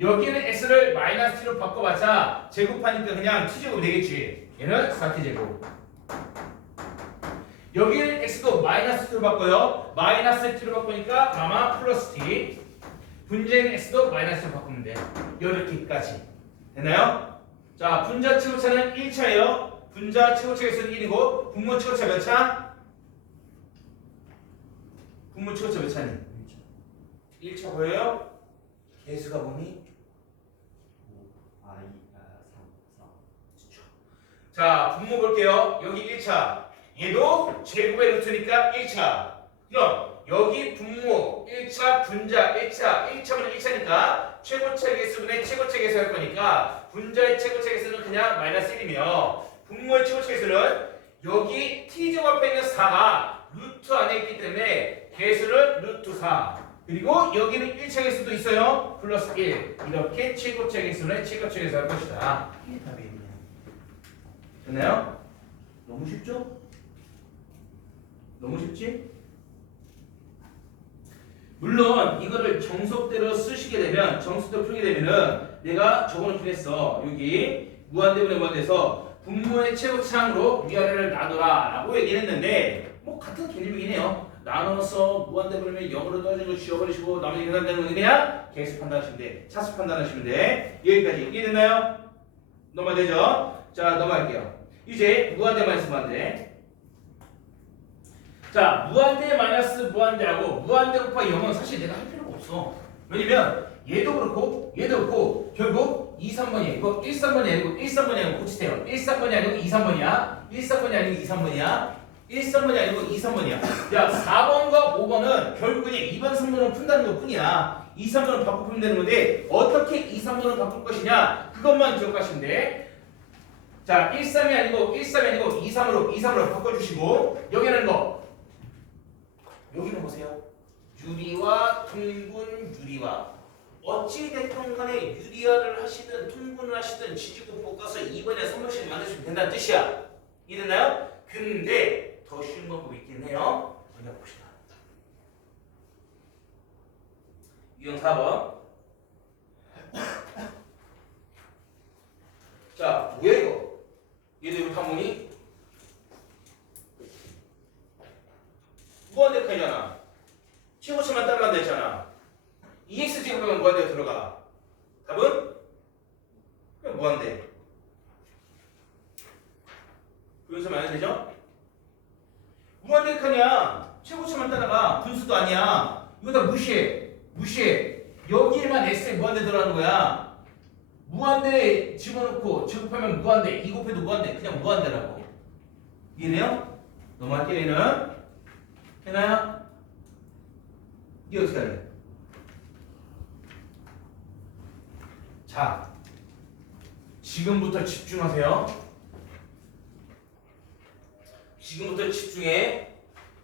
여기는 x를 마이너스 t로 바꿔봤자 제곱하니까 그냥 t제곱 되겠지. 얘는 4t제곱. 여기는 x도 마이너스 t로 바꿔요. 마이너스 t로 바꾸니까 아마 플러스 t. 분자인 x도 마이너스로 바꾸면 돼. 이렇게까지 됐나요? 자, 분자 최고차는 1차예요. 분자 최고차에서는 1이고 분모 최고차 몇 차? 분모 최고차 몇 차니? 1차 보여요? 개수가 뭐니? 3, 4. 자, 분모 볼게요. 여기 1차. 얘도 제곱의 루트니까 1차. 그럼 여기 분모 1차 분자 1차분의 1차니까 최고차 개수분의 최고차 개수 할 거니까 분자의 최고차 개수는 그냥 마이너스 1이며 분모의 최고차 개수는 여기 t제곱 앞에 있는 4가 루트 안에 있기 때문에 개수는 루트 4 그리고 여기는 1차 개수도 있어요. 플러스 1 이렇게 최고차 개수는 최고차 개수 할 것이다. 이게 답이에요. 됐나요? 너무 쉽죠? 너무 쉽지? 물론 이거를 정석대로 쓰시게 되면 정석대로 풀게 되면은 내가 적어놓긴 했어. 여기 무한대분의 무한대에서 분모의 최고차항으로 위아래를 나누라 라고 얘기를 했는데 뭐 같은 개념이긴 해요. 나눠서 무한대분면 0으로 떨어지고 지워버리시고 나머지 계산되는 건 그냥 개수 판단하시면 돼. 차수 판단하시면 돼. 여기까지 이해됐나요? 넘어야 되죠? 자, 넘어갈게요. 이제 무한대 마이너스 무한대. 자, 무한대 마이너스 무한대하고 무한대 곱하기 0은 사실 내가 할 필요가 없어. 왜냐면 얘도 그렇고 결국 2, 3번이 아니고 1, 3번이 아니고 1, 3번이 아니고 고치세요. 1, 3번이 아니고 2, 3번이야. 1, 3번이 아니고 2, 3번이야. 1, 3번이 아니고 2, 3번이야. 야, 4번과 5번은 결국 그냥 2번, 3번을 푼다는 것 뿐이야. 2, 3번을 바꿔 풀면 되는 건데 어떻게 2, 3번을 바꿀 것이냐 그것만 기억하시면 돼. 자, 1, 3이 아니고 2, 3으로 바꿔주시고 여기는 거 여기는 보세요. 유리와 둥근 유리와 어찌됐든 간에 유리화를 하시든 둥근을 하시든 지지고 볶아서 2번에 3번씩 만드시면 된다는 뜻이야. 이해됐나요? 근데 더 쉬운 방법이 있긴 해요. 먼저 봅시다. 유형 4번. 자, 뭐야 이거? 얘도 이렇게 한번이 무한대칸이잖아. 최고치만 따라간다 했잖아. 2x 제곱하면 무한대가 들어가. 답은? 그냥 무한대. 분수면 안 되죠? 무한대칸이야. 최고치만 따라가. 분수도 아니야. 이거 다 무시해. 여기에만 x에 무한대 들어가는 거야. 무한대 집어넣고 제곱하면 무한대. 2 곱해도 무한대. 그냥 무한대라고. 이해돼요? 넘어갈게요. 얘는. 되나요? 이게 어떻게 할래? 자, 지금부터 집중하세요. 지금부터 집중해.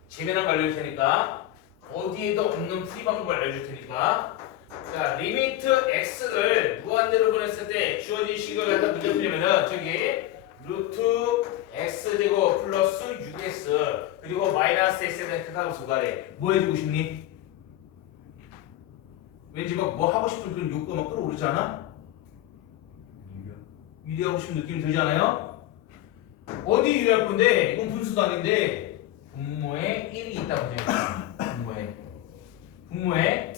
재미난 거 알려줄 테니까 어디에도 없는 풀이 방법을 알려줄 테니까 자, 리미트 x를 무한대로 보냈을 때 주어진 식을 갖다 문제 풀려면은 저기 루트 x제곱 플러스 6x 그리고 마이너스 x에 대한 극한함수 구하래. 뭐 해주고 싶니? 왠지 막 뭐 하고 싶은 그런 욕구가 막 끌어오르지 않아? 유리하고 싶은 느낌이 들지 않아요? 어디 유리할 건데? 이건 분수도 아닌데 분모에 1이 있다고 가정해봐. 분모에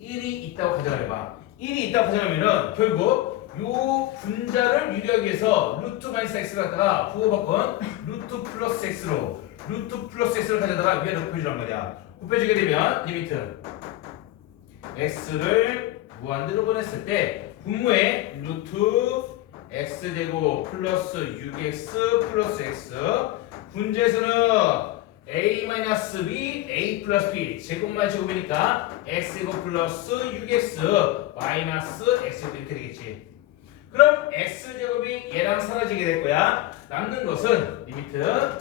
1이 있다고 가정해봐. 1이 있다고 가정하면은 결국 요 분자를 유리하기 위해서 루트 마이너스 x를 갖다가 부호바꾼 루트 플러스 x를 가져다가 위에 곱해주란 말이야. 곱해주게 되면 리미트 x를 무한대로 보냈을 때 분모에 루트 x제곱 플러스 6x 플러스 x 분제수는 a-b a 플러스 b 제곱만 제곱이니까 x제곱 플러스 6x 마이너스 x제곱 이렇게 되겠지. 그럼 x제곱이 얘랑 사라지게 될 거야. 남는 것은 리미트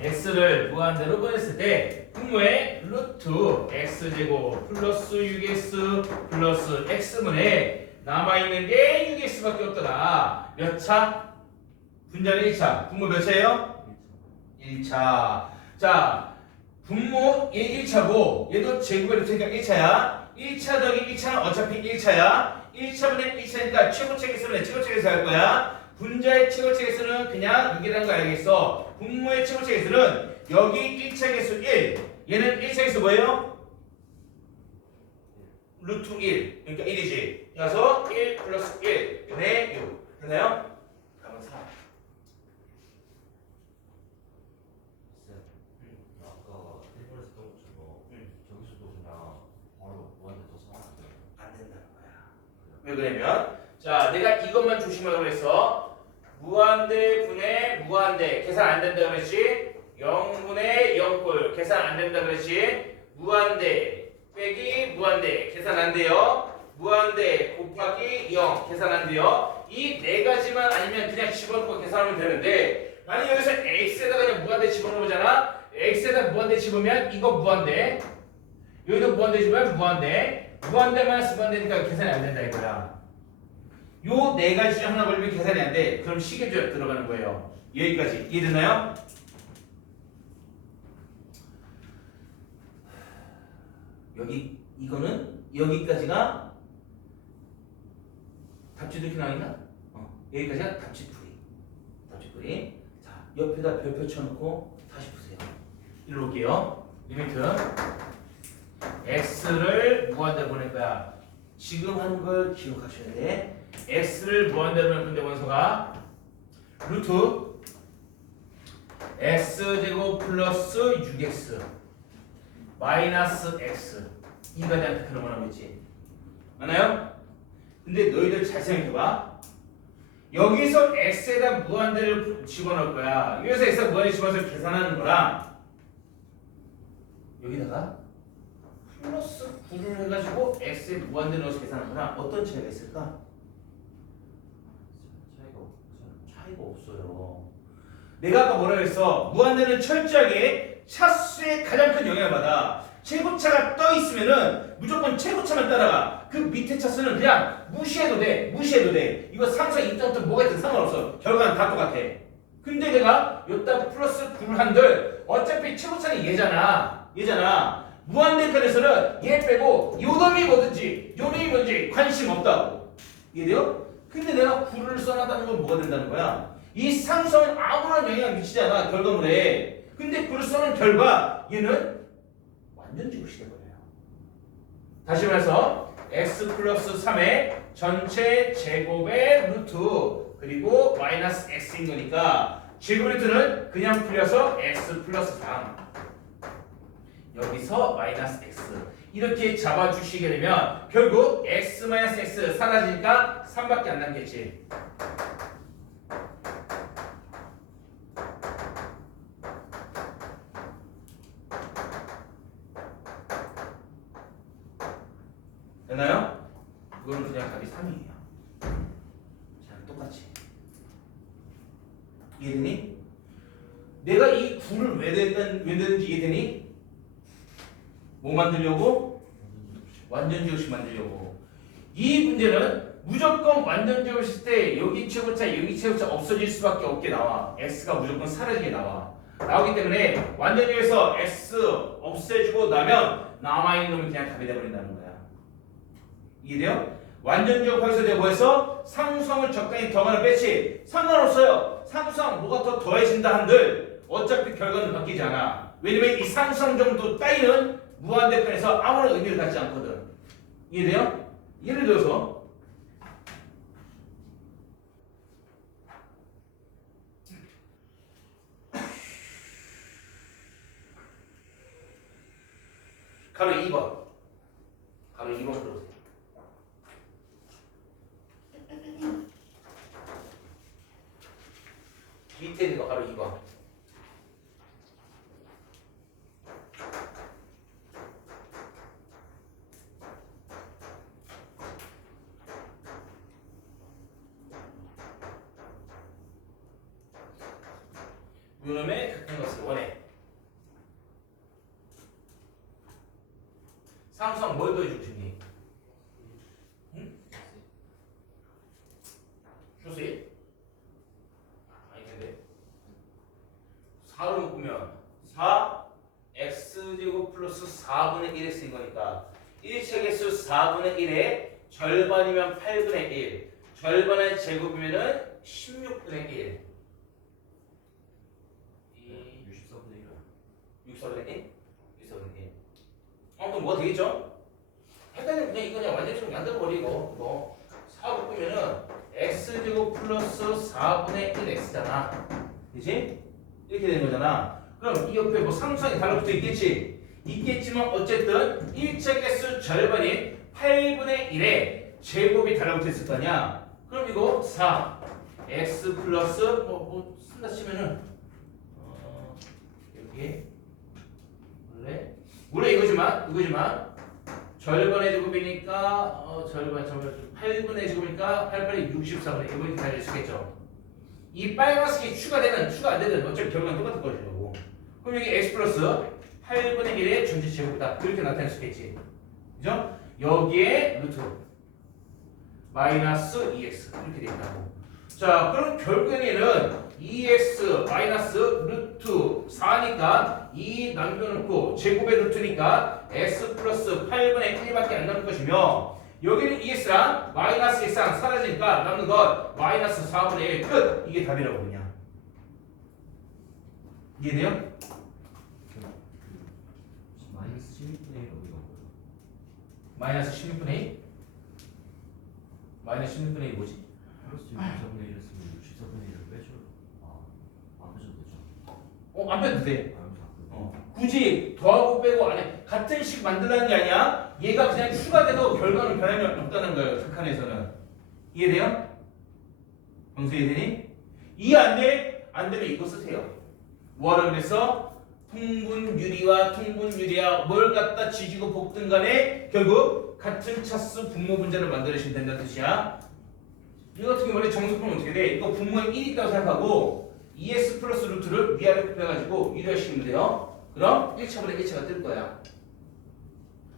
x를 무한대로 보냈을 때 분모에 루트 x제곱 플러스 6x 플러스 x분에 남아있는 게 6x밖에 없더라. 몇 차? 분자는 1차. 분모 몇 차예요? 1차. 자, 분모 얘 1차고 얘도 제곱해도 되니까 1차야. 1차 더하기 1차는 어차피 1차야. 1차분의 1차니까 최고책에서는 최고책에서 할 거야. 분자의 최고책에서는 그냥 6이라는 거 알겠어. 분모의 최고책에서는 여기 1차 개수 1. 얘는 1차 개수 뭐예요? 루트 1. 그러니까 1이지. 그래서 1 플러스 1 분의 6. 됐나요? 답은 4. 아까 일본에서 했던 것처럼 저기서도 그냥 바로 무한대 더 사면 안 된다는 거야. 왜 그러냐면 자, 내가 이것만 조심하라고 했어. 무한대 분의 무한대 계산 안 된다 그랬지? 0분의 0꼴 계산 안 된다 그랬지? 무한대 빼기 무한대 계산 안 돼요. 무한대 곱하기 0 계산 안 돼요. 이 네 가지만 아니면 그냥 집어넣고 계산하면 되는데 만약 여기서 x에다가 그냥 무한대 집어넣으잖아. x에다 무한대 집으면 이거 무한대 여기도 무한대 집으면 무한대 무한대 마이너스 무한대니까 계산이 안 된다 이거야. 요 네 가지 중 하나 걸리면 계산이 안 돼. 그럼 시계조약 들어가는 거예요. 여기까지 이해됐나요? 여기 이거는 여기까지가 답지도 이렇게 나와있나? 여기까지가 답지풀이. 답지풀이. 자, 옆에다 별표 쳐놓고 다시 보세요. 일로 올게요. 리미트 x를 무한대로 보낼 거야. 지금 하는 걸 기억하셔야 돼. x를 무한대로 보낼 건데 원소가 루트 x제곱 플러스 6x 마이너스 x 인간한테 그런 걸 하고 있지. 맞나요? 근데 너희들 잘 생각해봐. 여기서 x에다 무한대를 집어넣을 거야. 여기서 x에다 무한대 집어넣어서 계산하는 거랑 여기다가 플러스 9를 해가지고 x에 무한대를 넣어서 계산하는 거랑 어떤 차이가 있을까? 차이가 없어요. 내가 아까 뭐라 그랬어? 무한대는 철저하게 차수에 가장 큰 영향을 받아. 최고차가 떠 있으면은 무조건 최고차만 따라가. 그 밑에 차수는 그냥 무시해도 돼. 무시해도 돼. 이거 상수가 있든 없든 뭐가 있든 상관없어. 결과는 다 똑같아. 근데 내가 여기다 플러스 9를 한들 어차피 최고차는 얘잖아. 무한대 편에서는 얘 빼고 요 놈이 뭐든지 요 놈이 뭔지 관심 없다고. 이해돼요? 근데 내가 9를 써놨다는 건 뭐가 된다는 거야? 이 상수는 아무런 영향을 미치지 않아 결과물에. 근데 9를 써놓은 결과 얘는 완전 지우시 돼버려요. 다시 말해서 x 플러스 3의 전체 제곱의 루트 그리고 마이너스 x인 거니까 제곱 루트는 그냥 풀려서 x 플러스 3 여기서 마이너스 x 이렇게 잡아주시게 되면 결국 x 마이너스 x 사라지니까 3밖에 안 남겠지. 되나요? 이거는 그냥 답이 3이에요. 자, 똑같이. 이해되니? 내가 이 9를 왜 되는지 이해되니? 뭐 만들려고? 완전지우식 만들려고. 이 문제는 무조건 완전지우실 때 여기 최고차 여기 최고차 없어질 수밖에 없게 나와. x가 무조건 사라지게 나오기 때문에 완전지우에서 x 없애주고 나면 남아있는 놈이 그냥 답이 돼버린다는 거야. 이해돼요? 완전지우에서 내가 뭐했어? 상수항을 적당히 더하거나 빼치 상관없어요. 상수항 뭐가 더 더해진다 한들 어차피 결과는 바뀌지 않아. 왜냐면 이 상수항 정도 따위는 무한대편에서 아무런 의미를 갖지 않거든. 이해돼요? 예를 들어서 가로 2번 들어오세요. 밑에 있는 거 바로 이거. 요놈의 같은 것을 원해. 상수항 뭘 더해주고 싶니? 응? 주세요? 아니 근데 4로 묶으면 4 x제곱 플러스 4분의 1에 쓰인 거니까 1차계수 4분의 1의 절반이면 8분의 1 절반의 제곱이면은 16분의 1 64분의 1. 64분의 1? 64분의 1 아무튼 뭐가 되겠죠? 헷갈리면 그냥 이거 그냥 완전히 만들어버리고 이거 4 묶으면은 x제곱 플러스 4분의 1x잖아 그치? 이렇게 되는 거잖아 그럼 이 옆에 뭐 상수항이 달라붙어 있겠지? 있겠지만 어쨌든 1차 개수 절반인 8분의 1에 제곱이 달라붙어 있을 거 아니야 그럼 이거 4 x 플러스 뭐 쓴다 치면은 여기 원래 이거지만 절반의 제곱이니까 절반 8분의 제곱이니까 8분의 64분의 1 이렇게 달릴 수 있겠죠 이 빨간색이 추가되든 추가 안 되든 어차피 결과는 똑같을 것이고 그럼 여기 x 플러스 8분의 1의 전체 제곱이다 이렇게 나타낼 수 있겠지 그죠? 여기에 루트 마이너스 2x 이렇게 돼 있다고 자 그럼 결국에는 2x 마이너스 루트 4니까 2 남겨놓고 제곱의 루트니까 x 플러스 8분의 1밖에 안 남을 것이며 여기는 2x랑 마이너스 x랑 사라지니까 남는 건 마이너스 4분의 1 끝! 이게 답이라고 그냥 이해돼요? 마이너스 16분의 1 어디가 뭐야? 마이너스 16분의 1? 마이너스 16분의 1 뭐지? 플러스 64분의 1 했으면 64분의 1을 빼줘. 안 빼줘도 되죠. 안 빼도 돼 아, 여기서 안 빼도. 굳이 더하고 빼고 안에 같은 식 만들라는 게 아니야 얘가 그냥 추가돼도 결과는 변함이 없다는 거예요 극한에서는 이해돼요? 정수 이해되니? 이해 안 돼? 안 되면 이거 쓰세요 뭐하라 그랬어? 통분유리와 통분유리야 뭘 갖다 지지고 볶든 간에 결국 같은 차수 분모 분자를 만들어주시면 된다는 뜻이야 이 같은 경우는 정수풀면 어떻게 돼? 이거 분모에 1이 있다고 생각하고 2x 플러스 루트를 위아래 곱해가지고 유리하시면 돼요 그럼 1차분의 1차가 뜰 거야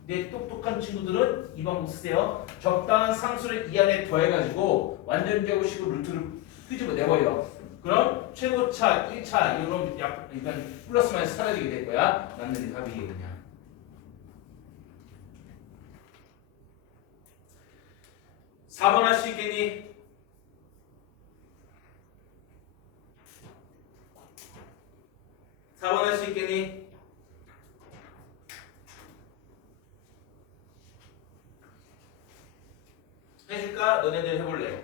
내 똑똑한 친구들은 이 방법 쓰세요 적당한 상수를 이 안에 더해가지고 완전제곱식으로 루트를 끄집어 내버려 그럼 최고차 1차 이런 일단 플러스 마이너스 사라지게 될 거야 맞는 게 답이에요 그냥 4번 할 수 있겠니? 할 수 있겠니? 해줄까? 너네들 해볼래?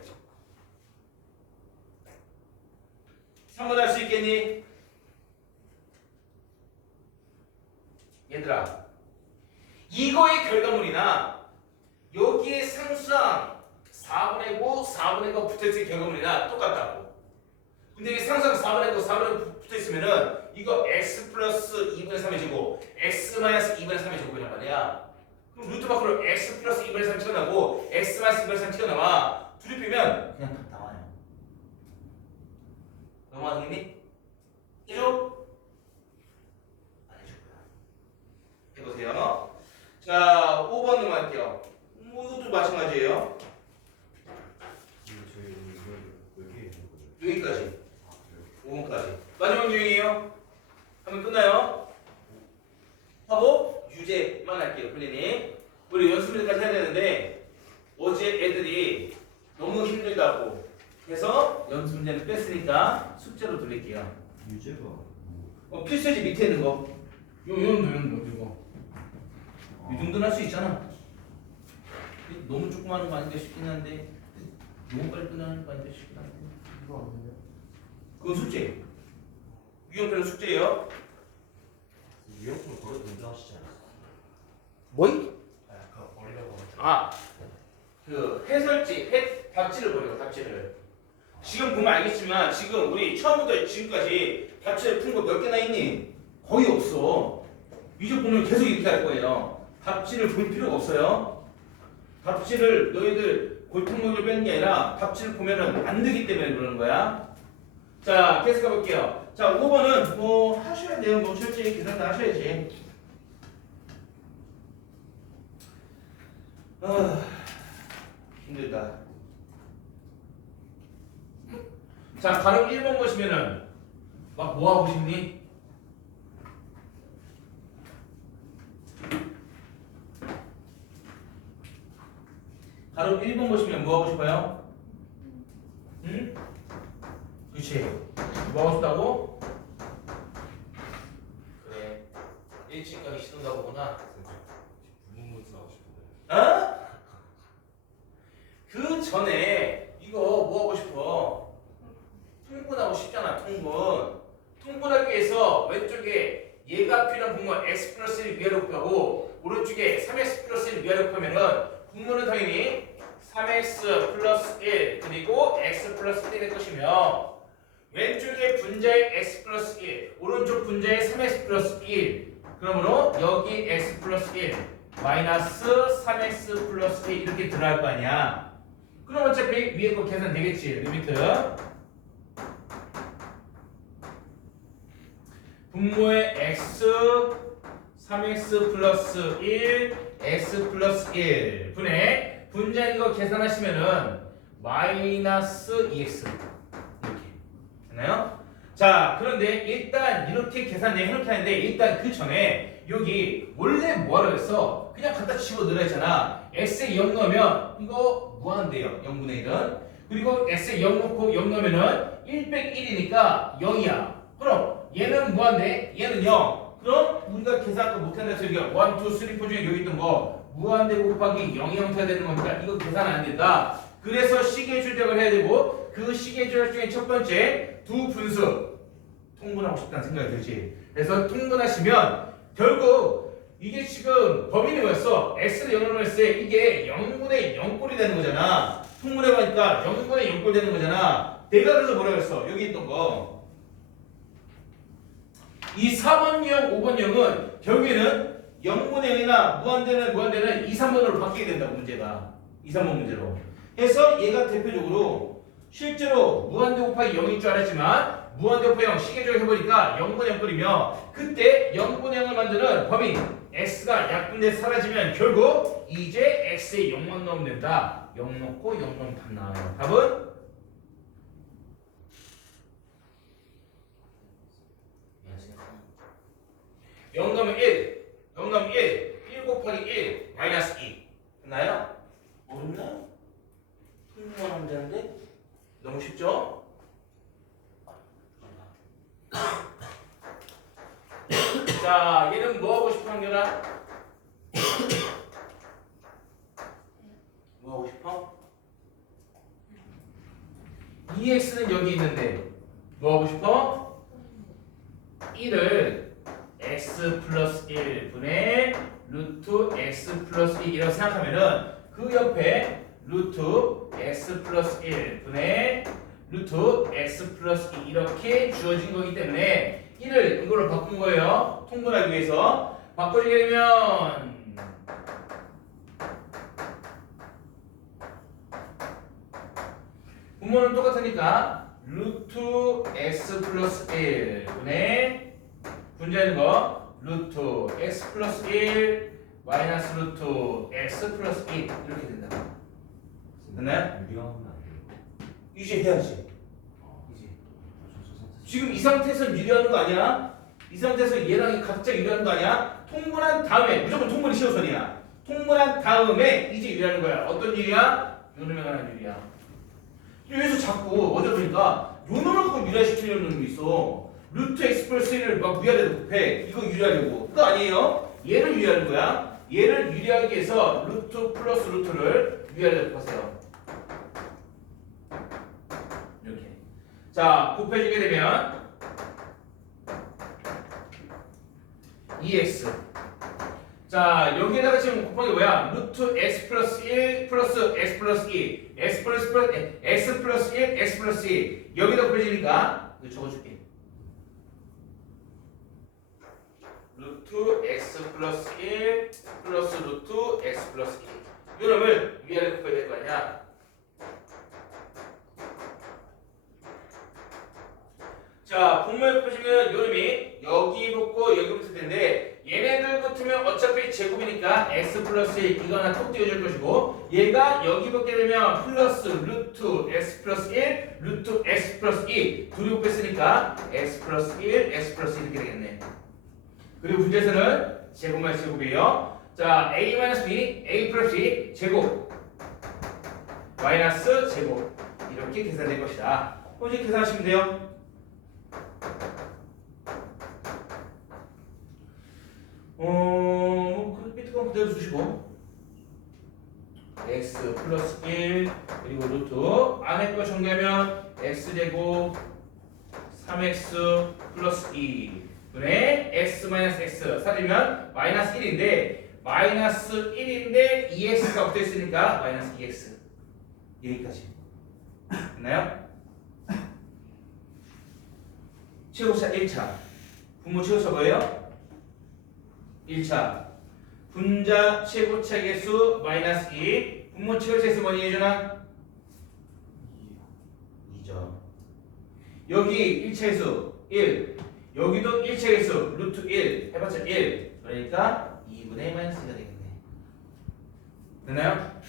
3번 할 수 있겠니? 얘들아 이거의 결과물이나 여기에 상수항 4분의 5, 4분의 5 붙어있을 결과물이나 똑같다고 근데 이게 상수항 4분의 5, 4분의 5 붙어있으면은 이거 x 플러스 2분의 3의 제곱 x 마이너스 2분의 3의 제곱이란 말이야 그럼 루트 밖으로 x 플러스 2분의 3 튀어나오고 x 마이너스 2분의 3 튀어나와 둘이 빼면 그냥 답 나와요 넘어가겠니? 해줘? 안 해줄 거야 해보세요 자 5번 넘어갈게요 이것도 마찬가지예요 저희 이걸 여기에 있는 거죠. 여기까지 아, 그래요? 5번까지 마지막 유형이에요 하면 끝나요 하고 유제만 할게요 플래닝 우리 연습일까지 해야 되는데 어제 애들이 너무 힘들다고 해서 연습 문제는 뺐으니까 숙제로 돌릴게요 유제가 필수지 밑에 있는 거 요 정도 이거 이 정도는 할 수 있잖아 너무 조그마한 거 아닌가 싶긴 한데 너무 빨리 끝나는 거 아닌가 싶긴 한데 이거 없는데? 그건 숙제 유형표는 숙제예요 유형품 버려도 된다 하시지 않았어요? 뭐이? 아까 버리라고 하셨죠. 그 해설지 답지를 버려 답지를 지금 보면 알겠지만 지금 우리 처음부터 지금까지 답지를 푼 거 몇 개나 있니? 거의 없어. 미적 보면 계속 이렇게 할 거예요. 답지를 볼 필요가 없어요. 답지를 너희들 골탕먹이를 빼는 게 아니라 답지를 보면은 안 되기 때문에 그러는 거야. 자, 계속 가볼게요. 자, 5번은 뭐 하셔야 돼요. 뭐 철저히 계산 다 하셔야지. 힘들다. 자, 가로 1번 보시면은 막 뭐 하고 싶니? 가로 1번 보시면 뭐 하고 싶어요? 응? 그치? 뭐 하고 싶다고? 그래. 일찍 가기 싫은가 보구나. 불문문수 하고 싶은데. 어? 그 전에 이거 뭐 하고 싶어? 통분하고 싶잖아. 통분하기 위해서 왼쪽에 얘가 필요한 분모 x 플러스 1 위아래 곱하고 오른쪽에 3x 플러스 1 위아래 곱하면은 분모는 당연히 3x 플러스 1 그리고 x 플러스 1일 것이며 왼쪽에 분자의 x 플러스 1 오른쪽 분자의 3x 플러스 1 그러므로 여기 x 플러스 1 마이너스 3x 플러스 1 이렇게 들어갈 거 아니야. 그럼 어차피 위에 거 계산 되겠지. 리미트 분모의 x 3x 플러스 1 x 플러스 1 분의 분자인 거 계산하시면은 마이너스 2x 이렇게 됐나요? 자, 그런데 일단 이렇게 계산을 해놓게 하는데 일단 그 전에 여기 원래 뭐하러 했어? 그냥 갖다 집어 넣으라 했잖아. x에 0 넣으면 이거 무한대요. 0분의 1은. 그리고 x에 0 넣고 0 넣으면은 1 빼기 1이니까 0이야. 그럼 얘는 무한대, 얘는 0. 그럼 우리가 계산 아까 못한다 해서 여기가 1, 2, 3, 4 중에 여기 있던 거 무한대 곱하기 0이 형태가 되는 거니까 이거 계산 안 된다. 그래서 시계 조작을 해야 되고 그 시계 조작 중에 첫 번째 두 분수 통분하고 싶다는 생각이 들지. 그래서 통분하시면 결국 이게 지금 범위는 뭐였어? x를 0으로 했을 때 이게 0분의 0꼴이 되는 거잖아. 통분해보니까 0분의 0꼴 되는 거잖아. 내가 그래서 뭐라고 했어? 여기 있던 거 이 4번 유형, 5번 유형은 결국에는 0분의 0이나 무한대는 2, 3번으로 바뀌게 된다고 문제가 2, 3번 문제로 해서 얘가 대표적으로 실제로 무한대 곱하기 0일 줄 알았지만 무한대 곱하기 0 시계적으로 해보니까 0분의 0꼴이며 그때 0분의 0을 만드는 범위 x가 약분돼 사라지면 결국 이제 x에 0만 넣으면 된다. 0 넣고 0 넣으면 답 나와요. 답은 0 넣으면 1, 0 넣으면 1, 1 곱하기 1, 마이너스 2 됐나요? 어렵나요? 풀만 하면 되는데? 너무 쉽죠? 자, 얘는 뭐 하고 싶어, 한결아? 뭐 하고 싶어? 2x는 여기 있는데 뭐 하고 싶어? 1을 x 플러스 1분의 루트 x 플러스 1이라고 생각하면은 그 옆에 루트 x 플러스 1분의 루트 x 플러스 2 이렇게 주어진 거기 때문에 1을 이걸로 바꾼 거예요. 통분하기 위해서 바꿔주게 되면 분모는 똑같으니까 루트 x 플러스 1분의 분자인 거 루트 x 플러스 1 마이너스 루트 x 플러스 1 이렇게 된다. 됐나요? 유리하면 안 돼요. 이제 해야지. 이제. 저 상태. 지금 이 상태에서 유리하는 거 아니야? 이 상태에서 얘랑 각자 유리하는 거 아니야? 통분한 다음에 무조건 통분이 시효선이야. 통분한 다음에 이제 유리하는 거야. 어떤 유리야? 요놈에 관한 유리야. 여기서 자꾸 어제 보니까 요놈을 갖고 유리화시키려는 놈이 있어. 루트 x 플러스 1을 막 위아래로 곱해. 이거 유리하려고. 그거 아니에요. 얘를 유리하는 거야. 얘를 유리하기 위해서 루트 플러스 루트를 위아래로 곱하세요. 이렇게. 자, 곱해주게 되면 2x. 자, 여기에다가 지금 곱한 게 뭐야? 루트 x 플러스 1 플러스 x 플러스 2 x 플러스 x 플러스 1 x 플러스 2 여기다 곱해지니까 이거 적어줄게. 루트 x 플러스 1 플러스 루트 x 플러스 2 요놈을 위아래 곱해야 될 거 아니야. 자, 분모에 곱해주면 요놈이 여기 붙고 여기 붙을 텐데 얘네들 붙으면 어차피 제곱이니까 x 플러스 1 이거 하나 톡 띄워줄 것이고 얘가 여기 붙게 되면 플러스 루트 x 플러스 1 루트 x 플러스 2 둘이 곱했으니까 x 플러스 1 x 플러스 2 이렇게 되겠네. 그리고 분자에서는 제곱 마이너스 제곱이에요. 자, a 마이너스 b a 플러스 b 제곱 마이너스 제곱 이렇게 계산될 것이다. 이제 계산하시면 돼요. 그 밑에 건 그대로 주시고 x 플러스 1 그리고 루트 안에 거 정리하면 x제곱 3x 플러스 2 분의 x 마이너스 x 사리면 마이너스 1인데 마이너스 1인데 2x가 붙어있으니까 마이너스 2x 여기까지 됐나요? 최고차 1차 분모 최고차 뭐예요? 1차 분자 최고차 개수 마이너스 2 분모 최고차 개수 뭐니 예준아? 2죠. 여기 1차 개수 1 여기도 1차 개수 루트 1 해봤자 1 그러니까 2분의 마이너스 2가 되겠네. 됐나요?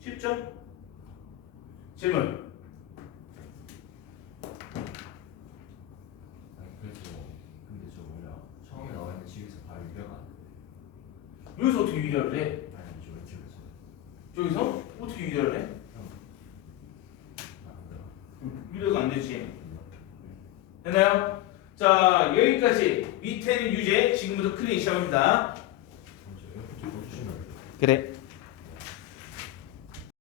쉽죠? 질문. 근데 저 뭐냐 처음에 나와 있는 집에서 바로 유래가 안 돼. 여기서 어떻게 유리를 해? 아니 저 왼쪽에서. 저기서? 어떻게 유리를 해? 안 돼. 유리가 안 되지. 됐나요? 자, 여기까지 밑에는 유제, 지금부터 클린 시작합니다. 저 이렇게 좀 보여주시면 안 돼요? 그래.